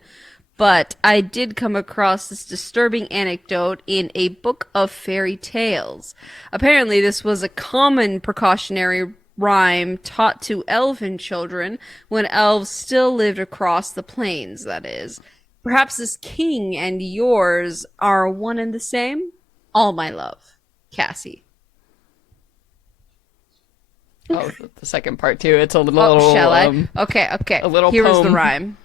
but I did come across this disturbing anecdote in a book of fairy tales. Apparently, this was a common precautionary rhyme taught to elven children when elves still lived across the plains, that is. Perhaps this king and yours are one and the same? All my love. Cassie. Oh, the second part too. It's a little... Shall I? Okay. a little Here's the poem. rhyme.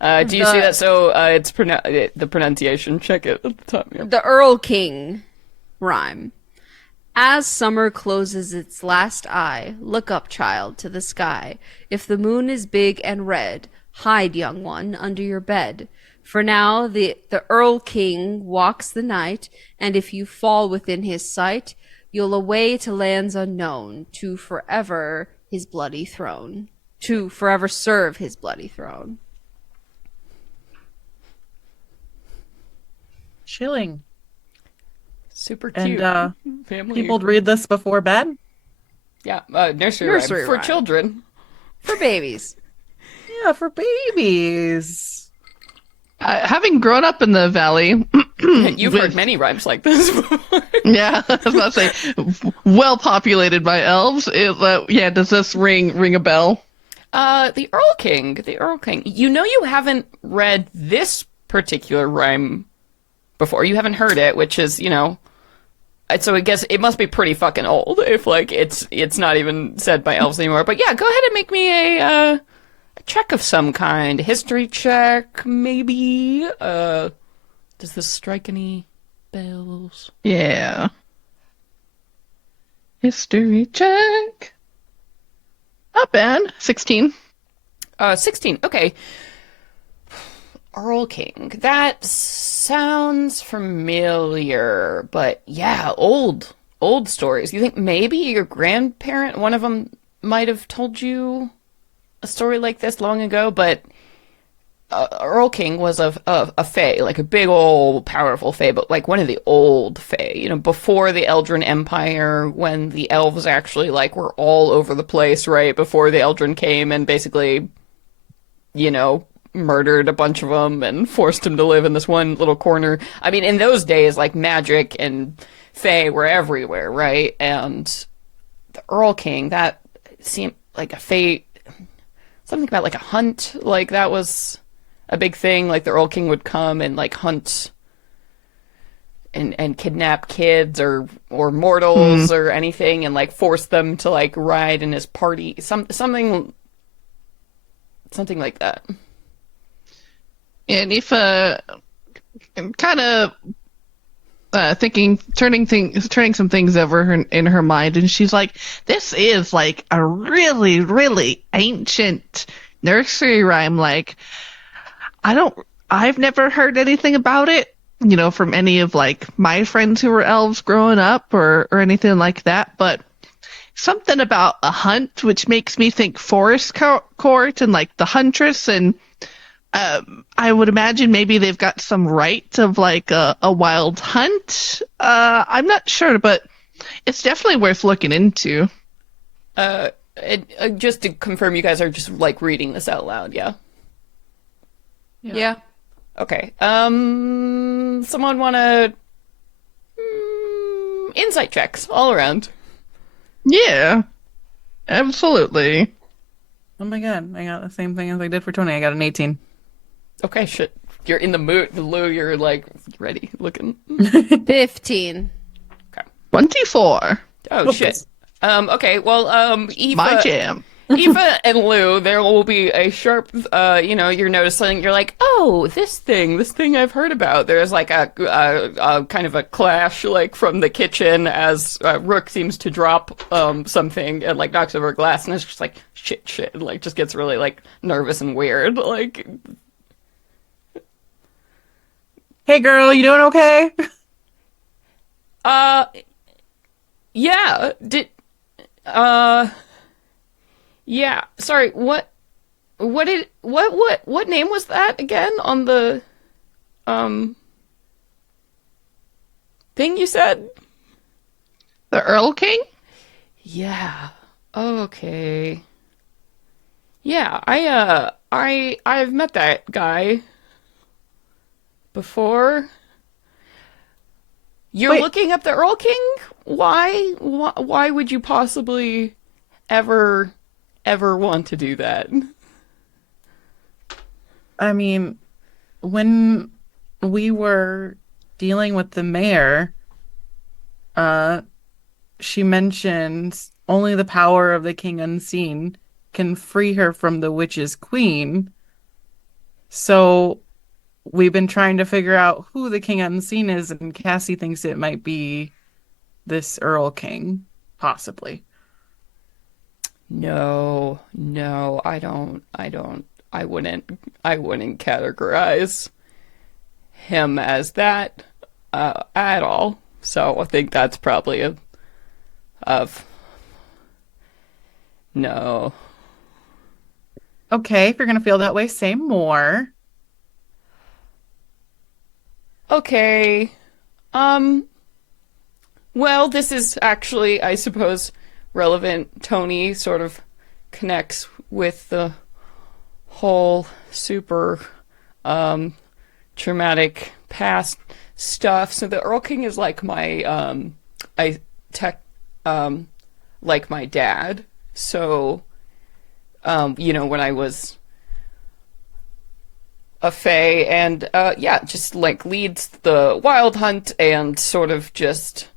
Do you see that? So it's the pronunciation. Check it at the top. Yeah. The Earl King rhyme. As summer closes its last eye, look up, child, to the sky. If the moon is big and red, hide, young one, under your bed. For now the Earl King walks the night, and if you fall within his sight, you'll away to lands unknown, to forever his bloody throne. To forever serve his bloody throne. Chilling. Super cute. And family. people read this before bed. Yeah, nursery Nursery rhyme for rhyme. children. For babies. Yeah, for babies. Having grown up in the valley, You've heard many rhymes like this before. yeah, I was about to say, well populated by elves. Does this ring a bell? The Earl King. The Earl King. You know you haven't read this particular rhyme before. You haven't heard it, which is, so I guess it must be pretty fucking old if like it's not even said by elves anymore. But yeah, go ahead and make me a check of some kind. History check, maybe. Does this strike any bells? Yeah. History check. Not bad. 16. 16. Okay. Earl King. That sounds familiar, but yeah, old stories. You think maybe your grandparent, one of them, might have told you a story like this long ago? But Earl King was a fae, like a big old powerful fae, but like one of the old fae, before the Eldrin Empire, when the elves actually like were all over the place, right? Before the Eldrin came and basically, murdered a bunch of them and forced them to live in this one little corner. I mean, in those days, like magic and fae were everywhere, right? And the Earl King, that seemed like a fae, something about like a hunt, like that was a big thing. Like the Earl King would come and like hunt and kidnap kids or mortals or anything and like force them to like ride in his party. Something like that. And if I'm kind of turning some things over in her mind, and she's like, "This is like a really, really ancient nursery rhyme. Like, I've never heard anything about it, from any of like my friends who were elves growing up or anything like that. But something about a hunt, which makes me think forest court and like the huntress and." I would imagine maybe they've got some right of like a wild hunt. I'm not sure, but it's definitely worth looking into. Just to confirm, you guys are just like reading this out loud, yeah? Yeah. Okay. Someone wanna insight checks all around. Yeah, absolutely. Oh my god, I got the same thing as I did for Tony. I got an 18. Okay, shit. You're in the mood, Lou. You're like ready, looking. 15. 24. Oh shit. Okay. Well, Eva, My jam. Eva and Lou, there will be a sharp. You're noticing. You're like, oh, this thing I've heard about. There's like a kind of a clash, like from the kitchen as Rook seems to drop something and like knocks over a glass, and it's just like shit, and like just gets really like nervous and weird, like. Hey girl, you doing okay? Yeah. Yeah. Sorry, what name was that again on the thing you said? The Earl King? Yeah. Okay. Yeah, I've met that guy before. You're Wait. looking up the Earl King? Why? Why would you possibly ever want to do that? I mean, when we were dealing with the mayor, she mentions only the power of the king unseen can free her from the witch's queen. So we've been trying to figure out who the king unseen is, and Cassie thinks it might be this Earl King, possibly. No, I wouldn't categorize him as that at all. So I think that's probably no. Okay, if you're gonna feel that way, say more. Okay. Well, this is actually, I suppose, relevant. Tony sort of connects with the whole super traumatic past stuff. So the Earl King is like my like my dad. So when I was a fae, and yeah, just like leads the wild hunt and sort of just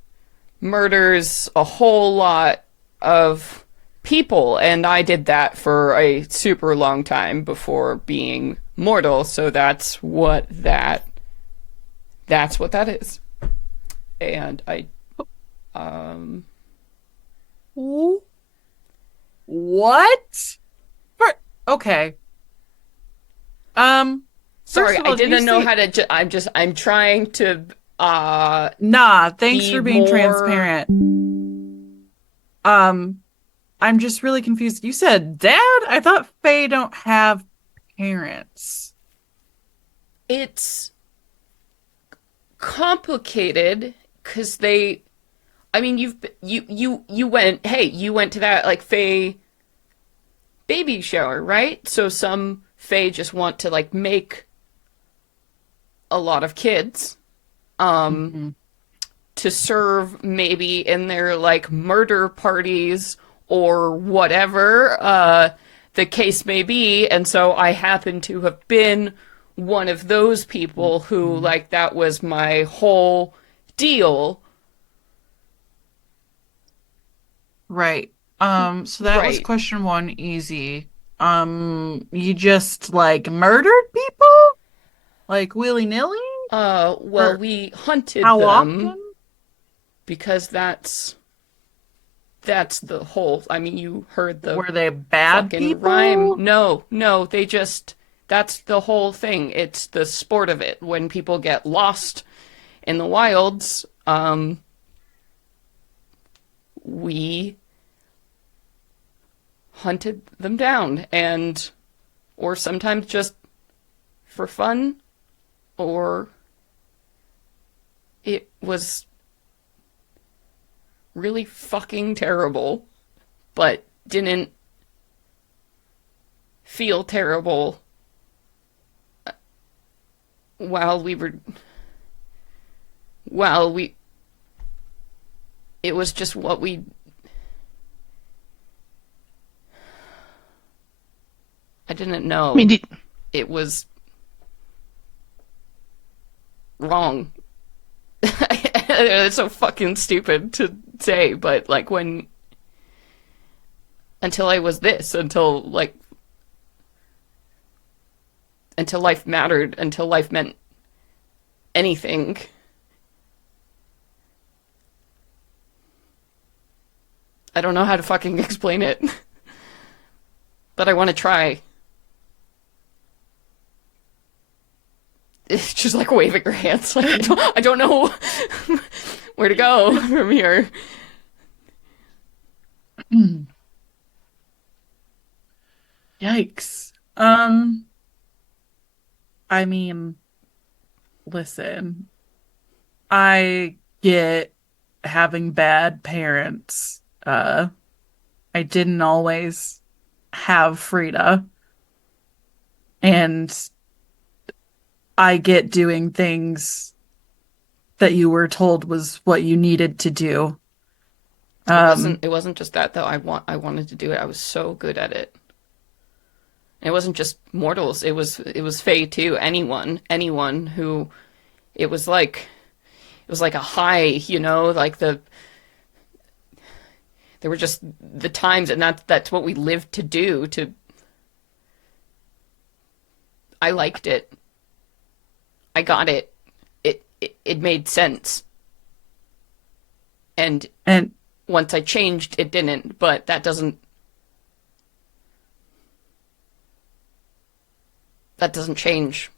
murders a whole lot of people. And I did that for a super long time before being mortal, so that's what that is. And I What? Okay. sorry, First of I all, did you didn't know say how to I'm trying to nah, thanks be for being more. transparent. Um, I'm just really confused. You said dad? I thought Faye don't have parents. It's complicated because they. I mean, you went. Hey, you went to that like Faye baby shower, right? So some Faye just want to like make a lot of kids Mhm. to serve maybe in their like murder parties or whatever the case may be. And so I happen to have been one of those people who Mhm. like that was my whole deal. Right. So that was Right. question one, easy. You just like murdered people? Like willy-nilly? Well, Or we hunted how often? them because that's the whole. I mean, you heard the Were they bad fucking rhyme. people? No, no, they just that's the whole thing. It's the sport of it. When people get lost in the wilds, we hunted them down and or sometimes just for fun or it was really fucking terrible, but didn't feel terrible while we were while we it was just what we I didn't I mean, know it was wrong. It's so fucking stupid to say, but like when until I was this, until life mattered, until life meant anything. I don't know how to fucking explain it, but I want to try. It's just like waving her hands, like I don't know where to go from here. Yikes. I mean, listen, I get having bad parents. I didn't always have Frida, and I get doing things that you were told was what you needed to do. Um, It wasn't just that though. I wanted to do it. I was so good at it. And it wasn't just mortals. It was Fae too. Anyone who it was like a high, like there were just the times, and that's what we lived to do. I liked it. I got it. It made sense. And and once I changed, it didn't. But that doesn't change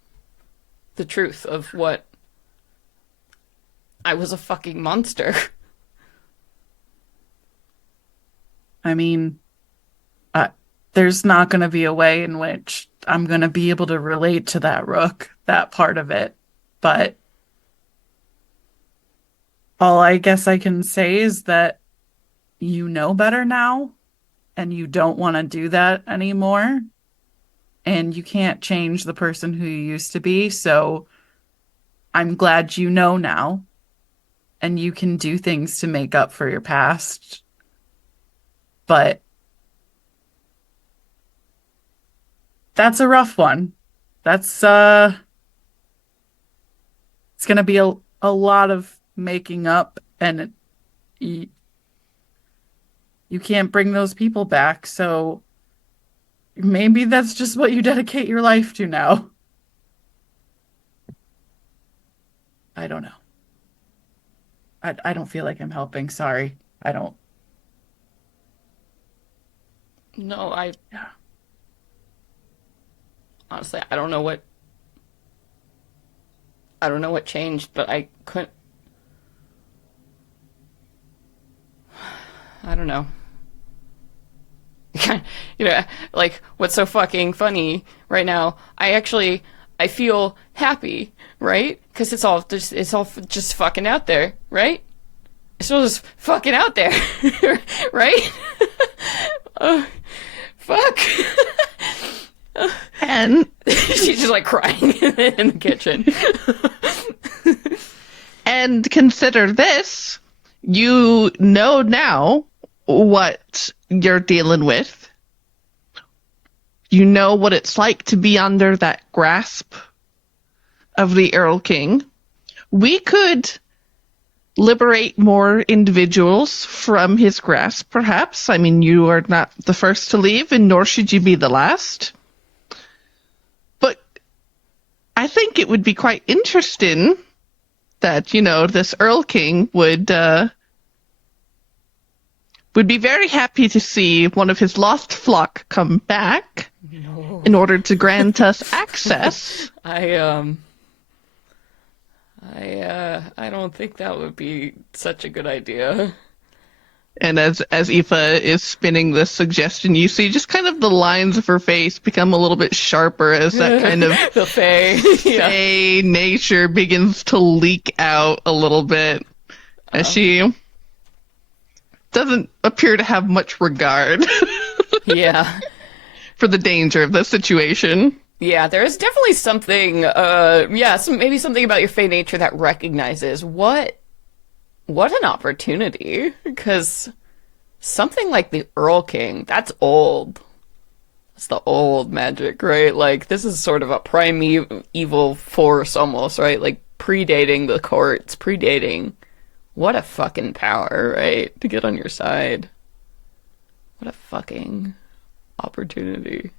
the truth of what I was a fucking monster. I mean, uh, there's not going to be a way in which I'm going to be able to relate to that rook, that part of it. But all I guess I can say is that you know better now and you don't want to do that anymore. And you can't change the person who you used to be. So I'm glad you know now and you can do things to make up for your past. But That's a rough one. That's it's gonna be a lot of making up, and you, you can't bring those people back, so maybe that's just what you dedicate your life to now. I don't know. I don't feel like I'm helping. Sorry. I don't. No, I Yeah. honestly, I don't know what changed, but I couldn't. I don't know. You know, like what's so fucking funny right now? I feel happy, right? Because it's all just fucking out there, right? It's all just fucking out there, right? uh, fuck. And She's just like crying in the kitchen. and consider this. You know now what you're dealing with. You know what it's like to be under that grasp of the Earl King. We could liberate more individuals from his grasp, perhaps. I mean, you are not the first to leave, and nor should you be the last. But I think it would be quite interesting that, you know, this Earl King would be very happy to see one of his lost flock come back in order to grant us access. I don't think that would be such a good idea. And as Aoife is spinning this suggestion, you see just kind of the lines of her face become a little bit sharper as that kind of The Fae. Yeah. fey nature begins to leak out a little bit as she doesn't appear to have much regard Yeah. for the danger of the situation. Yeah, there is definitely something, maybe something about your Fae nature that recognizes what an opportunity. Because something like the Earl King, that's old. That's the old magic, right? Like, this is sort of a primeval force almost, right? Like, predating the courts, predating. What a fucking power, right? To get on your side. What a fucking opportunity.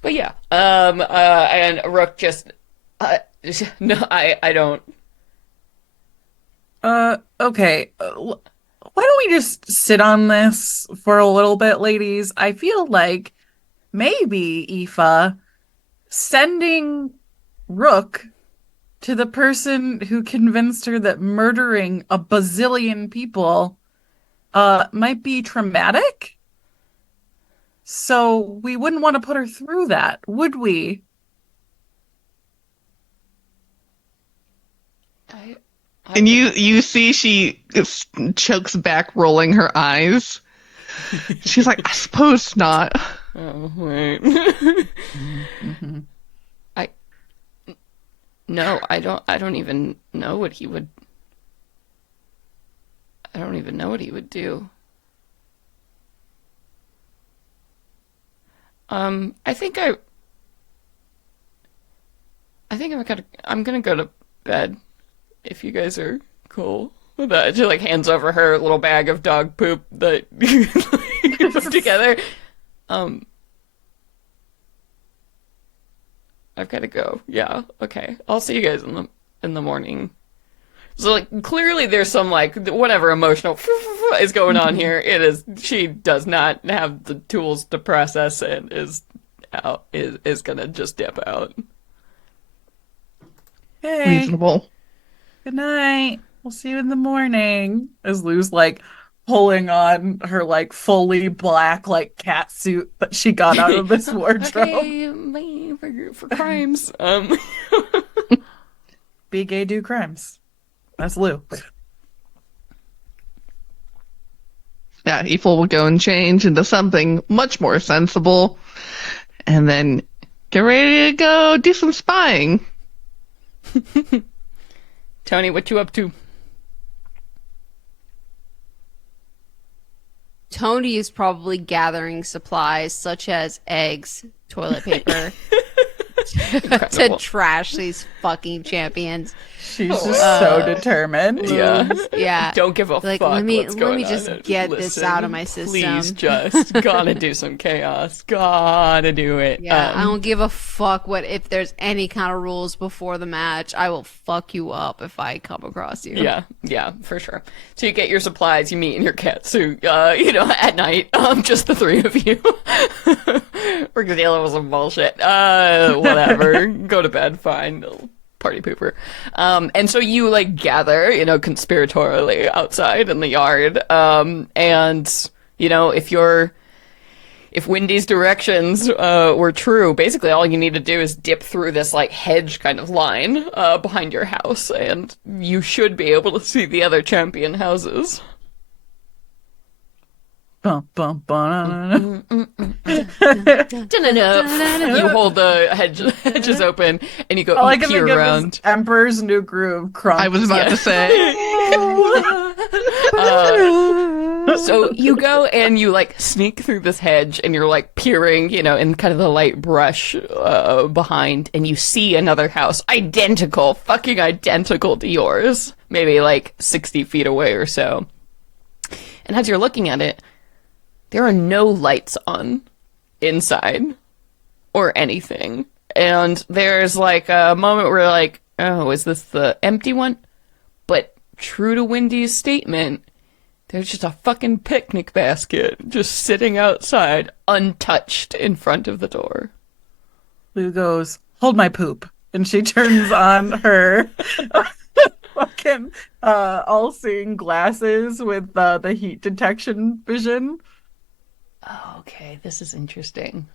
But yeah, and Rook just, no, I don't. Okay. Why don't we just sit on this for a little bit, ladies? I feel like maybe Aoife sending Rook to the person who convinced her that murdering a bazillion people might be traumatic. So we wouldn't want to put her through that, would we? I And you see she chokes back, rolling her eyes. She's like, I suppose not. Oh, wait. Mm-hmm. I, no, I don't even know what he would, I don't even know what he would do. I think I'm gonna go to bed if you guys are cool with that. She like hands over her little bag of dog poop that you put together. I've gotta go. Yeah, okay. I'll see you guys in the morning. So like clearly there's some like whatever emotional is going on here. It is she does not have the tools to process and is gonna just dip out. Hey, Reasonable. good night. We'll see you in the morning. As Lou's like pulling on her like fully black like cat suit that she got out of this wardrobe. Okay, for crimes. Be gay, do crimes. That's Lou. Yeah, Eiffel will go and change into something much more sensible, and then get ready to go do some spying. Tony, what you up to? Tony is probably gathering supplies such as eggs, toilet paper to Incredible. trash these fucking champions. She's just so determined. Yeah. Yeah. Don't give a Like, fuck let me what's going just on. get this Listen, out of my system. Please just gotta do some chaos. Gotta do it. Yeah, I don't give a fuck what if there's any kind of rules before the match. I will fuck you up if I come across you. Yeah, for sure. So you get your supplies, you meet in your cat suit, at night, just the three of you. We're dealing with some bullshit. Whatever. Go to bed, fine. Party pooper. And so you like gather, conspiratorially outside in the yard. And if Wendy's directions were true, basically all you need to do is dip through this like hedge kind of line behind your house, and you should be able to see the other champion houses. Bum, bum, bum. You hold the hedges open, and you go All I can peer think of around. is Emperor's New Groove. Crunk. I was about to say. So you go and you like sneak through this hedge, and you're like peering, in kind of the light brush behind, and you see another house, fucking identical to yours, maybe like 60 feet away or so. And as you're looking at it, there are no lights on inside or anything. And there's like a moment where you're like, oh, is this the empty one? But true to Wendy's statement, there's just a fucking picnic basket just sitting outside, untouched in front of the door. Lou goes, hold my poop. And she turns on her fucking all-seeing glasses with the heat detection vision. Oh, okay, this is interesting.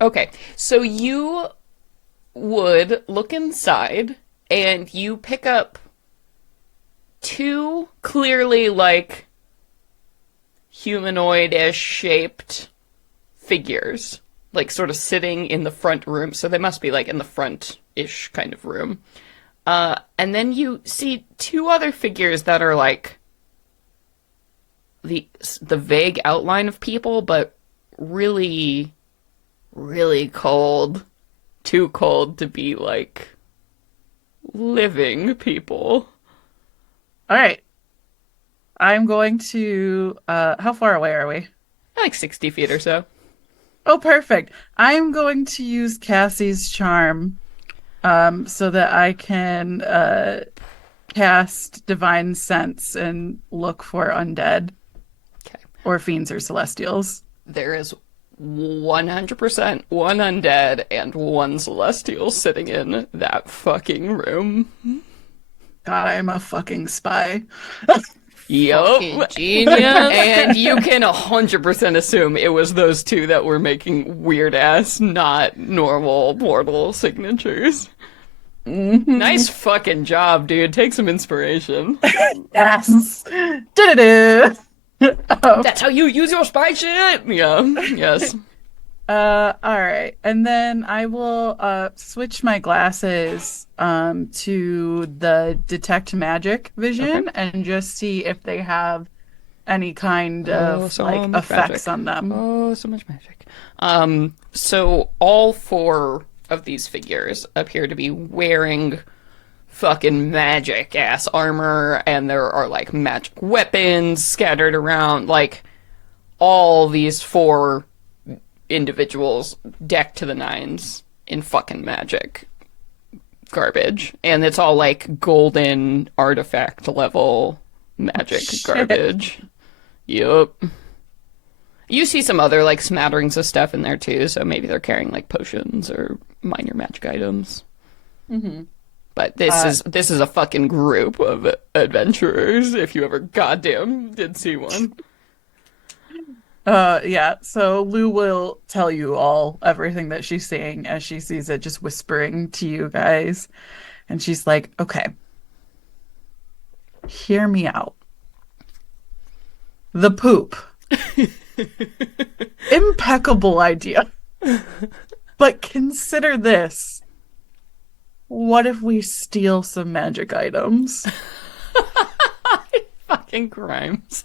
Okay, so you would look inside and you pick up two clearly like humanoid-ish shaped figures, like sort of sitting in the front room. So they must be like in the front-ish kind of room. And then you see two other figures that are like the vague outline of people, but really, really cold. Too cold to be like living people. All right. I'm going to, how far away are we? Like 60 feet or so. Oh, perfect. I'm going to use Cassie's charm so that I can cast Divine Sense and look for undead. Okay. Or fiends or celestials. There is 100% one undead and one celestial sitting in that fucking room. God, I'm a fucking spy. Yup. Genius. And you can 100% assume it was those two that were making weird-ass, not normal mortal signatures. Nice fucking job, dude. Take some inspiration. Yes. Do-do-do. That's how you use your spy shit! Yeah, yes. All right. And then I will switch my glasses to the detect magic vision and just see if they have any kind of so like much effects magic. on them. Oh, so much magic. So all four of these figures appear to be wearing fucking magic ass armor, and there are like magic weapons scattered around. Like all these four individuals decked to the nines in fucking magic garbage, and it's all like golden artifact level magic garbage. Yup. You see some other like smatterings of stuff in there too, so maybe they're carrying like potions or minor magic items. But this is a fucking group of adventurers, if you ever goddamn did see one. Yeah, so Lou will tell you all everything that she's seeing as she sees it, just whispering to you guys. And she's like, okay, hear me out. The poop. Impeccable idea. But consider this. What if we steal some magic items? Fucking crimes.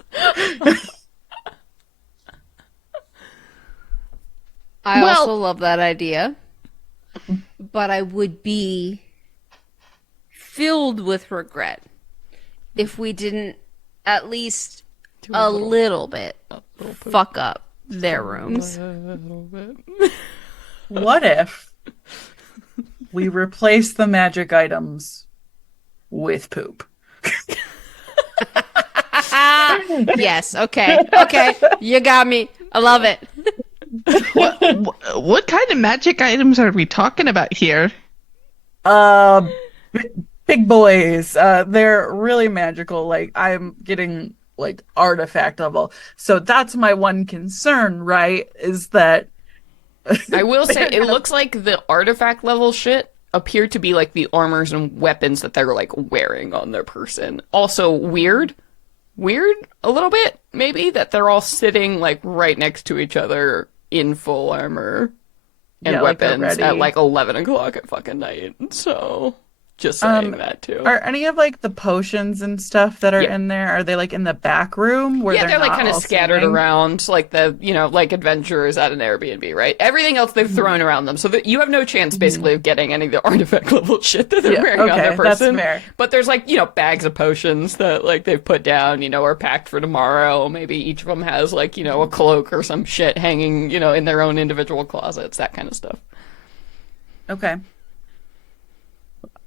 I Well- also love that idea. But I would be filled with regret if we didn't at least a little bit fuck up their rooms. What if we replace the magic items with poop? Yes, okay, you got me. I love it. What kind of magic items are we talking about here? B- big boys. They're really magical. Like, I'm getting like artifact level. So that's my one concern, right? Is that I will say, it looks like the artifact level shit appear to be like the armors and weapons that they're like wearing on their person. Also weird a little bit, maybe, that they're all sitting like right next to each other in full armor and Yeah, like they're weapons ready. at like 11 o'clock at fucking night. So, just saying that too. are any of like the potions and stuff that are Yeah. in there? Are they like in the back room where Yeah, they're like not kind of all scattered sitting? around, like the, like adventurers at an Airbnb, right? Everything else they've thrown around them, so that you have no chance, basically, of getting any of the artifact level shit that they're Yeah, wearing on okay, their person. that's fair. But there's like, bags of potions that like they've put down, are packed for tomorrow. Maybe each of them has like, a cloak or some shit hanging, in their own individual closets, that kind of stuff. Okay.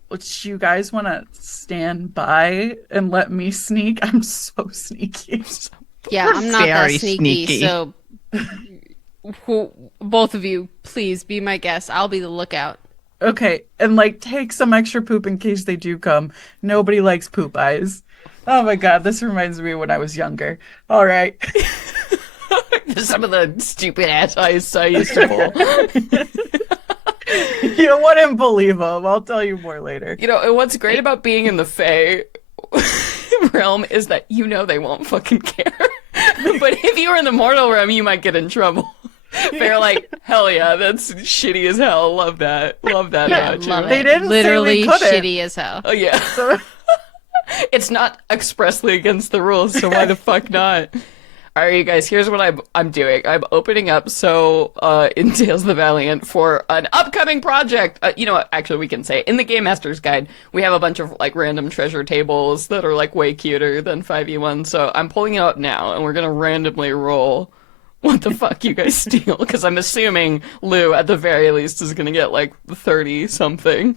Would you guys want to stand by and let me sneak? I'm so sneaky. Yeah, We're I'm not that very sneaky, sneaky. so both of you, please be my guest. I'll be the lookout. Okay, and like take some extra poop in case they do come. Nobody likes poop eyes. Oh my god, this reminds me of when I was younger. All right. Some of the stupid ass eyes I used to pull. You wouldn't believe them. I'll tell you more later. And what's great about being in the Fae realm is that they won't fucking care. But if you were in the mortal realm, you might get in trouble. They're like, hell yeah, that's shitty as hell. Love that. Love that Yeah, about love you. it. They didn't say Literally we couldn't. shitty as hell. Oh yeah. So, It's not expressly against the rules, so why the fuck not? All right, you guys, here's what I'm doing. I'm opening up in Tales of the Valiant for an upcoming project. You know what? Actually, we can say in the Game Master's Guide, we have a bunch of like random treasure tables that are like way cuter than 5e1. So I'm pulling it up now, and we're gonna randomly roll what the fuck you guys steal, because I'm assuming Lou, at the very least, is gonna get like 30 something.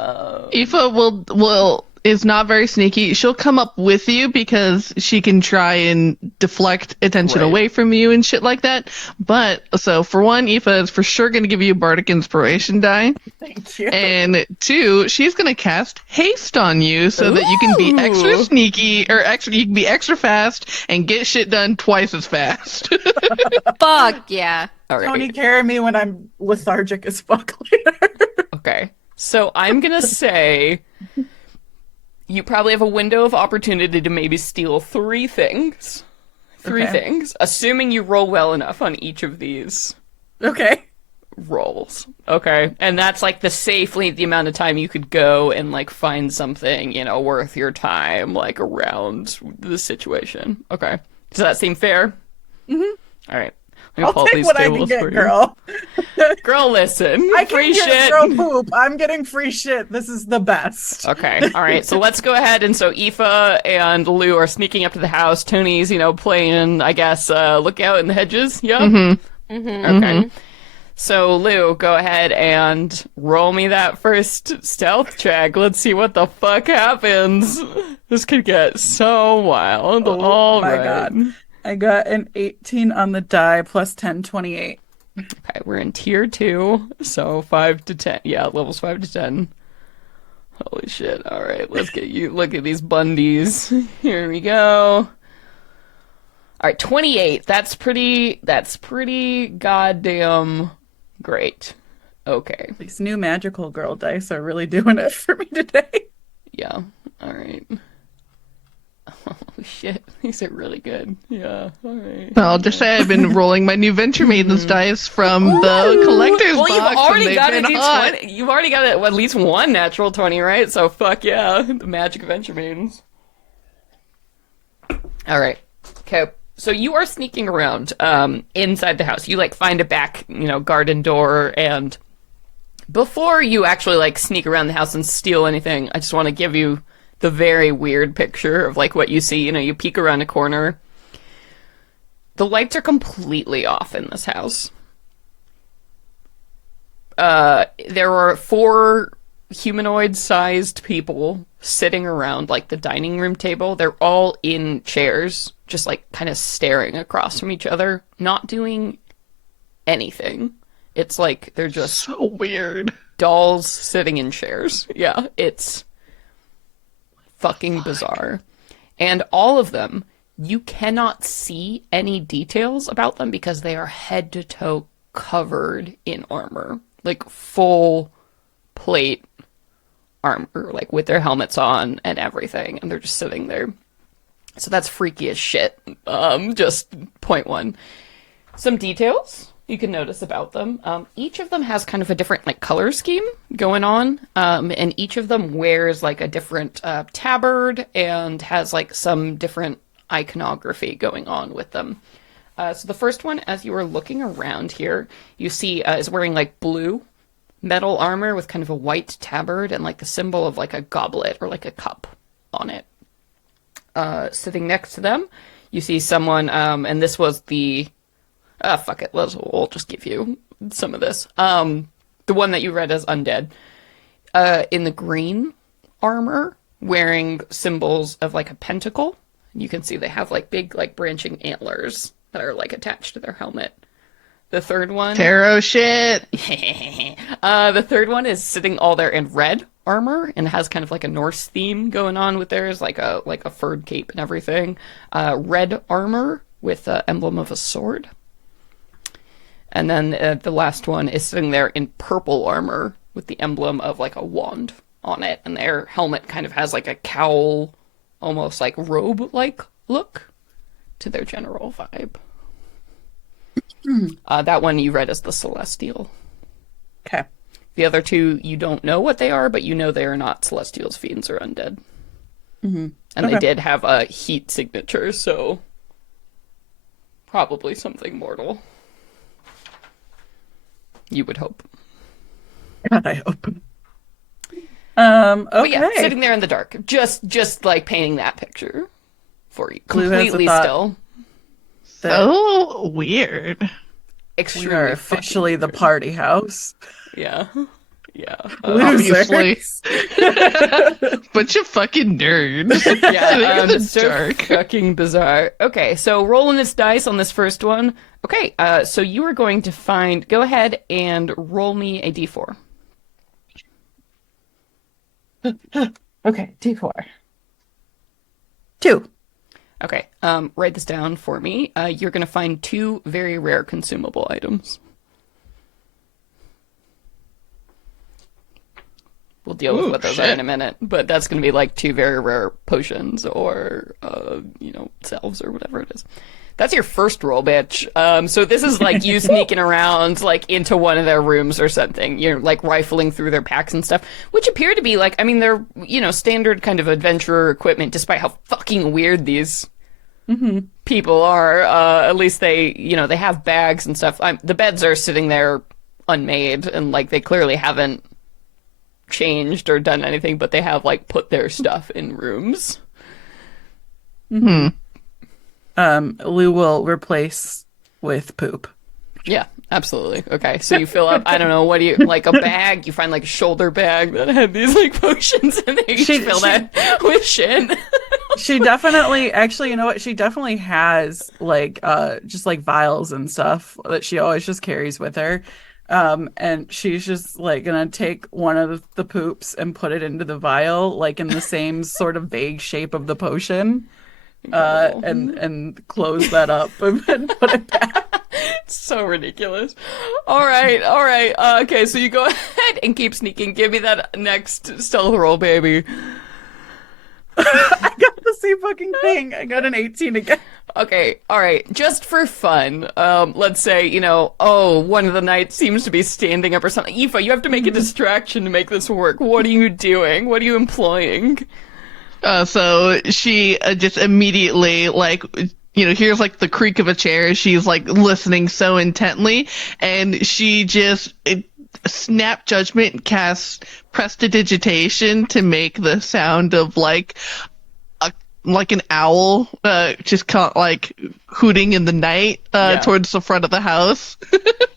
Aoife is not very sneaky. She'll come up with you because she can try and deflect attention Right. away from you and shit like that. But, so for one, Aoife is for sure going to give you a bardic inspiration die. thank you. And two, she's going to cast haste on you so that you can be extra Ooh. sneaky, or actually you can be extra fast and get shit done twice as fast. Fuck yeah. All right. Tony, carry me when I'm lethargic as fuck later. Okay. So I'm gonna say you probably have a window of opportunity to maybe steal three things. Three Okay. things, assuming you roll well enough on each of these Okay. rolls. Okay? And that's like the amount of time you could go and like find something, worth your time, like around the situation. Okay. Does that seem fair? Mm-hmm. All right. Let me I'll pull up take these what I can tables get, for you. girl. Girl, listen. I Free can get shit. girl poop. I'm getting free shit. This is the best. Okay, all right. So let's go ahead. And so Aoife and Lou are sneaking up to the house. Tony's, playing, I guess, look out in the hedges. Yeah. Mm-hmm. Okay. So Lou, go ahead and roll me that first stealth check. Let's see what the fuck happens. This could get so wild. Oh All my right. god. I got an 18 on the die plus 10, 28. Okay, we're in tier 2, so 5 to 10. Yeah, levels 5 to 10. Holy shit. All right, let's get you. Look at these bundies. Here we go. All right, 28. That's pretty goddamn great. Okay. These new magical girl dice are really doing it for me today. Yeah. All right. Oh shit. These are really good. Yeah. All right. I'll just say I've been rolling my new Venture Maidens dice from the collector's Well, box. you've and already they've got been a hot. D20. You've already got at least one natural 20, right? So fuck yeah, the magic adventure maidens. All right. Okay. So you are sneaking around inside the house. You like find a back, garden door, and before you actually like sneak around the house and steal anything, I just want to give you the very weird picture of like what you see. You peek around a corner. The lights are completely off in this house. There are 4 humanoid-sized people sitting around like the dining room table. They're all in chairs, just like kind of staring across from each other, not doing anything. It's like they're just So weird. dolls sitting in chairs. Yeah, it's fucking bizarre. And all of them, you cannot see any details about them because they are head to toe covered in armor. Like full plate armor, like with their helmets on and everything, and they're just sitting there. So that's freaky as shit. Just point one. Some details you can notice about them. Each of them has kind of a different like color scheme going on, and each of them wears like a different tabard and has like some different iconography going on with them. So the first one, as you are looking around here, you see is wearing like blue metal armor with kind of a white tabard and like the symbol of like a goblet or like a cup on it. Sitting next to them, you see someone, and this was the... fuck it, we'll just give you some of this. The one that you read as undead. In the green armor, wearing symbols of like a pentacle. You can see they have like big like branching antlers that are like attached to their helmet. The third one... Tarot shit! The third one is sitting all there in red armor and has kind of like a Norse theme going on with theirs, like a furred cape and everything. Red armor with the emblem of a sword. And then the last one is sitting there in purple armor with the emblem of like a wand on it. And their helmet kind of has like a cowl, almost like robe-like look to their general vibe. That one you read as the Celestial. Okay. The other two, you don't know what they are, but you know they are not Celestials, Fiends, or Undead. Mm-hmm. And they did have a heat signature, so probably something mortal. You would hope. God, I hope. Okay. But yeah, sitting there in the dark, just like painting that picture for you, Blue has a completely thought. still. So weird. We Extremely are fucking officially the weird. party house. Yeah. Obviously. Losers. Bunch of fucking nerds. Yeah, Sitting in the so dark. fucking bizarre. Okay, so rolling this dice on this first one. Okay, so you are going to go ahead and roll me a d4. Okay, D4. 2. Okay, write this down for me. You're going to find 2 very rare consumable items. We'll deal with Ooh, what those shit. are in a minute, but that's going to be like 2 very rare potions or, salves or whatever it is. That's your first roll, bitch. So this is like you sneaking around like into one of their rooms or something. You're like rifling through their packs and stuff, which appear to be like, I mean, they're, standard kind of adventurer equipment, despite how fucking weird these people are. At least they, they have bags and stuff. The beds are sitting there unmade and like they clearly haven't changed or done anything, but they have like put their stuff in rooms. Lou will replace with poop. Yeah, absolutely. Okay, so you fill up, I don't know, what do you, like a bag, you find like a shoulder bag that had these like potions and they each fill that with shit. She definitely, actually, you know what? She definitely has like, just like vials and stuff that she always just carries with her. And she's just like gonna take one of the poops and put it into the vial, like in the same sort of vague shape of the potion. And close that up and put it back. It's so ridiculous. All right. Okay, so you go ahead and keep sneaking. Give me that next stealth roll, baby. I got the same fucking thing. I got an 18 again. Okay, all right. Just for fun, let's say, one of the knights seems to be standing up or something. Aoife, you have to make a distraction to make this work. What are you doing? What are you employing? So she just immediately, like, hears like the creak of a chair. She's like listening so intently, and she just snap judgment and casts prestidigitation to make the sound of like an owl, just like hooting in the night towards the front of the house.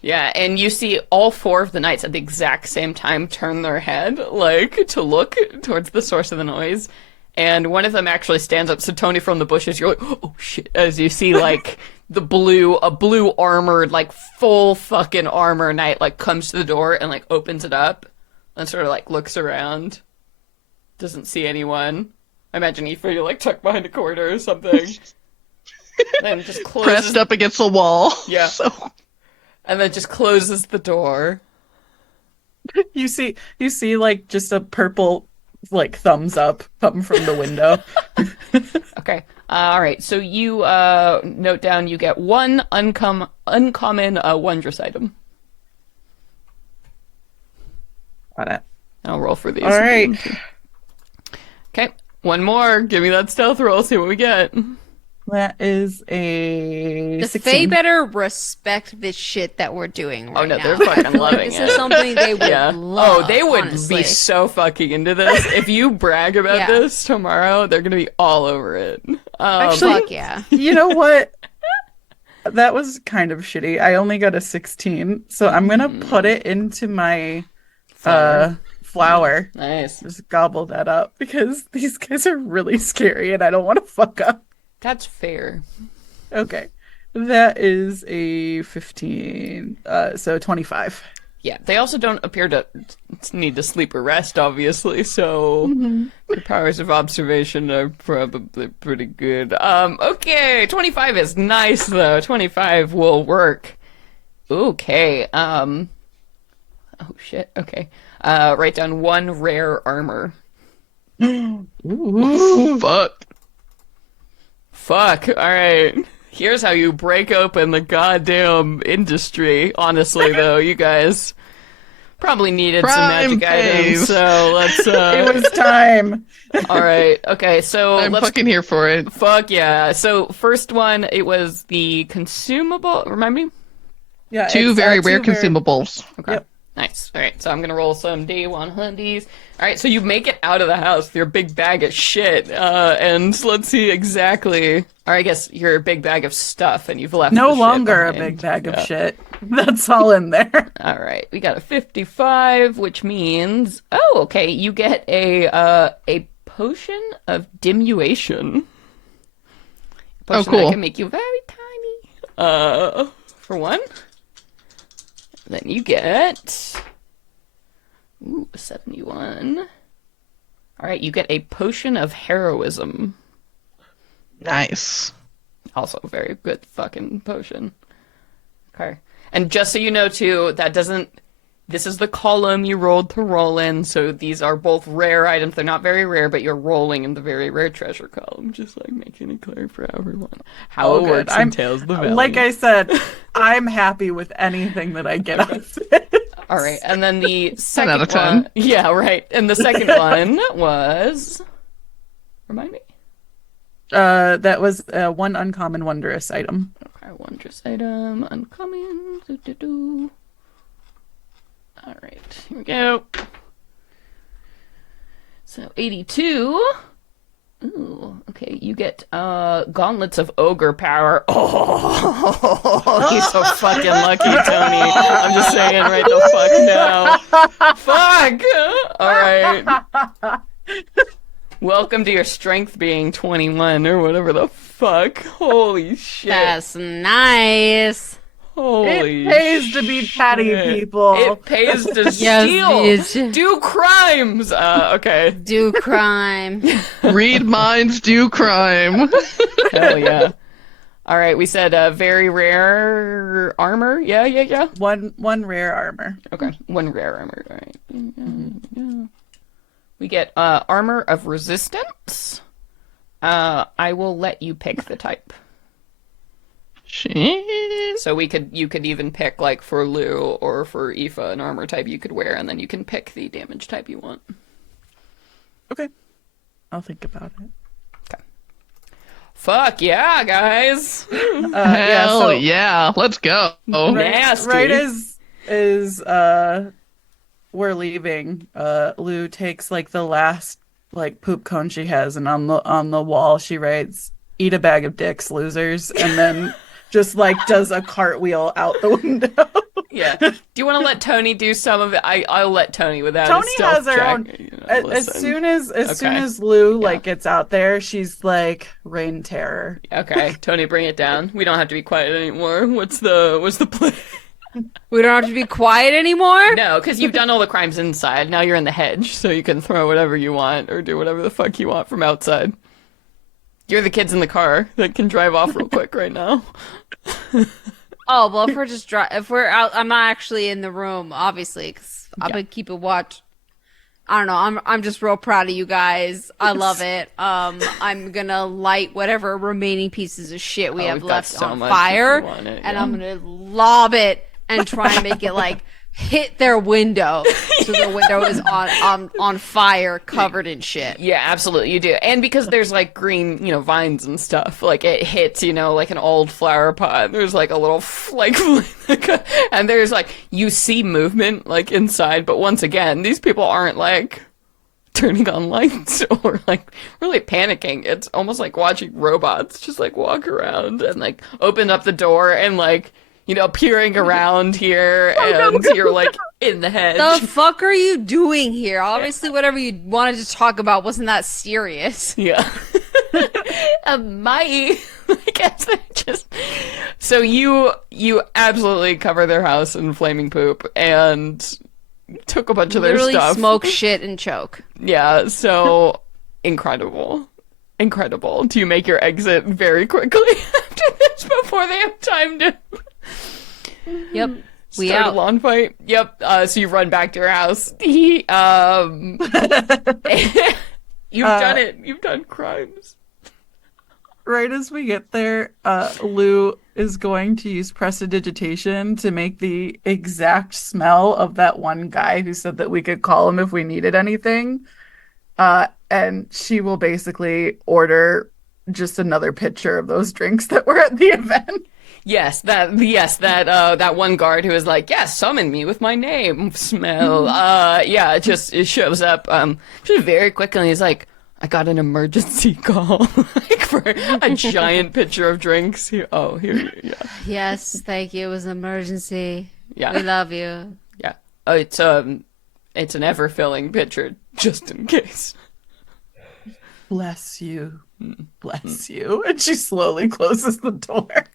Yeah, and you see all 4 of the knights at the exact same time turn their head, like, to look towards the source of the noise. And one of them actually stands up. So Tony from the bushes, you're like, oh shit, as you see, like, a blue armored, like, full fucking armor knight, like, comes to the door and, like, opens it up and sort of, like, looks around. Doesn't see anyone. I imagine Aoife, you're, like, tucked behind a corner or something. Then just closes. Pressed up against the wall. Yeah. So... And then just closes the door. You see, like, just a purple, like, thumbs up come from the window. Okay. All right. So you note down you get 1 uncommon wondrous item. Got it. I'll roll for these. All right. Okay. 1 more. Give me that stealth roll. See what we get. That is a The 16. Fae better respect this shit that we're doing right Oh no, now. they're fucking loving This it. is something they would Yeah. love. Oh, they would honestly. be so fucking into this. If you brag about Yeah. this tomorrow, they're gonna be all over it. Actually, Fuck yeah. You know what? That was kind of shitty. I only got a 16, so I'm gonna put it into my flower. Nice. Just gobble that up because these guys are really scary and I don't want to fuck up. That's fair. Okay. That is a 15, so 25. Yeah, they also don't appear to need to sleep or rest, obviously, so your powers of observation are probably pretty good. Okay, 25 is nice, though. 25 will work. Okay, oh shit, okay. Write down 1 rare armor. Ooh. Fuck, alright. Here's how you break open the goddamn industry. Honestly, though, you guys probably needed some Prime magic items, phase. so let's, It was time. alright, okay, so I'm let's... fucking here for it. Fuck yeah. So, first one, it was the consumable... Remind me? Yeah, 2 it's, very rare 2 very- consumables. Okay. Yep. Nice. Alright, so I'm gonna roll some D100s. Alright, so you make it out of the house with your big bag of shit, and let's see exactly... Or I guess your big bag of stuff, and you've left No the shit longer a behind. big bag Yeah. of shit. That's all in there. Alright, we got a 55, which means... Oh, okay, you get a potion of diminution. Potion cool. that can make you very tiny. For 1. Then you get... Ooh, 71. Alright, you get a potion of heroism. Nice. Also a very good fucking potion. Okay. And just so you know, too, that doesn't... This is the column you rolled to roll in, so these are both rare items. They're not very rare, but you're rolling in the very rare treasure column, just like making it clear for everyone how Oh, it good. works in Tales of the Valley. Like I said, I'm happy with anything that I get out of it. All right, and then the second out of 10. one... Yeah, right. And the second one was... Remind me? That was 1 uncommon wondrous item. Okay, wondrous item, uncommon. Doo-doo-doo. All right, here we go. So 82. Ooh, okay. You get gauntlets of ogre power. Oh, he's so fucking lucky, Tony. I'm just saying right the fuck now. Fuck. All right. Welcome to your strength being 21 or whatever the fuck. Holy shit. That's nice. Holy It pays to be petty, shit. people. It pays to Yes, steal. bitch. Do crimes. Okay. Do crime. Read minds, do crime. Hell yeah. All right, we said very rare armor. Yeah. One rare armor. Okay, 1 rare armor. All right. Yeah. We get armor of resistance. I will let you pick the type. Shit. So you could even pick like for Lou or for Aoife an armor type you could wear, and then you can pick the damage type you want. Okay. I'll think about it. Fuck yeah, guys. Hell yeah, let's go. Nasty. Right as we're leaving, Lou takes like the last like poop cone she has, and on the wall she writes, "Eat a bag of dicks, losers," and then just like does a cartwheel out the window. Yeah. Do you want to let Tony do some of it? I'll let Tony without Tony his stealth has her check, own. you know, As listen. soon as Okay. Lou Yeah. like gets out there, she's like rain terror. Okay, Tony, bring it down. We don't have to be quiet anymore. What's the plan? We don't have to be quiet anymore? No, because you've done all the crimes inside. Now you're in the hedge, so you can throw whatever you want or do whatever the fuck you want from outside. You're the kids in the car that can drive off real quick right now. Oh, well, if we're just if we're out, I'm not actually in the room, obviously, because I'm gonna keep a watch. I don't know. I'm just real proud of you guys. I love it. I'm gonna light whatever remaining pieces of shit we have we've got left so on much if fire, you want it, and yeah. I'm gonna lob it and try and make it like hit their window, so the window is on fire, covered in shit. Yeah, absolutely, you do. And because there's like green, vines and stuff, like it hits, like an old flower pot. There's like a little and there's like you see movement like inside, but once again, these people aren't like turning on lights or like really panicking. It's almost like watching robots just like walk around and like open up the door and like peering around here, and you're like in the hedge. The fuck are you doing here? Obviously, whatever you wanted to talk about wasn't that serious. Yeah. I guess they just. So you absolutely cover their house in flaming poop and took a bunch of their Literally stuff. smoke, shit, and choke. Yeah. So incredible. Do you make your exit very quickly after this before they have time to? Yep. We Start a out. lawn fight. Yep. So you run back to your house. You've done it. You've done crimes. Right as we get there, Lou is going to use prestidigitation to make the exact smell of that one guy who said that we could call him if we needed anything. And she will basically order just another pitcher of those drinks that were at the event. Yes, that one guard who was like, "Yes, summon me with my name." Smell. It shows up. Just very quickly. And he's like, "I got an emergency call, like for a giant pitcher of drinks." Here, yeah, Yes, thank you. It was an emergency. yeah, We love you. yeah. Oh, it's an ever-filling pitcher, just in case. Bless you. Bless you. And she slowly closes the door.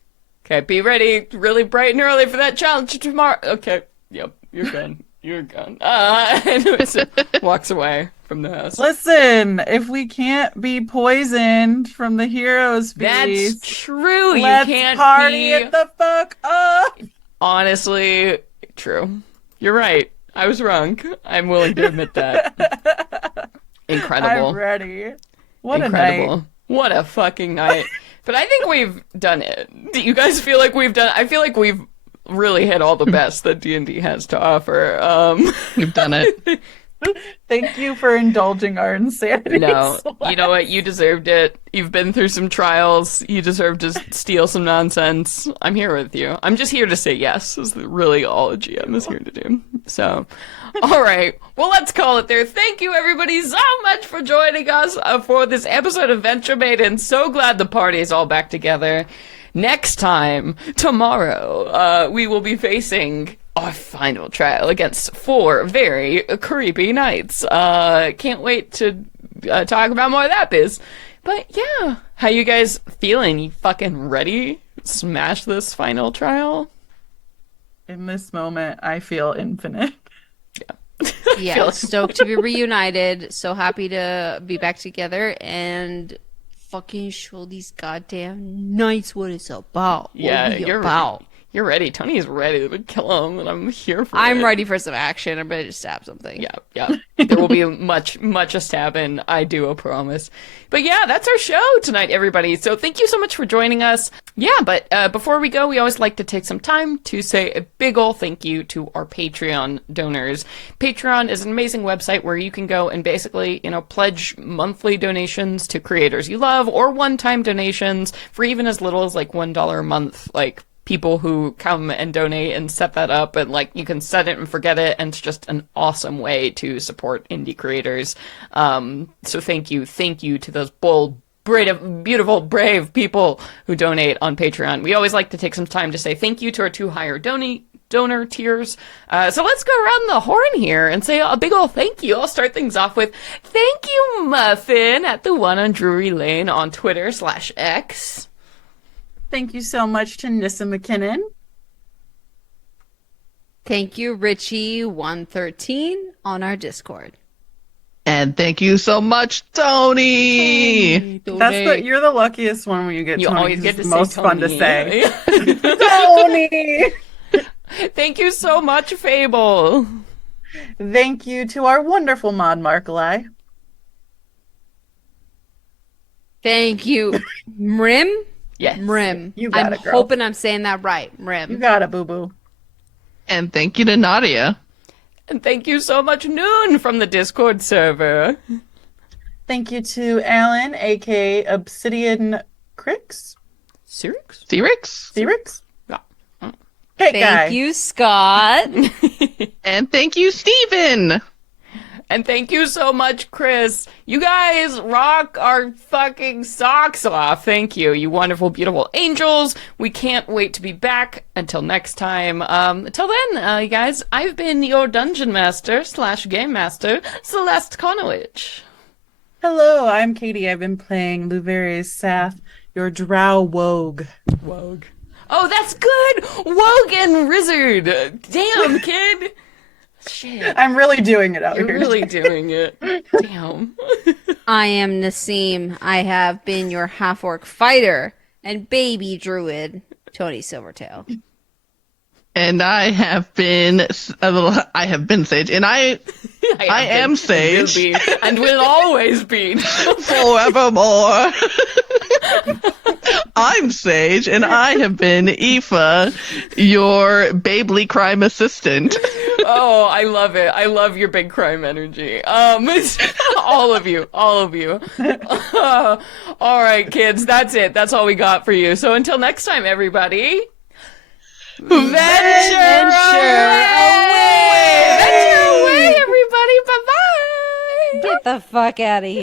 Okay, be ready, really bright and early for that challenge tomorrow. Okay, yep, you're gone. You're gone. Anyways, walks away from the house. Listen, if we can't be poisoned from the heroes That's feast, true. You let's can't party be. it the fuck up. Honestly, true. You're right. I was wrong. I'm willing to admit that. Incredible. I'm ready. What Incredible. a night. What a fucking night. But I think we've done it. Do you guys feel like we've done I feel like we've really hit all the best that D&D has to offer. You've done it. Thank you for indulging our insanity. No, you know what? You deserved it. You've been through some trials. You deserve to steal some nonsense. I'm here with you. I'm just here to say yes, is really all a GM is here to do. So, all right. Well, let's call it there. Thank you, everybody, so much for joining us for this episode of Venture Maidens. So glad the party is all back together. Next time, tomorrow, we will be facing our final trial against 4 very creepy knights. Can't wait to talk about more of that biz. But yeah, how you guys feeling? You fucking ready? Smash this final trial? In this moment, I feel infinite. Yeah, stoked to be reunited. So happy to be back together and fucking show these goddamn knights what it's about. Yeah, you're about. You're ready. Tony's ready to kill him, and I'm here for it. I'm ready for some action. I'm ready to stab something. Yeah. There will be much a stabbing, I do promise. But yeah, that's our show tonight, everybody. So thank you so much for joining us. Yeah, but before we go, we always like to take some time to say a big ol' thank you to our Patreon donors. Patreon is an amazing website where you can go and basically, pledge monthly donations to creators you love, or one-time donations for even as little as like $1 a month, like people who come and donate and set that up, and like you can set it and forget it, and it's just an awesome way to support indie creators. So thank you to those bold, brave, beautiful, brave people who donate on Patreon. We always like to take some time to say thank you to our 2 higher donor tiers. So let's go around the horn here and say a big ol' thank you. I'll start things off with thank you, Muffin, at the one on Drury Lane on Twitter/X. Thank you so much to Nissa McKinnon. Thank you, Richie113 on our Discord. And thank you so much, Tony. You're the luckiest one when you get Tony. Always get to it's say most Tony. fun to say. Tony! Tony! Thank you so much, Fable. Thank you to our wonderful mod, Markali. Thank you, Mrim. Yes. Mrim. You got I'm it, girl. hoping I'm saying that right. Mrim. You got it, boo-boo. And thank you to Nadia. And thank you so much, Noon, from the Discord server. Thank you to Alan, a.k.a. Obsidian Crix? Sirix? Cyrix? Yeah. Hey, guy. Thank you, Scott. And thank you, Steven. And thank you so much, Chris. You guys rock our fucking socks off. Thank you, you wonderful, beautiful angels. We can't wait to be back. Until next time. Until then, you guys, I've been your Dungeon Master / Game Master, Celeste Konowich. Hello, I'm Katie. I've been playing Luveris Sath, your drow wogue. Wogue. Oh, that's good! Wogue and Rizzard! Damn, kid! Shit. I'm really doing it out You're here. really doing it. Damn. I am Nassim. I have been your half-orc fighter and baby druid, Tony Silvertail. And I have been Sage, and I am Sage. Will be, and will always be. Forevermore. I'm Sage, and I have been Aoife, your babely crime assistant. Oh, I love it. I love your big crime energy. All of you. All right, kids, that's it. That's all we got for you. So until next time, everybody. Venture away, everybody. Bye-bye. Get the fuck out of here.